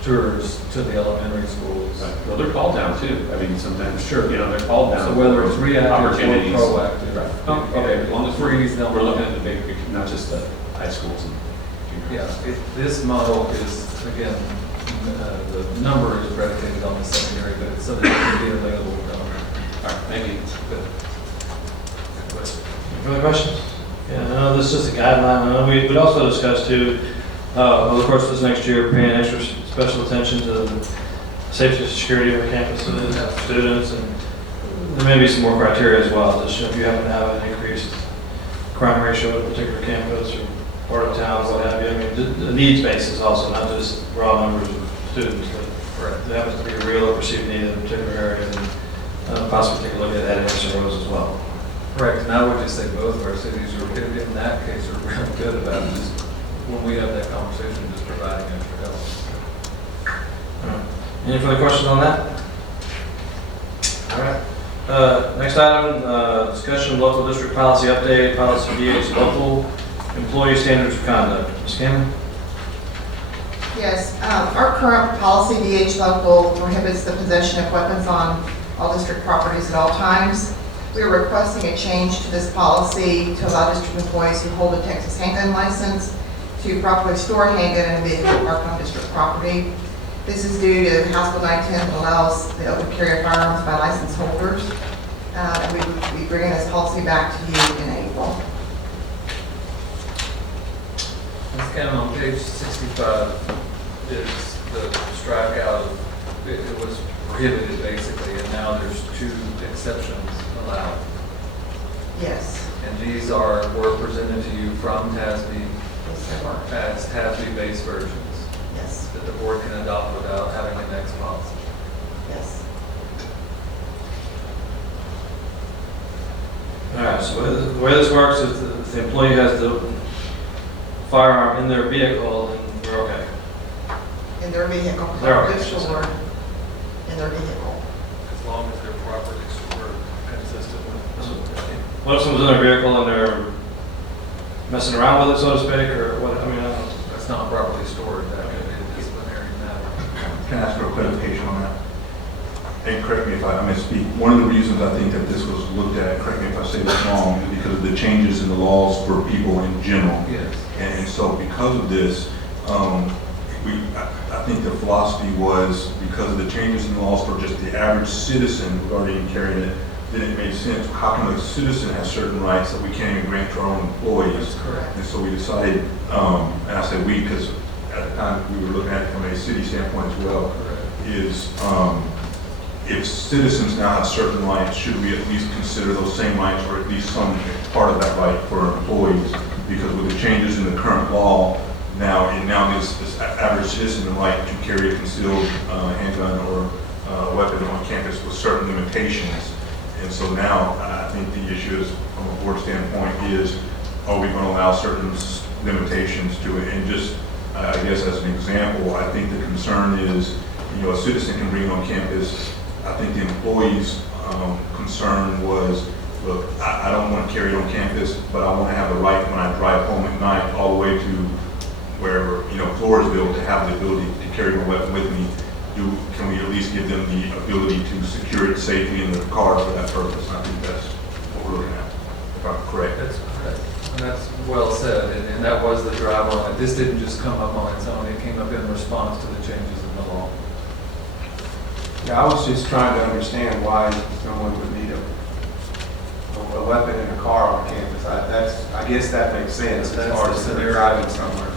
tours to the elementary schools. Right. Well, they're called down too. I mean, sometimes, sure, they're called down. So whether it's reactive or opportunities. proactive. Right. Oh, okay, as long as we're looking at the big picture, not just the high schools. Yeah, this model is, again, the number is predicated on the secondary, but it's something that can be available. All right, thank you. Further questions? Yeah, no, this is just a guideline. We'd also discussed too, over the course of this next year, paying extra special attention to the safety and security of the campuses, students, and there may be some more criteria as well. Just if you happen to have an increased crime ratio at a particular campus or part of town, what have you. I mean, the needs basis also, not just raw numbers of students, but there happens to be a real or perceived need in a particular area, and possibly take a look at adding SROs as well. Correct, and I would just say both of our cities are, in that case, are real good about just, when we have that conversation, just providing extra help. Any further questions on that? All right. Next item, discussion of local district policy update, policy DH local employee standards of conduct. Ms. Cameron? Yes, our current policy, DH local, prohibits the possession of weapons on all district properties at all times. We are requesting a change to this policy to allow district employees who hold a Texas handgun license to properly store a handgun in a vehicle parked on district property. This is due to House Bill 910 that allows the open carry of firearms by license holders. We will be bringing this policy back to you in April. Ms. Cameron, on page 65 is the strikeout. It was prohibited basically, and now there's 2 exceptions allowed. Yes. And these were presented to you from TASB Yes, they were. as TASB-based versions. Yes. That the board can adopt without having an next policy. Yes. All right, so the way this works is that if the employee has the firearm in their vehicle, then we're okay. In their vehicle. They're okay. Stored in their vehicle. As long as they're properly stored, consistent with. What if someone's in their vehicle and they're messing around with it, so to speak, or what? I mean, I don't know. That's not properly stored. That could be a disciplinary matter. Can I ask for a clarification on that? And correct me if I misspeak. One of the reasons I think that this was looked at, correct me if I say this wrong, is because of the changes in the laws for people in general. Yes. And so because of this, I think the philosophy was because of the changes in the laws for just the average citizen regarding carrying it, then it made sense. How can a citizen have certain rights that we can't even grant to our own employees? That's correct. And so we decided, and I said we because at the time we were looking at it from a city standpoint as well, is if citizens now have certain rights, should we at least consider those same rights or at least some part of that right for our employees? Because with the changes in the current law, now it now gives this average citizen the right to carry a concealed handgun or weapon on campus with certain limitations. And so now I think the issue is, from a board standpoint, is are we going to allow certain limitations to it? And just, I guess as an example, I think the concern is, a citizen can bring it on campus. I think the employee's concern was, look, I don't want to carry it on campus, but I want to have the right when I drive home at night all the way to wherever, Floresville, to have the ability to carry my weapon with me. Can we at least give them the ability to secure it safely in the car for that purpose? And I think that's what we're looking at, if I'm correct. That's correct. And that's well said, and that was the driver on it. This didn't just come up on its own, it came up in response to the changes in the law. Yeah, I was just trying to understand why someone would need a weapon in a car on campus. I guess that makes sense as far as they're driving somewhere.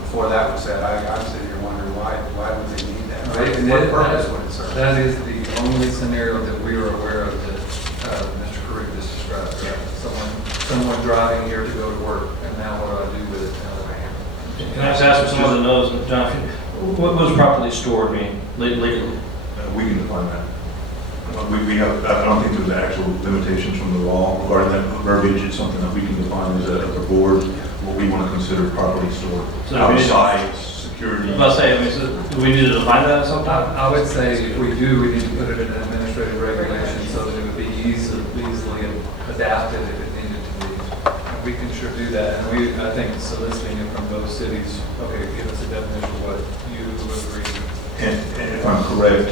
Before that was said, I'm sitting here wondering why would they need that? Right. And what purpose would it serve? That is the only scenario that we are aware of that Mr. Carruth just described. Yeah. Someone driving here to go to work, and now what do I do with it now that I am? Can I just ask for someone that knows, John, what does properly stored mean legally? We can define that. We have, I don't think there's actual limitations from the law regarding that verbiage. It's something that we can define as a board, what we want to consider properly stored. So outside security. I was about to say, do we need to define that sometime? I would say if we do, we need to put it in an administrative regulation so that it would be easily adapted if it needed to be. And we can sure do that. And I think soliciting it from both cities, okay, give us a definition of what you agree. And if I'm correct,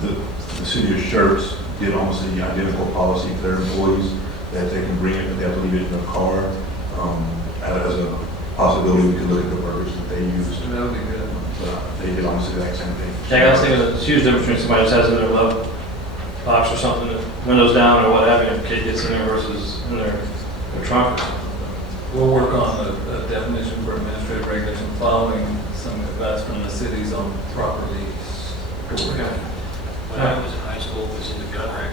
the city of Schertz did almost the identical policy for their employees, that they can bring it, but they have to leave it in their car. As a possibility, we could look at the verbiage that they used. That would be good. They did almost the exact same thing. Yeah, I was thinking there's a huge difference between somebody that has in their glove box or something, windows down or what have you, if a kid gets in there versus in their trunk or something. We'll work on a definition for administrative regulation following some advice from the cities on properly stored. When I was in high school, it was in the gun rack.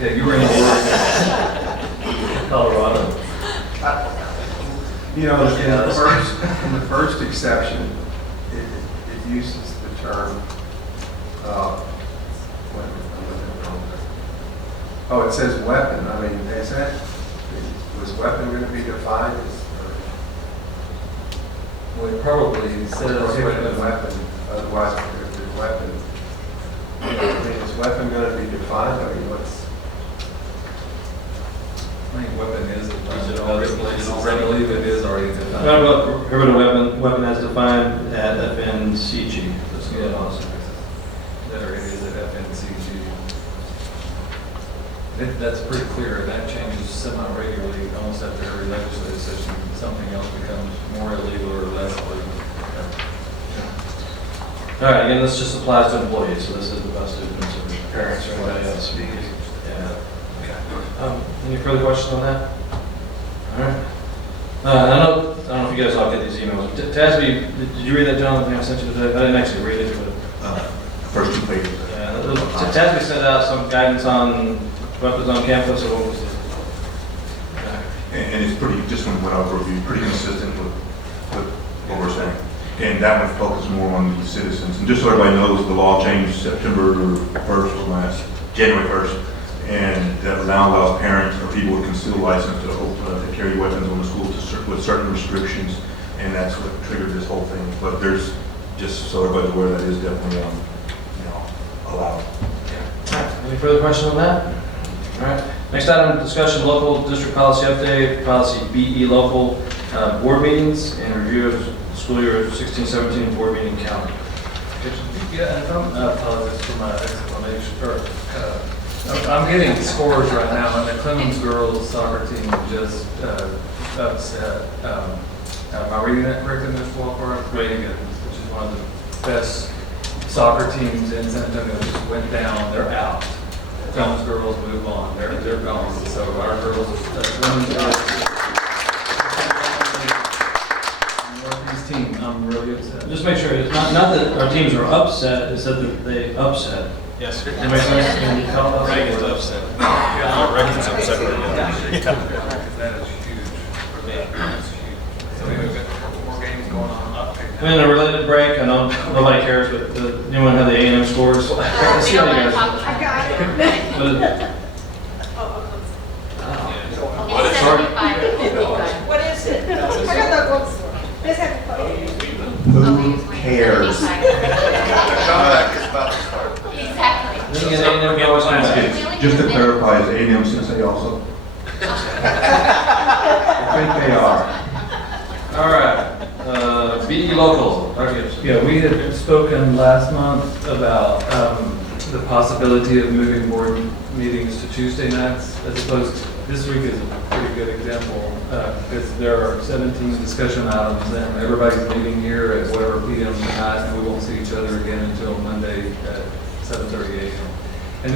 Yeah, you were in Colorado. In the first exception, it uses the term, Oh, it says weapon. I mean, was weapon going to be defined as? Well, it probably says Prohibited weapon, otherwise prohibited weapon. I mean, is weapon going to be defined? I mean, what's? I think weapon is defined in other places. I believe it is already defined. How about prohibited weapon as defined at FNCG? Yeah, that area is at FNCG. That's pretty clear. That changes semi-regularly, almost after every legislative session. Something else becomes more illegal or less illegal. All right, again, this just applies to employees, so this isn't about students or parents or anybody else. Yeah. Okay. Any further questions on that? All right. I don't know if you guys all get these emails. TASB, did you read that, John? I think I sent you today. I didn't actually read it, but First two pages. yeah, TASB sent out some guidance on weapons on campus, or what was it? And it's pretty, just from what I've reviewed, pretty consistent with what we're saying. And that one focuses more on the citizens. And just so everybody knows, the law changed September 1st, January 1st. And that now allows parents or people with concealed license to carry weapons on the school with certain restrictions. And that's what triggered this whole thing. But there's, just so everybody's aware, that is definitely allowed. All right. Any further questions on that? All right. Next item, discussion local district policy update, policy BE local board meetings, and review of school year 16-17 board meeting calendar. Yeah, and I apologize for my explanation. I'm getting scores right now, and the Clemens girls soccer team just upset. Am I reading that correctly, Mr. Walpart? Reagan, which is one of the best soccer teams in San Antonio, just went down. They're out. Clemens girls move on. They're gone. So our girls, Clemens girls, Northeast team, I'm really upset. Just make sure it's not that our teams are upset, it's that they upset. Yes, sir. Does that make sense? Can you call that? Reagan's upset. Yeah, Reagan's upset. That is huge. That's huge. So we've got a couple more games going on. In a related break, I know nobody cares, but anyone have the A&M scores? Let's see how you guys. I got it. What is it? What is it? I got the books. Let's have it. Who cares? It's about to start. Exactly. Just to clarify, is A&M Sensei also? I think they are. All right. BE local. Yeah, we had spoken last month about the possibility of moving board meetings to Tuesday nights as opposed to, this week is a pretty good example because there are 17 discussion items and everybody's meeting here at whatever PM tonight and we won't see each other again until Monday at 7:30 a.m. And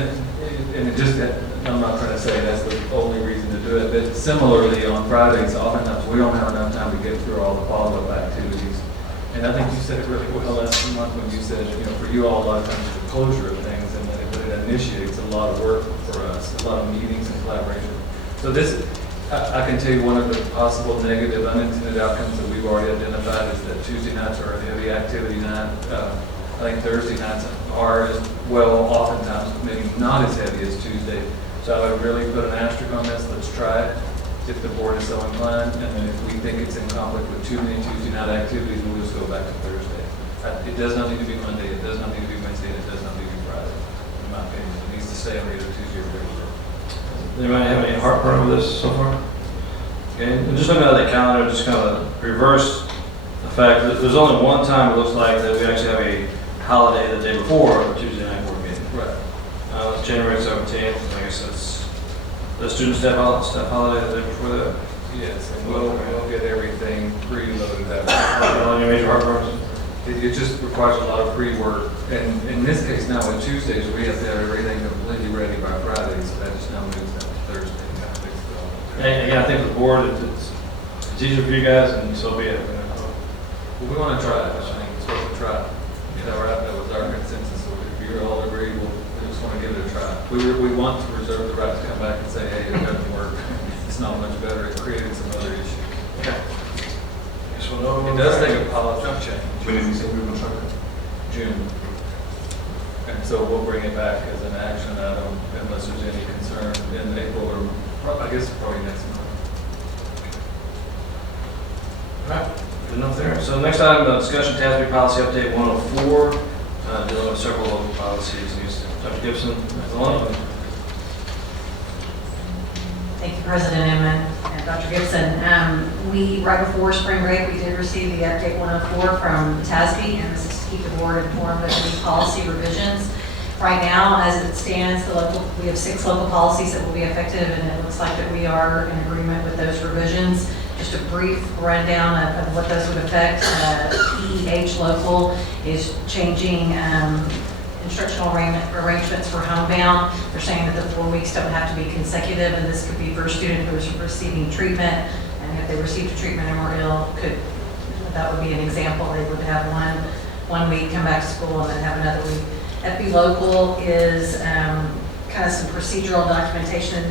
it just, I'm not trying to say that's the only reason to do it, but similarly on Fridays, oftentimes we don't have enough time to get through all the follow-up activities. And I think you said it really well last month when you said, for you all, a lot of times it's the closure of things, and that it initiates a lot of work for us, a lot of meetings and collaboration. So this, I can tell you one of the possible negative unintended outcomes that we've already identified is that Tuesday nights are a heavy activity night. I think Thursday nights are as well, oftentimes, maybe not as heavy as Tuesday. So I would really put an asterisk on this. Let's try it if the board is so inclined. And then if we think it's in conflict with too many Tuesday night activities, we'll just go back to Thursday. It does not need to be Monday. It does not need to be Wednesday. And it does not need to be Friday, in my opinion. It needs to stay on either Tuesday or Thursday. Anybody have any heartburn with this so far? Okay, and just looking at the calendar, just kind of reverse the fact that there's only one time it looks like that we actually have a holiday the day before the Tuesday night board meeting. Right. It's January 17th. I guess that's the student staff holiday the day before that. Yes, and we'll get everything preloaded that way. Any major heartburns? It just requires a lot of pre-work. And in this case now with Tuesdays, we have to have everything completely ready by Friday, so that just now moves that to Thursday. And again, I think the board, it's easier for you guys, and so be it. Well, we want to try it. I think it's worth a try. That was our consensus. So if you all agree, we just want to give it a try. We want to reserve the right to come back and say, hey, it doesn't work. It's not much better. It created some other issues. Okay. It does take a policy change. When did you say we were going to start? June. And so we'll bring it back as an action item unless there's any concern in April or, I guess, probably next month. All right, good enough there. So next item, discussion TASB policy update 104, dealing with several local policies. Dr. Gibson, that's the one. Thank you, President Inman and Dr. Gibson. Right before spring break, we did receive the update 104 from TASB, and this is to keep the board informed of any policy revisions. Right now, as it stands, we have 6 local policies that will be effective, and it looks like that we are in agreement with those revisions. Just a brief rundown of what those would affect. PEH local is changing instructional arrangements for homebound. They're saying that the 4 weeks don't have to be consecutive, and this could be for a student who is receiving treatment, and if they received treatment and were ill, that would be an example. They would have one week, come back to school, and then have another week. FB local is kind of some procedural documentation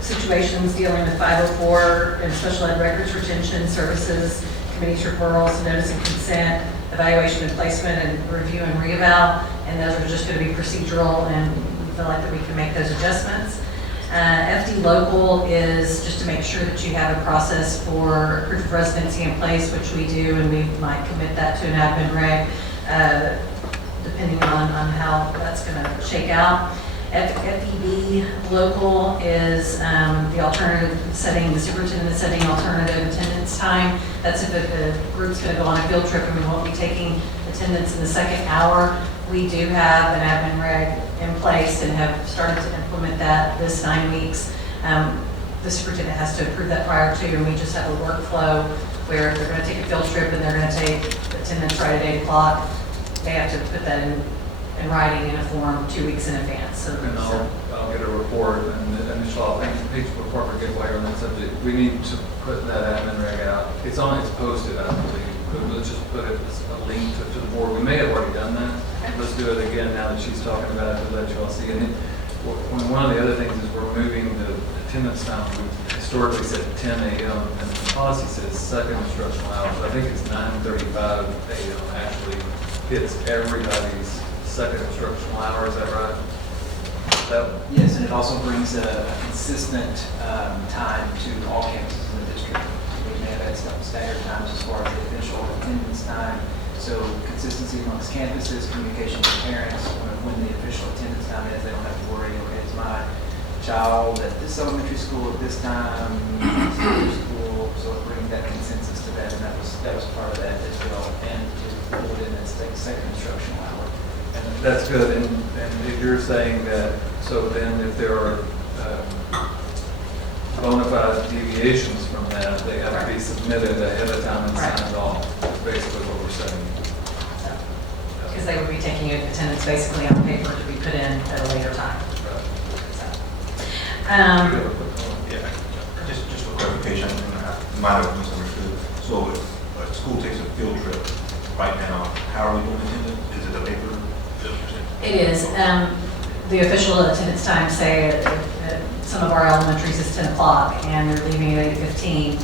situations dealing with 504 and special ed records retention services, committees referrals, notice of consent, evaluation and placement, and review and reeval, and those are just going to be procedural, and we feel like that we can make those adjustments. FD local is just to make sure that you have a process for proof of residency in place, which we do, and we might commit that to an admin reg, depending on how that's going to shake out. FEB local is the alternative setting, the superintendent setting alternative attendance time. That's if the group's going to go on a field trip and we won't be taking attendance in the second hour. We do have an admin reg in place and have started to implement that this 9 weeks. The superintendent has to approve that prior to, and we just have a workflow where they're going to take a field trip and they're going to take attendance right at 8 o'clock. They have to put that in writing in a form 2 weeks in advance. So, and I'll get a report, and initially I'll thank you before we get later on that subject. We need to put that admin reg out. It's posted, I believe. Let's just put it as a link to the board. We may have already done that. Let's do it again now that she's talking about it to let you all see. And then, one of the other things is we're moving the attendance time. We historically said 10 a.m. and the policy says second instructional hours. I think it's 9:35 a.m. actually hits everybody's second instructional hour. Is that right? Yes, and it also brings a consistent time to all campuses in the district. We may have had some staggered times as far as the official attendance time. So consistency amongst campuses, communication with parents, when the official attendance time is, they don't have to worry, okay, it's my child at this elementary school at this time, school, so bring that consensus to that, and that was part of that as well, and to put it in that second instructional hour. And that's good, and if you're saying that, so then if there are bona fide deviations from that, they have to be submitted ahead of time and signed off. That's basically what we're saying. Because they would be taking attendance basically on paper to be put in at a later time. Just for clarification, I might have misunderstood. So if a school takes a field trip right now, how are we doing attendance? Is it a paper? It is. The official attendance time, say, at some of our elementaries is 10 o'clock, and they're leaving at 8:15.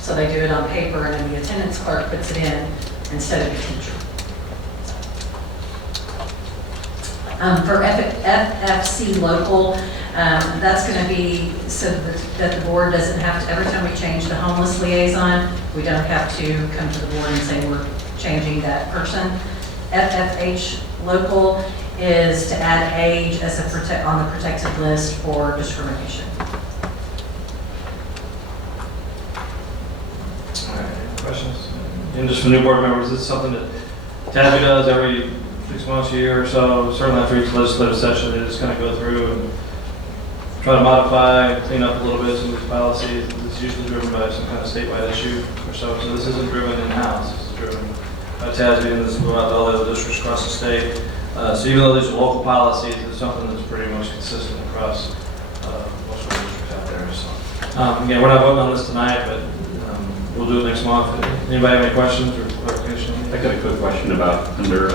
So they do it on paper, and then the attendance clerk puts it in instead of the teacher. For FFC local, that's going to be so that the board doesn't have to, every time we change the homeless liaison, we don't have to come to the board and say we're changing that person. FFH local is to add age as on the protected list for discrimination. All right, any questions? And just for new board members, this is something that TASB does every 6 months, a year or so. Certainly after each legislative session, they just kind of go through and try to modify, clean up a little bit some of these policies. It's usually driven by some kind of statewide issue or so. So this isn't driven in-house. This is driven by TASB, and this is about all the other districts across the state. So even though these are local policies, it's something that's pretty much consistent across most of the districts out there. So again, we're not voting on this tonight, but we'll do it next month. Anybody have any questions or clarification? I got a quick question about under,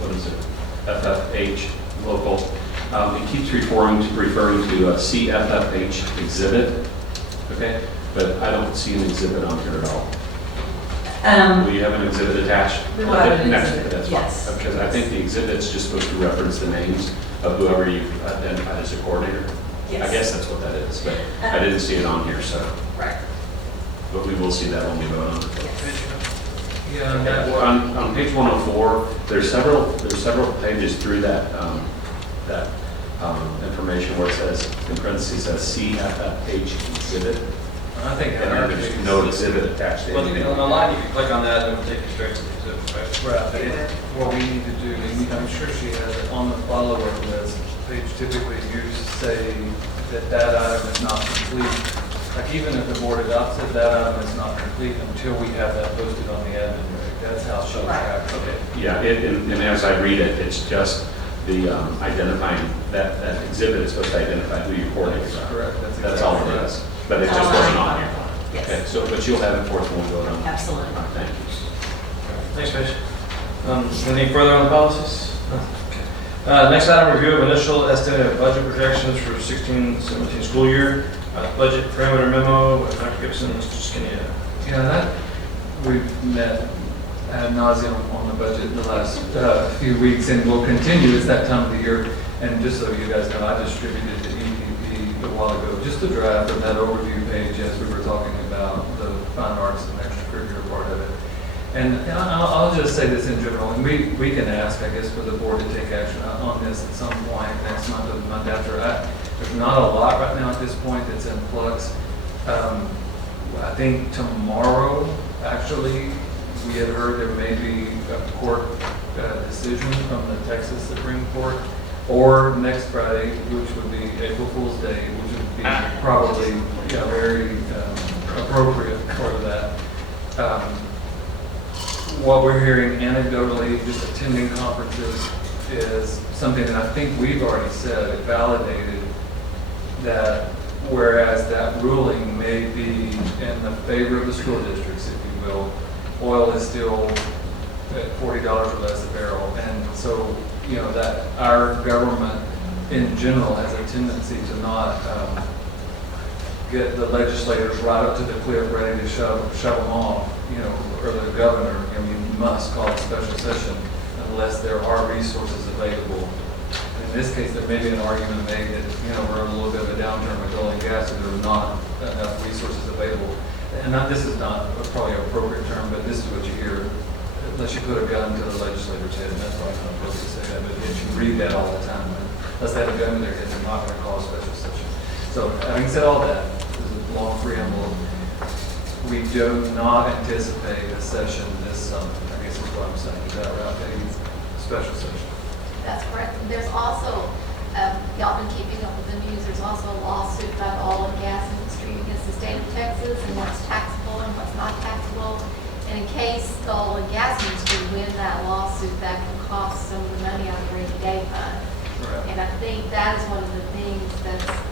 what is it, FFH local. It keeps referring to a CFFH exhibit, okay? But I don't see an exhibit on here at all. Will you have an exhibit attached? We will have an Next, exhibit, that's yes. fine. Because I think the exhibit's just supposed to reference the names of whoever you've identified as a coordinator. Yes. I guess that's what that is, but I didn't see it on here, so. Right. But we will see that when we vote on it. Yeah, and Okay. On page 104, there's several pages through that, information where it says, in parentheses, says CFFH exhibit. I think And there's no exhibit attached to Well, anything. on the line, you can click on that, and it will take you straight to the exhibit, right? Right, but what we need to do, and I'm sure she has it on the follow-up list, page typically you say that that item is not complete. Like even if the board adopts it, that item is not complete until we have that posted on the admin reg. That's how she tracks it. Yeah, and as I read it, it's just the identifying, that exhibit is supposed to identify who your coordinators are. Correct. That's all it is. But it just wasn't on here. Yes. Okay, so, but you'll have it for us when we vote on it. Absolutely. All right, thank you. Thanks, Mitch. Anything further on the policies? Next item, review of initial estimated budget projections for 16-17 school year. Budget parameter memo, Dr. Gibson, Mr. Skinny. Yeah, that, we've met ad nauseum on the budget the last few weeks, and we'll continue. It's that time of the year. And just so you guys know, I distributed the EPP a while ago, just a draft of that overview page as we were talking about the fine arts and extracurricular part of it. And I'll just say this in general, and we can ask, I guess, for the board to take action on this at some point next month or the month after. There's not a lot right now at this point that's in flux. I think tomorrow, actually, we had heard there may be a court decision from the Texas Supreme Court, or next Friday, which would be April Fool's Day, which would be probably very appropriate for that. What we're hearing anecdotally, just attending conferences, is something that I think we've already said, it validated that whereas that ruling may be in the favor of the school districts, if you will, oil is still at $40 or less a barrel. And so, that our government in general has a tendency to not get the legislators right up to the cliff ready to shove them off, or the governor, you must call a special session unless there are resources available. In this case, there may be an argument made that, we're in a little bit of a downturn with oil and gas, and there's not enough resources available. And this is not probably an appropriate term, but this is what you hear, unless you put a gun to the legislator's head, and that's probably not appropriate to say that, but if you read that all the time, unless they have a gun to their head, they're not going to call a special session. So having said all that, this is a long preamble. We do not anticipate a session this summer. I guess is what I'm saying. Is that right? A special session. That's correct. And there's also, y'all been keeping up with the news, there's also a lawsuit by the oil and gas industry against the state of Texas and what's taxable and what's not taxable. And in case the oil and gas industry win that lawsuit, that can cost some of the money out of the rainy day fund. Right. And I think that is one of the things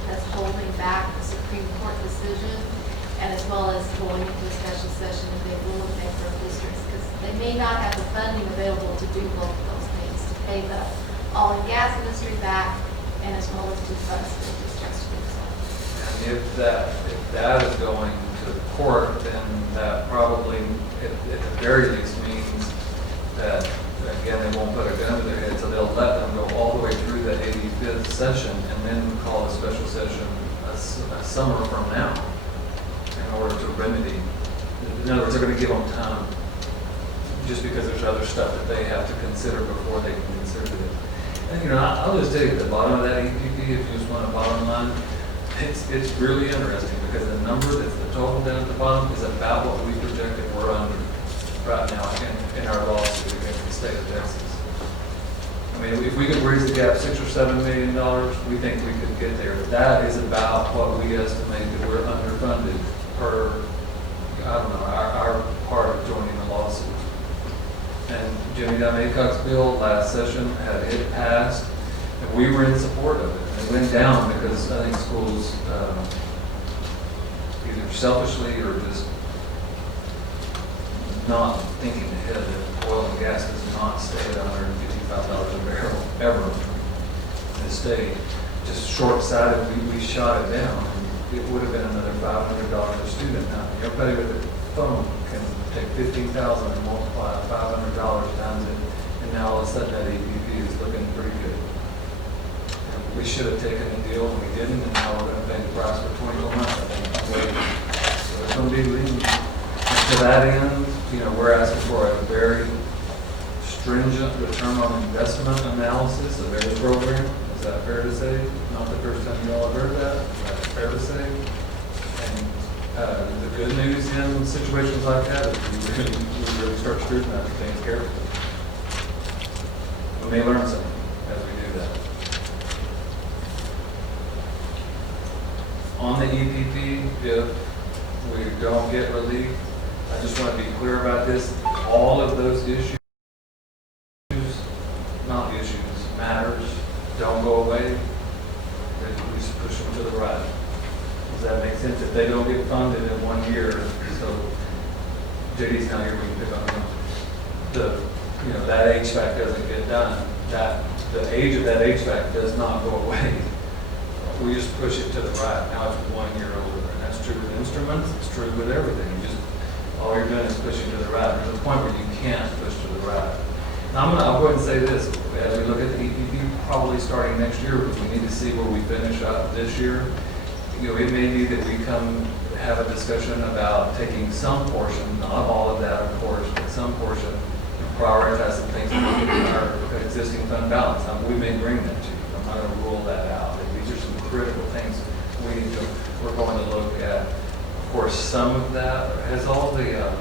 that's holding back the Supreme Court decision, and as well as going into a special session if they rule in favor of districts, because they may not have the funding available to do both of those things, to pay the oil and gas industry back, and as well as to fund school districts to do so. And if that is going to court, then that probably, at the very least, means that, again, they won't put a gun to their head, so they'll let them go all the way through the 85th session and then call a special session a summer from now in order to remedy. In other words, they're going to give them time just because there's other stuff that they have to consider before they can consider it. And, I'll just tell you at the bottom of that EPP, if you just want a bottom line, it's really interesting because the number that's the total down at the bottom is about what we projected we're under right now in our lawsuit against the state of Texas. I mean, if we could bridge the gap $6 or $7 million, we think we could get there. That is about what we estimate that we're underfunded per, our part of joining the lawsuit. And Jimmy Aycock's bill last session had it passed, and we were in support of it. It went down because I think schools either selfishly or just not thinking ahead that oil and gas does not stay at $155 a barrel ever in the state. Just short-sighted, we shot it down. it would have been another $500 a student. Now, everybody with a phone can take 15,000 and multiply $500 times it, and now all of a sudden that EPP is looking pretty good. And we should have taken the deal and we didn't, and now we're going to pay the price for 24 months, I think. So it's going to be leading. And to that end, we're asking for a very stringent return on investment analysis of every program. Is that fair to say? Not the first time you all have heard that. Is that fair to say? And the good news in situations like that is we really start scrutinizing things carefully. We may learn something as we do that. On the EPP, if we don't get relief, I just want to be clear about this. All of those issues, matters, don't go away. We just push them to the right. Does that make sense? If they don't get funded in 1 year, so JD's not here, we can pick on him. That HVAC doesn't get done. The age of that HVAC does not go away. We just push it to the right. Now it's 1 year older, and that's true with instruments. It's true with everything. All you're doing is pushing to the right. There's a point where you can't push to the right. Now I'll go ahead and say this. As we look at the EPP, probably starting next year, because we need to see where we finish up this year. It may be that we come have a discussion about taking some portion, not all of that, of course, but some portion, and prioritize some things in our existing fund balance. We may bring that to you. I'm not going to rule that out. These are some critical things we're going to look at. Of course, some of that has all the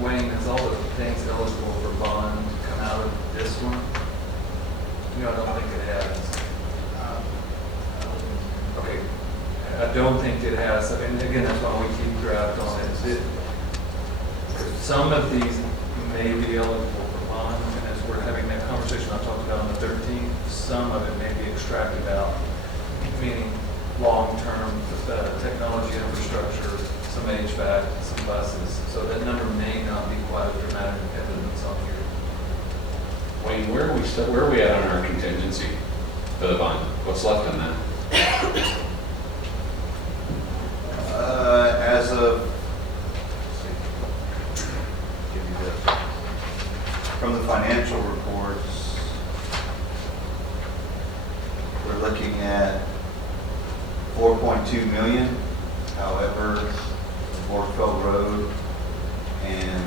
Wayne, has all the things eligible for bond come out of this one? I don't think it has. Okay, I don't think it has. And again, that's why we keep draft on it. Some of these may be eligible for bond, and as we're having that conversation I talked about on the 13th, some of it may be extracted out, meaning long-term technology infrastructure, some HVAC, some buses. So that number may not be quite as dramatic as on here. Wayne, where are we at on our contingency for the bond? What's left on that? As of, give you this. From the financial reports, we're looking at 4.2 million. However, Borkville Road and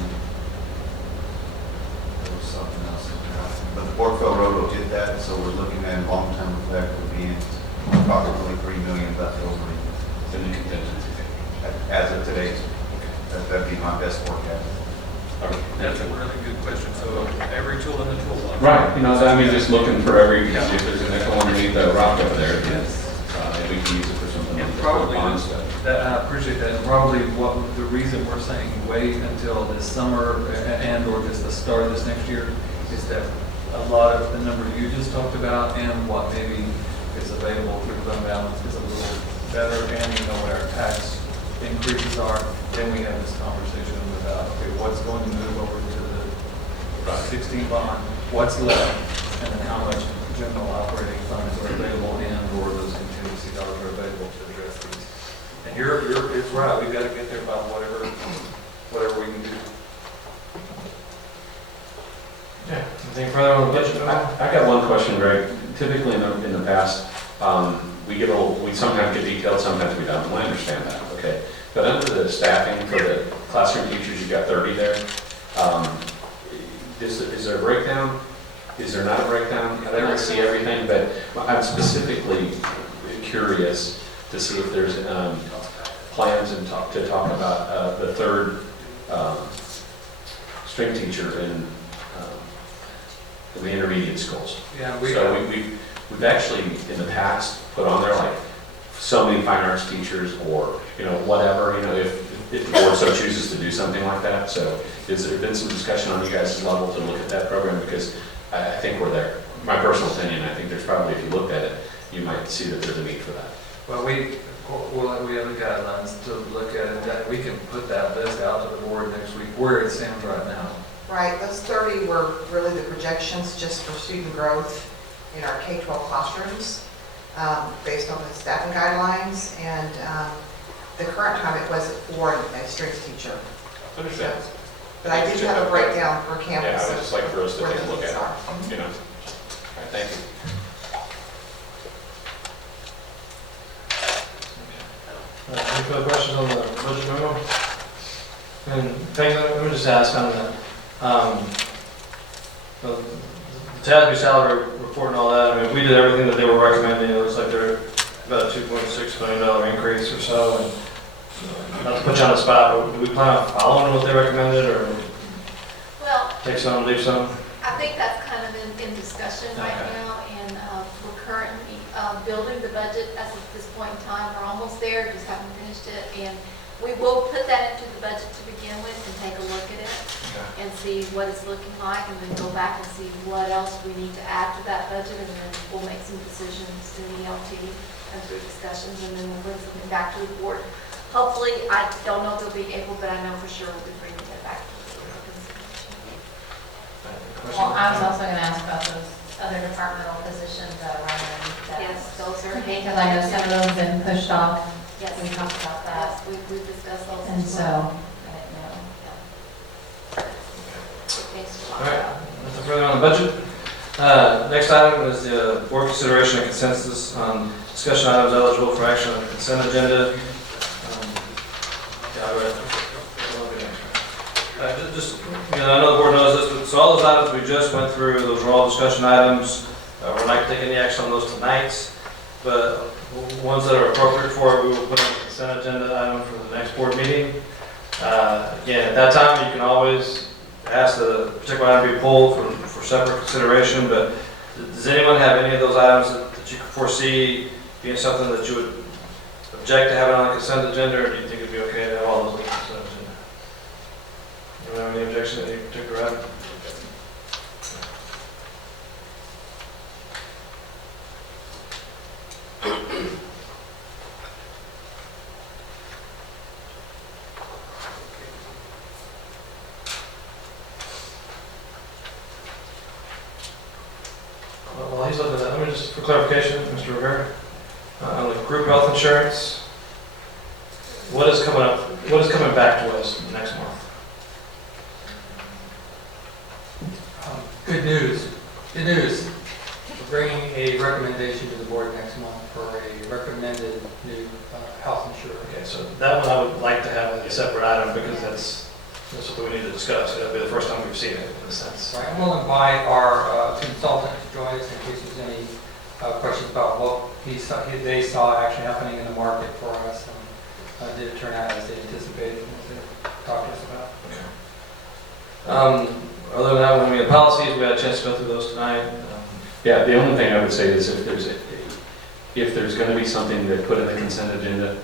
there was something else in there. But the Borkville Road will get that, so we're looking at long-term effect of being approximately 3 million left over in the contingency. As of today. That'd be my best forecast. That's a really good question. So every tool in the toolbox. Right. Just looking for if there's a nickel underneath the rock over there. Yes. We can use it for something like probably bond stuff. I appreciate that. And probably the reason we're saying wait until this summer and or just the start of this next year is that a lot of the number you just talked about and what maybe is available through fund balance is a little better, and what our tax increases are. Then we have this conversation about what's going to move over to the 16 bond, what's left, and then how much general operating funds are available and or those contingency dollars are available to address these. And it's right, we've got to get there by whatever we can do. Yeah, anything further on the budget? I got one question, Greg. Typically in the past, we sometimes get detailed, sometimes we don't. I understand that, okay. But under the staffing for the classroom teachers, you've got 30 there. Is there a breakdown? Is there not a breakdown? I don't see everything, but I'm specifically curious to see if there's plans and to talk about the third string teacher in the intermediate schools. Yeah, we've actually in the past put on there like so many fine arts teachers or whatever, if the board so chooses to do something like that. So has there been some discussion on you guys' level to look at that program? Because I think we're there. My personal opinion, I think there's probably, if you looked at it, you might see that there's a need for that. Well, we have the guidelines to look at it, and we can put that list out to the board next week where it stands right now. Right, those 30 were really the projections just for student growth in our K-12 classrooms based on the staffing guidelines. And the current time it wasn't for a strength teacher. Understand. But I did have a breakdown per campus. Yeah, I would just like for us to where take a the look needs at are. it, you know. All right, thank you. Any further questions on the budget memo? And Peggy, let me just ask on the TASB salary report and all that. I mean, we did everything that they were recommending. It looks like they're about a $2.6 million increase or so. And not to put you on the spot, but do we plan on following what they recommended, or Well, take some, leave some? I think that's kind of in discussion right Okay. now, and we're currently building the budget as of this point in time. We're almost there, just haven't finished it, and we will put that into the budget to begin with and take a look at it and see what it's looking like, and then go back and see what else we need to add to that budget, and then we'll make some decisions in the ELT and through discussions, and then we'll bring something back to the board. Hopefully, I don't know if they'll be able, but I know for sure we'll be bringing it back to the board. Well, I was also going to ask about those other departmental positions that are running. Yes, those are. Because I know some of those have been pushed off. Yes. We talked about that. Yes, we've discussed those. And as so, well. I didn't know. Thanks for All right, nothing further on the budget. Next item is the board consideration and consensus on discussion items eligible for action on the consent agenda. Just, you know, I know the board knows this, but so all those items we just went through, those were all discussion items. We're not taking any action on those tonight, but ones that are appropriate for it, we will put on the consent agenda item for the next board meeting. Again, at that time, you can always ask the particular item be pulled for separate consideration, but does anyone have any of those items that you could foresee being something that you would object to having on the consent agenda, or do you think it'd be okay to have all those on the consent agenda? Anyone have any objection to any particular item? While he's looking at that, let me just, for clarification, Mr. Rivera, on the group health insurance, what is coming up, what is coming back to us next month? Good news. Good news. We're bringing a recommendation to the board next month for a recommended new health insurance. Okay, so that one I would like to have a separate item, because that's something we need to discuss. It'll be the first time we've seen it, in a sense. Right, and we'll invite our consultant to join us in case there's any questions about what they saw actually happening in the market for us, and did it turn out as they anticipated, as they talked to us about. Other than that, when we had policies, we had a chance to go through those tonight. Yeah, the only thing I would say is if there's going to be something that put in the consent agenda,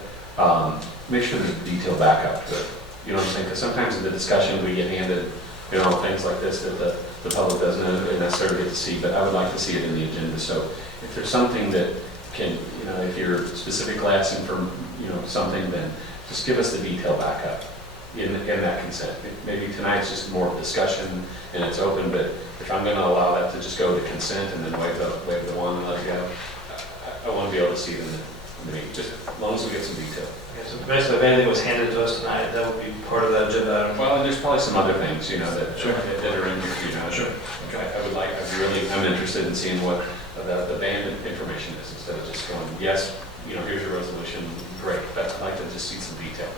make sure there's a detailed backup to it. You know what I'm saying? Because sometimes in the discussion we get handed, you know, things like this that the public doesn't necessarily get to see, but I would like to see it in the agenda. So if there's something that can, you know, if you're specifically asking for, you know, something, then just give us the detailed backup in that consent. Maybe tonight's just more of discussion and it's open, but if I'm going to allow that to just go to consent and then wave the wand and let it go, I want to be able to see it in the meeting, just as long as we get some detail. Okay, so basically, if anything was handed to us tonight, that would be part of that agenda item. Well, and there's probably some other things, you know, that are in here, you know. Sure. Okay. I'm interested in seeing what the band information is, instead of just going, yes, you know, here's your resolution, great, but I'd like to just see some detail.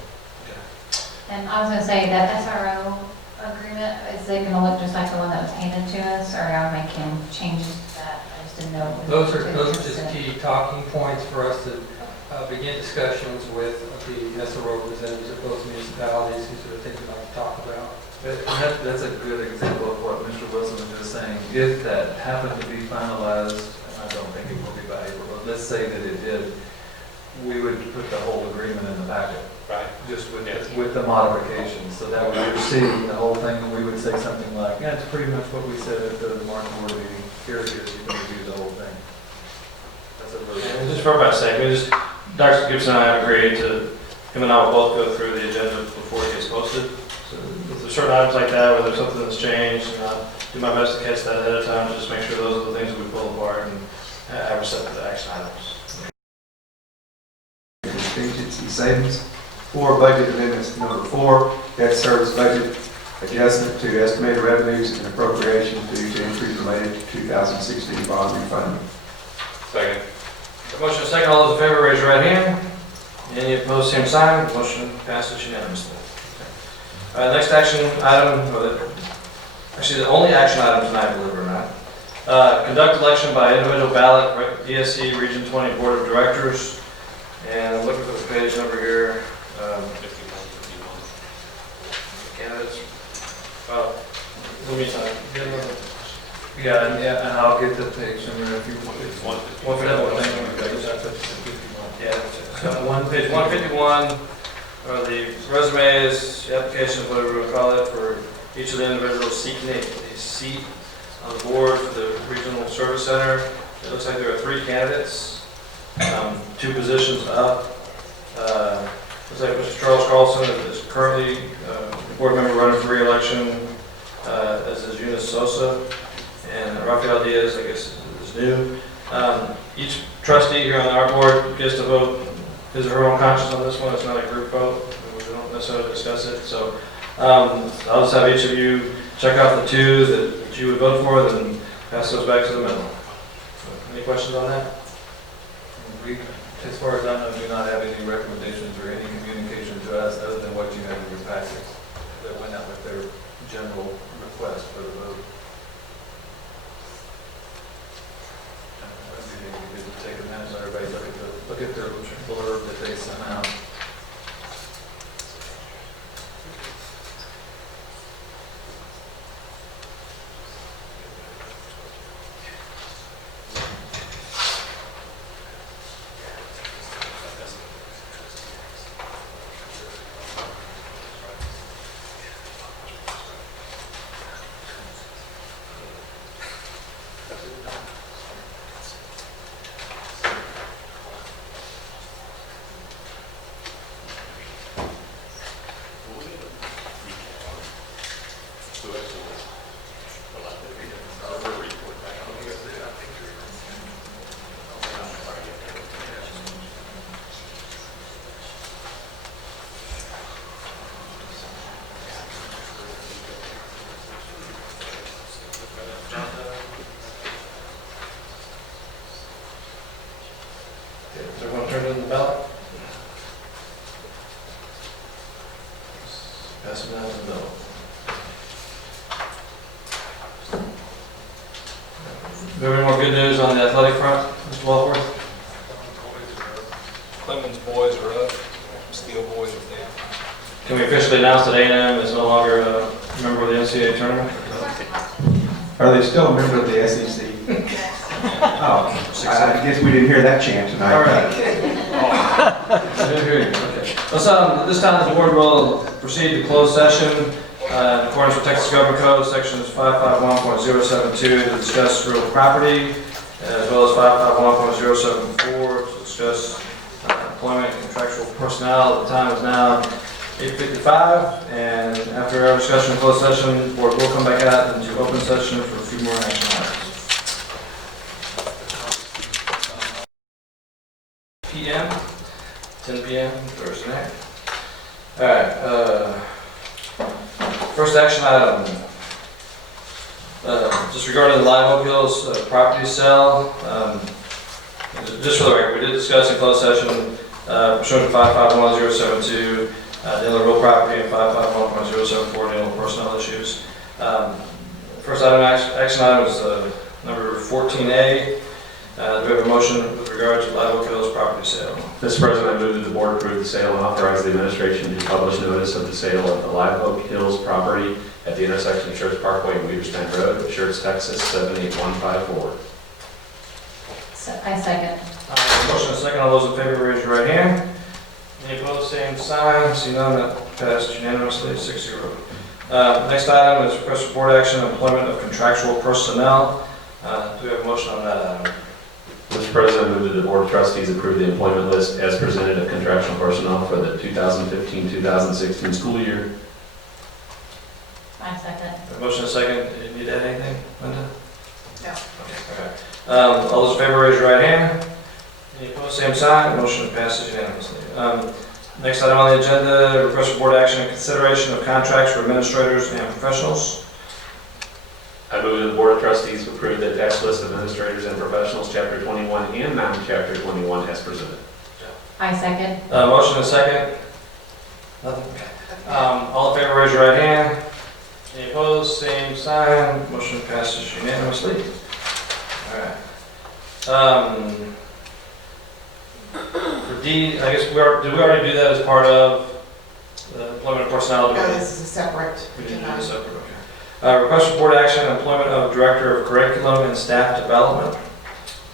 And I was going to say that SRO agreement, is it going to look just like the one that was handed to us, or are you making changes to that? I just didn't know. Those are just key talking points for us to begin discussions with the SRO representatives of those municipalities, these are the things we'd like to talk about. That's a good example of what Mr. Wilson was just saying. If that happened to be finalized, and I don't think it will be by April, but let's say that it did, we would put the whole agreement in the packet. Right. Just with the modifications, so that when we receive the whole thing, we would say something like, yeah, it's pretty much what we said at the March board meeting. Here it is, you can review the whole thing. That's a really And just for everybody's sake, Dr. Gibson and I have agreed to, him and I will both go through the agenda before it gets posted. So if there's certain items like that, where there's something that's changed, and I'll do my best to catch that ahead of time, just make sure those are the things that we pull apart and have a separate action items. Contingency savings. For budget amendments number 4, debt service budget adjustment to estimated revenues and appropriations due to increase related to 2016 bond refunding. Second. Motion second, all those in favor, raise your right hand. Any opposed, same sign. Motion passes unanimously. Next action item, actually the only action item tonight, believe it or not. Conduct election by individual ballot, DSC Region 20 Board of Directors. And I'm looking for the page number here. Candidates. Let me Yeah, and I'll get the page number if you want. One for that one. Yeah, so page 151 are the resumes, the applications, whatever we want to call it, for each of the individuals seeking a seat on the board for the Regional Service Center. It looks like there are 3 candidates, 2 positions up. Looks like Mr. Charles Carlson is currently a board member running for re-election, as is Eunice Sosa. And Rafael Diaz, I guess, is new. Each trustee here on our board gets to vote his or her own conscience on this one. It's not a group vote. We don't necessarily discuss it. So I'll just have each of you check out the 2 that you would vote for, then pass those back to the middle. So, any questions on that? We, as far as I know, do not have any recommendations or any communication to us other than what you have in your packet that went out with their general request for the vote. Take a minute, let everybody look at their blurb that they sent out. Is everyone turned in the ballot? Pass them down to the middle. Do we have any more good news on the athletic front, Mr. Walworth? Clemens boys are up, Steel boys are down. Can we officially announce that A&M is no longer a member of the NCAA tournament? Are they still a member of the SEC? Oh, I guess we didn't hear that chant tonight. All right. I didn't hear you. Okay. Let's, this time the board will proceed to closed session in accordance with Texas Government Code, sections 551.072 to discuss real property, as well as 551.074 to discuss employment and contractual personnel. The time is now 8:55, and after our discussion in closed session, the board will come back out into open session for a few more action items. PM, 10 p.m. Thursday night. All right. First action item. Just regarding the Live Oak Hills property sale. Just for the record, we did discuss in closed session pursuant to 551.072 dealing with real property and 551.074 dealing with personnel issues. First item, action item is number 14A. Do we have a motion with regard to Live Oak Hills property sale? Mr. President, I move that the board approve the sale and authorize the administration to publish notice of the sale of the Live Oak Hills property at the intersection of Church Parkway and Weaverspan Road, Schertz, Texas 78154. I second. Motion and second. All those in favor, raise your right hand. Any opposed, same sign. See none, that passed unanimously, 6-0. Next item is request for board action on employment of contractual personnel. Do we have a motion on that item? Mr. President, I move that the Board of Trustees approve the employment list as presented of contractual personnel for the 2015-2016 school year. I second. Motion and second. Do you need to add anything, Linda? No. Okay. All those in favor, raise your right hand. Any opposed, same sign. Motion passes unanimously. Next item on the agenda, request for board action and consideration of contracts for administrators and professionals. I move that the Board of Trustees approve the attached list of administrators and professionals, Chapter 21 and non-Chapter 21 as presented. I second. Motion and second. Nothing? Okay. All in favor, raise your right hand. Any opposed, same sign. Motion passes unanimously. All right. For D, I guess did we already do that as part of the employment of personnel? No, this is a separate. We didn't do this separate, okay. Request for board action, employment of Director of Curriculum and Staff Development.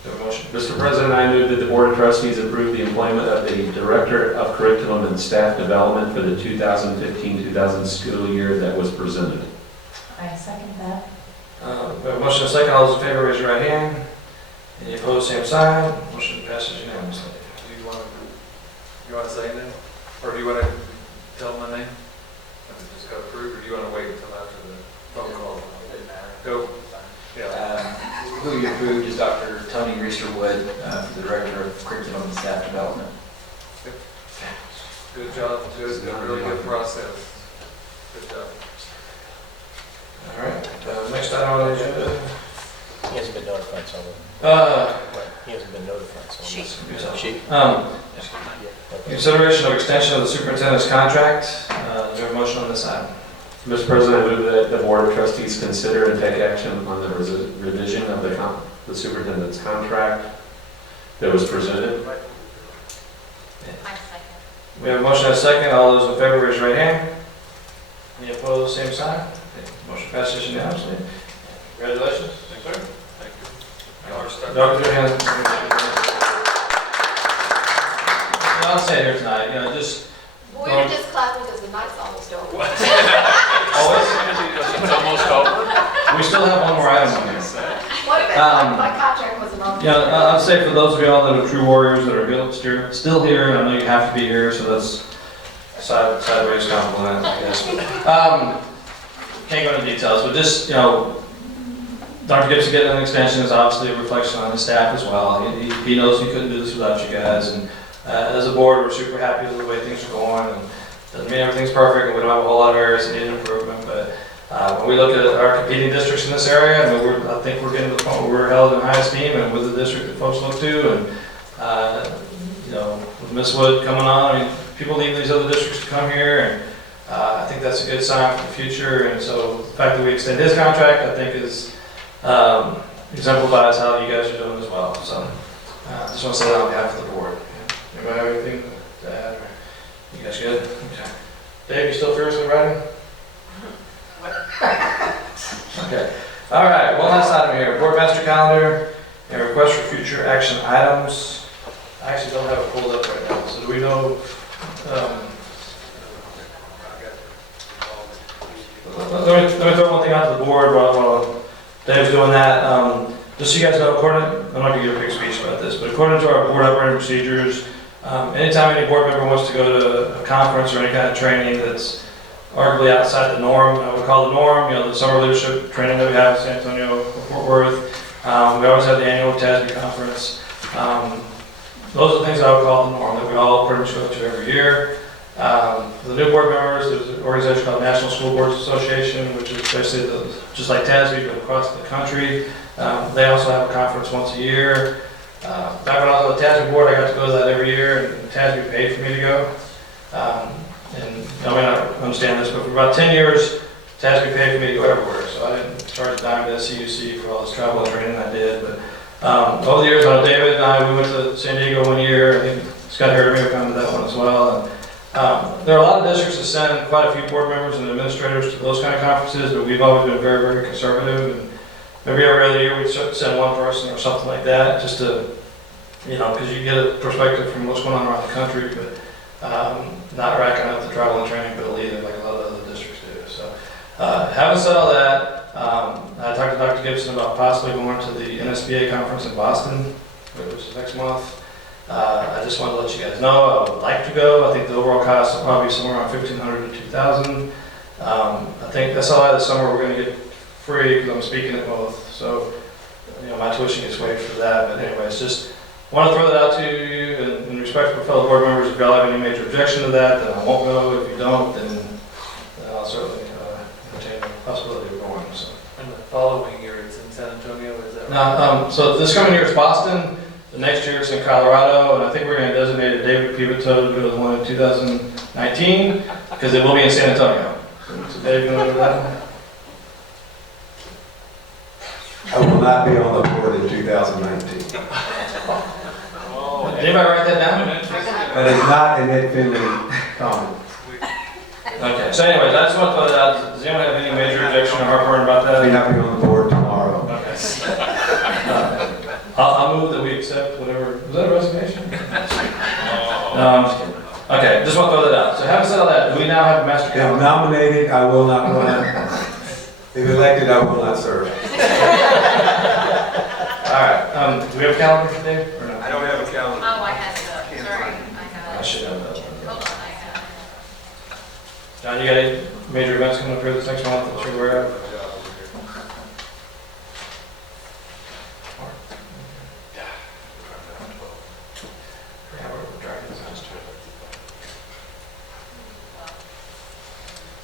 Do you have a motion? Mr. President, I move that the Board of Trustees approve the employment of the Director of Curriculum and Staff Development for the 2015-2000 school year that was presented. I second that. We have a motion and a second. All those in favor, raise your right hand. Any opposed, same sign. Motion passes unanimously. Do you want to say anything? Or do you want to tell them my name? Just go approve, or do you want to wait until after the phone call? It doesn't matter. Go. Yeah. Who you approved is Dr. Tony Reisterwood, the Director of Curriculum and Staff Development. Good job. It's a really good process. Good job. All right. Next item on the agenda. He hasn't been notified, so he hasn't been notified, so She. Consideration of extension of the superintendent's contract. Is there a motion on this item? Mr. President, I move that the Board of Trustees consider and take action on the revision of the superintendent's contract that was presented. We have a motion and a second. All those in favor, raise your right hand. Any opposed, same sign. Okay. Motion passes unanimously. Congratulations. Thank you. Thank you. Dr. Johansson. I'll say it here tonight, just. We were just clapping because the night's almost over. Always? It's almost over. We still have one more item on here. What about, my contract wasn't on. I'd say for those of y'all that are true warriors that are still here, I know you have to be here, so that's sideways compliment, I guess. Can't go into details, but just, Dr. Gibson getting an extension is obviously a reflection on his staff as well. He knows he couldn't do this without you guys, and as a board, we're super happy with the way things are going, and doesn't mean everything's perfect, and we don't have a whole lot of areas that need improvement, but when we look at our competing districts in this area, I think we're getting to the point where we're held in high esteem, and with the district that folks look to, and with Miss Wood coming on, people leave these other districts to come here, and I think that's a good sign for the future, and so the fact that we extend his contract, I think is exemplifies how you guys are doing as well. So I just want to say that on behalf of the board. Anybody have anything to add? You guys good? Okay. Dave, you still furiously writing? Okay. All right. One last item here. Board master calendar and request for future action items. I actually don't have it pulled up right now. So do we know? Let me throw one thing out to the board while Dave's doing that. Just so you guys know, I'm not going to give a big speech about this, but according to our board operating procedures, anytime any board member wants to go to a conference or any kind of training that's arguably outside the norm, we call the norm, the summer leadership training that we have in San Antonio or Fort Worth. We always have the annual TASB conference. Those are the things I would call the norm that we all pretty much go to every year. For the new board members, there's an organization called National School Boards Association, which is basically just like TASB, but across the country. They also have a conference once a year. Back when I was on the TASB board, I got to go to that every year, and TASB paid for me to go. And I may not understand this, but for about 10 years, TASB paid for me to go everywhere. So I didn't charge a dime to SCUC for all this travel and training I did. But over the years, David and I, we went to San Diego one year. I think Scott Harriman will come to that one as well. And there are a lot of districts that send quite a few board members and administrators to those kind of conferences, but we've always been very, very conservative. And maybe every other year we'd send one person or something like that, just to, because you get a perspective from what's going on around the country, but not racking up the travel and training bill either, like a lot of other districts do. So, having said all that, I talked to Dr. Gibson about possibly going to the NSBA conference in Boston, which is next month. I just wanted to let you guys know I would like to go. I think the overall cost will probably be somewhere around $1,500 to $2,000. I think that's all this summer we're going to get free because I'm speaking at both. So, my tuition gets waived for that. But anyways, just want to throw that out to you in respect respectful fellow board members, if y'all have any major objection to that, then I won't go. If you don't, then I'll certainly entertain the possibility of going, so. And the following year, it's in San Antonio, is that right? Now, so this coming year is Boston, the next year is in Colorado, and I think we're going to designate a David Pivotto to go to the one in 2019, because it will be in San Antonio. So Dave, you want to do that one? I will not be on the board in 2019. Did anybody write that down? That is not an Ed Finley comment. Okay, so anyways, I just want to throw that out. Does anyone have any major objection or heartburn about that? I'll be happy on the board tomorrow. Okay. I'll move that we accept whatever, was that a resignation? No, I'm just kidding. Okay, just want to throw that out. So having said all that, do we now have a master If calendar? nominated, I will not run. If elected, I will not serve. All right, do we have a calendar for Dave, or no? I don't have a calendar. Oh, I had it up, sorry. I should have that. Hold on, I have it. John, you got any major events coming up here this next month that you're aware of?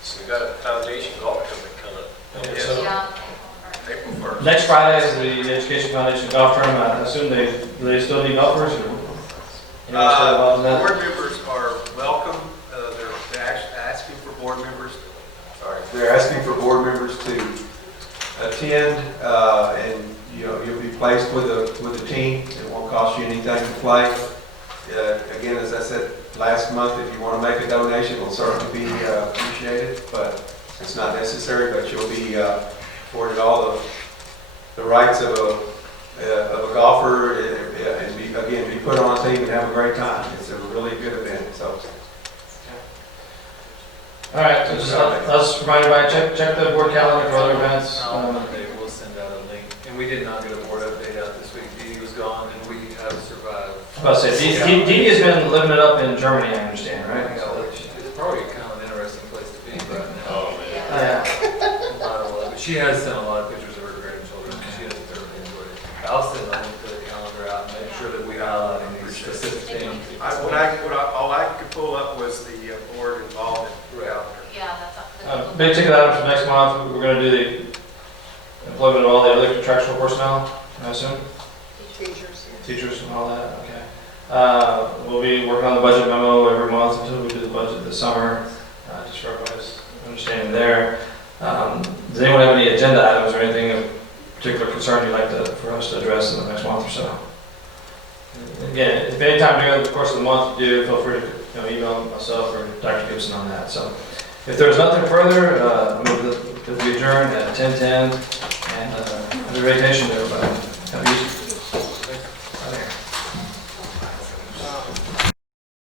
So we got a foundation golf tournament coming up. Okay, so April 1st. next Friday is the Education Foundation Golf Tournament. I assume do they still need golfers, or? Anyone still involved in that? Board members are welcome. They're actually asking for board members. They're asking for board members to attend, and you'll be placed with a team. It won't cost you anything to play. Again, as I said last month, if you want to make a donation, it'll certainly be appreciated, but it's not necessary. But you'll be afforded all the rights of a golfer, and be put on a team and have a great time. It's a really good event. So. All right, so just us remind everybody, check the board calendar for other events. On Monday, we'll send out a link. And we did not get a board update out this week. Dee Dee was gone, and we have survived. I was about to say, Dee Dee has been living it up in Germany, I understand, right? It's probably kind of an interesting place to be right now. Oh, man. But she has sent a lot of pictures of her grandchildren. She has thoroughly enjoyed it. I'll send a link to the calendar out and make sure that we highlight any specific things. All I could pull up was the board involvement calendar. Yeah, that's. Big ticket items for next month, we're going to do the employment of all the other contractual personnel, I assume? Teachers and all that, okay. We'll be working on the budget memo every month until we do the budget this summer, just for everybody's understanding there. Does anyone have any agenda items or anything of particular concern you'd like for us to address in the next month or so? Again, if any time during the course of the month you do, feel free to email myself or Dr. Gibson on that. So if there's nothing further, move that we adjourn at 10:10 and have a vacation to everybody.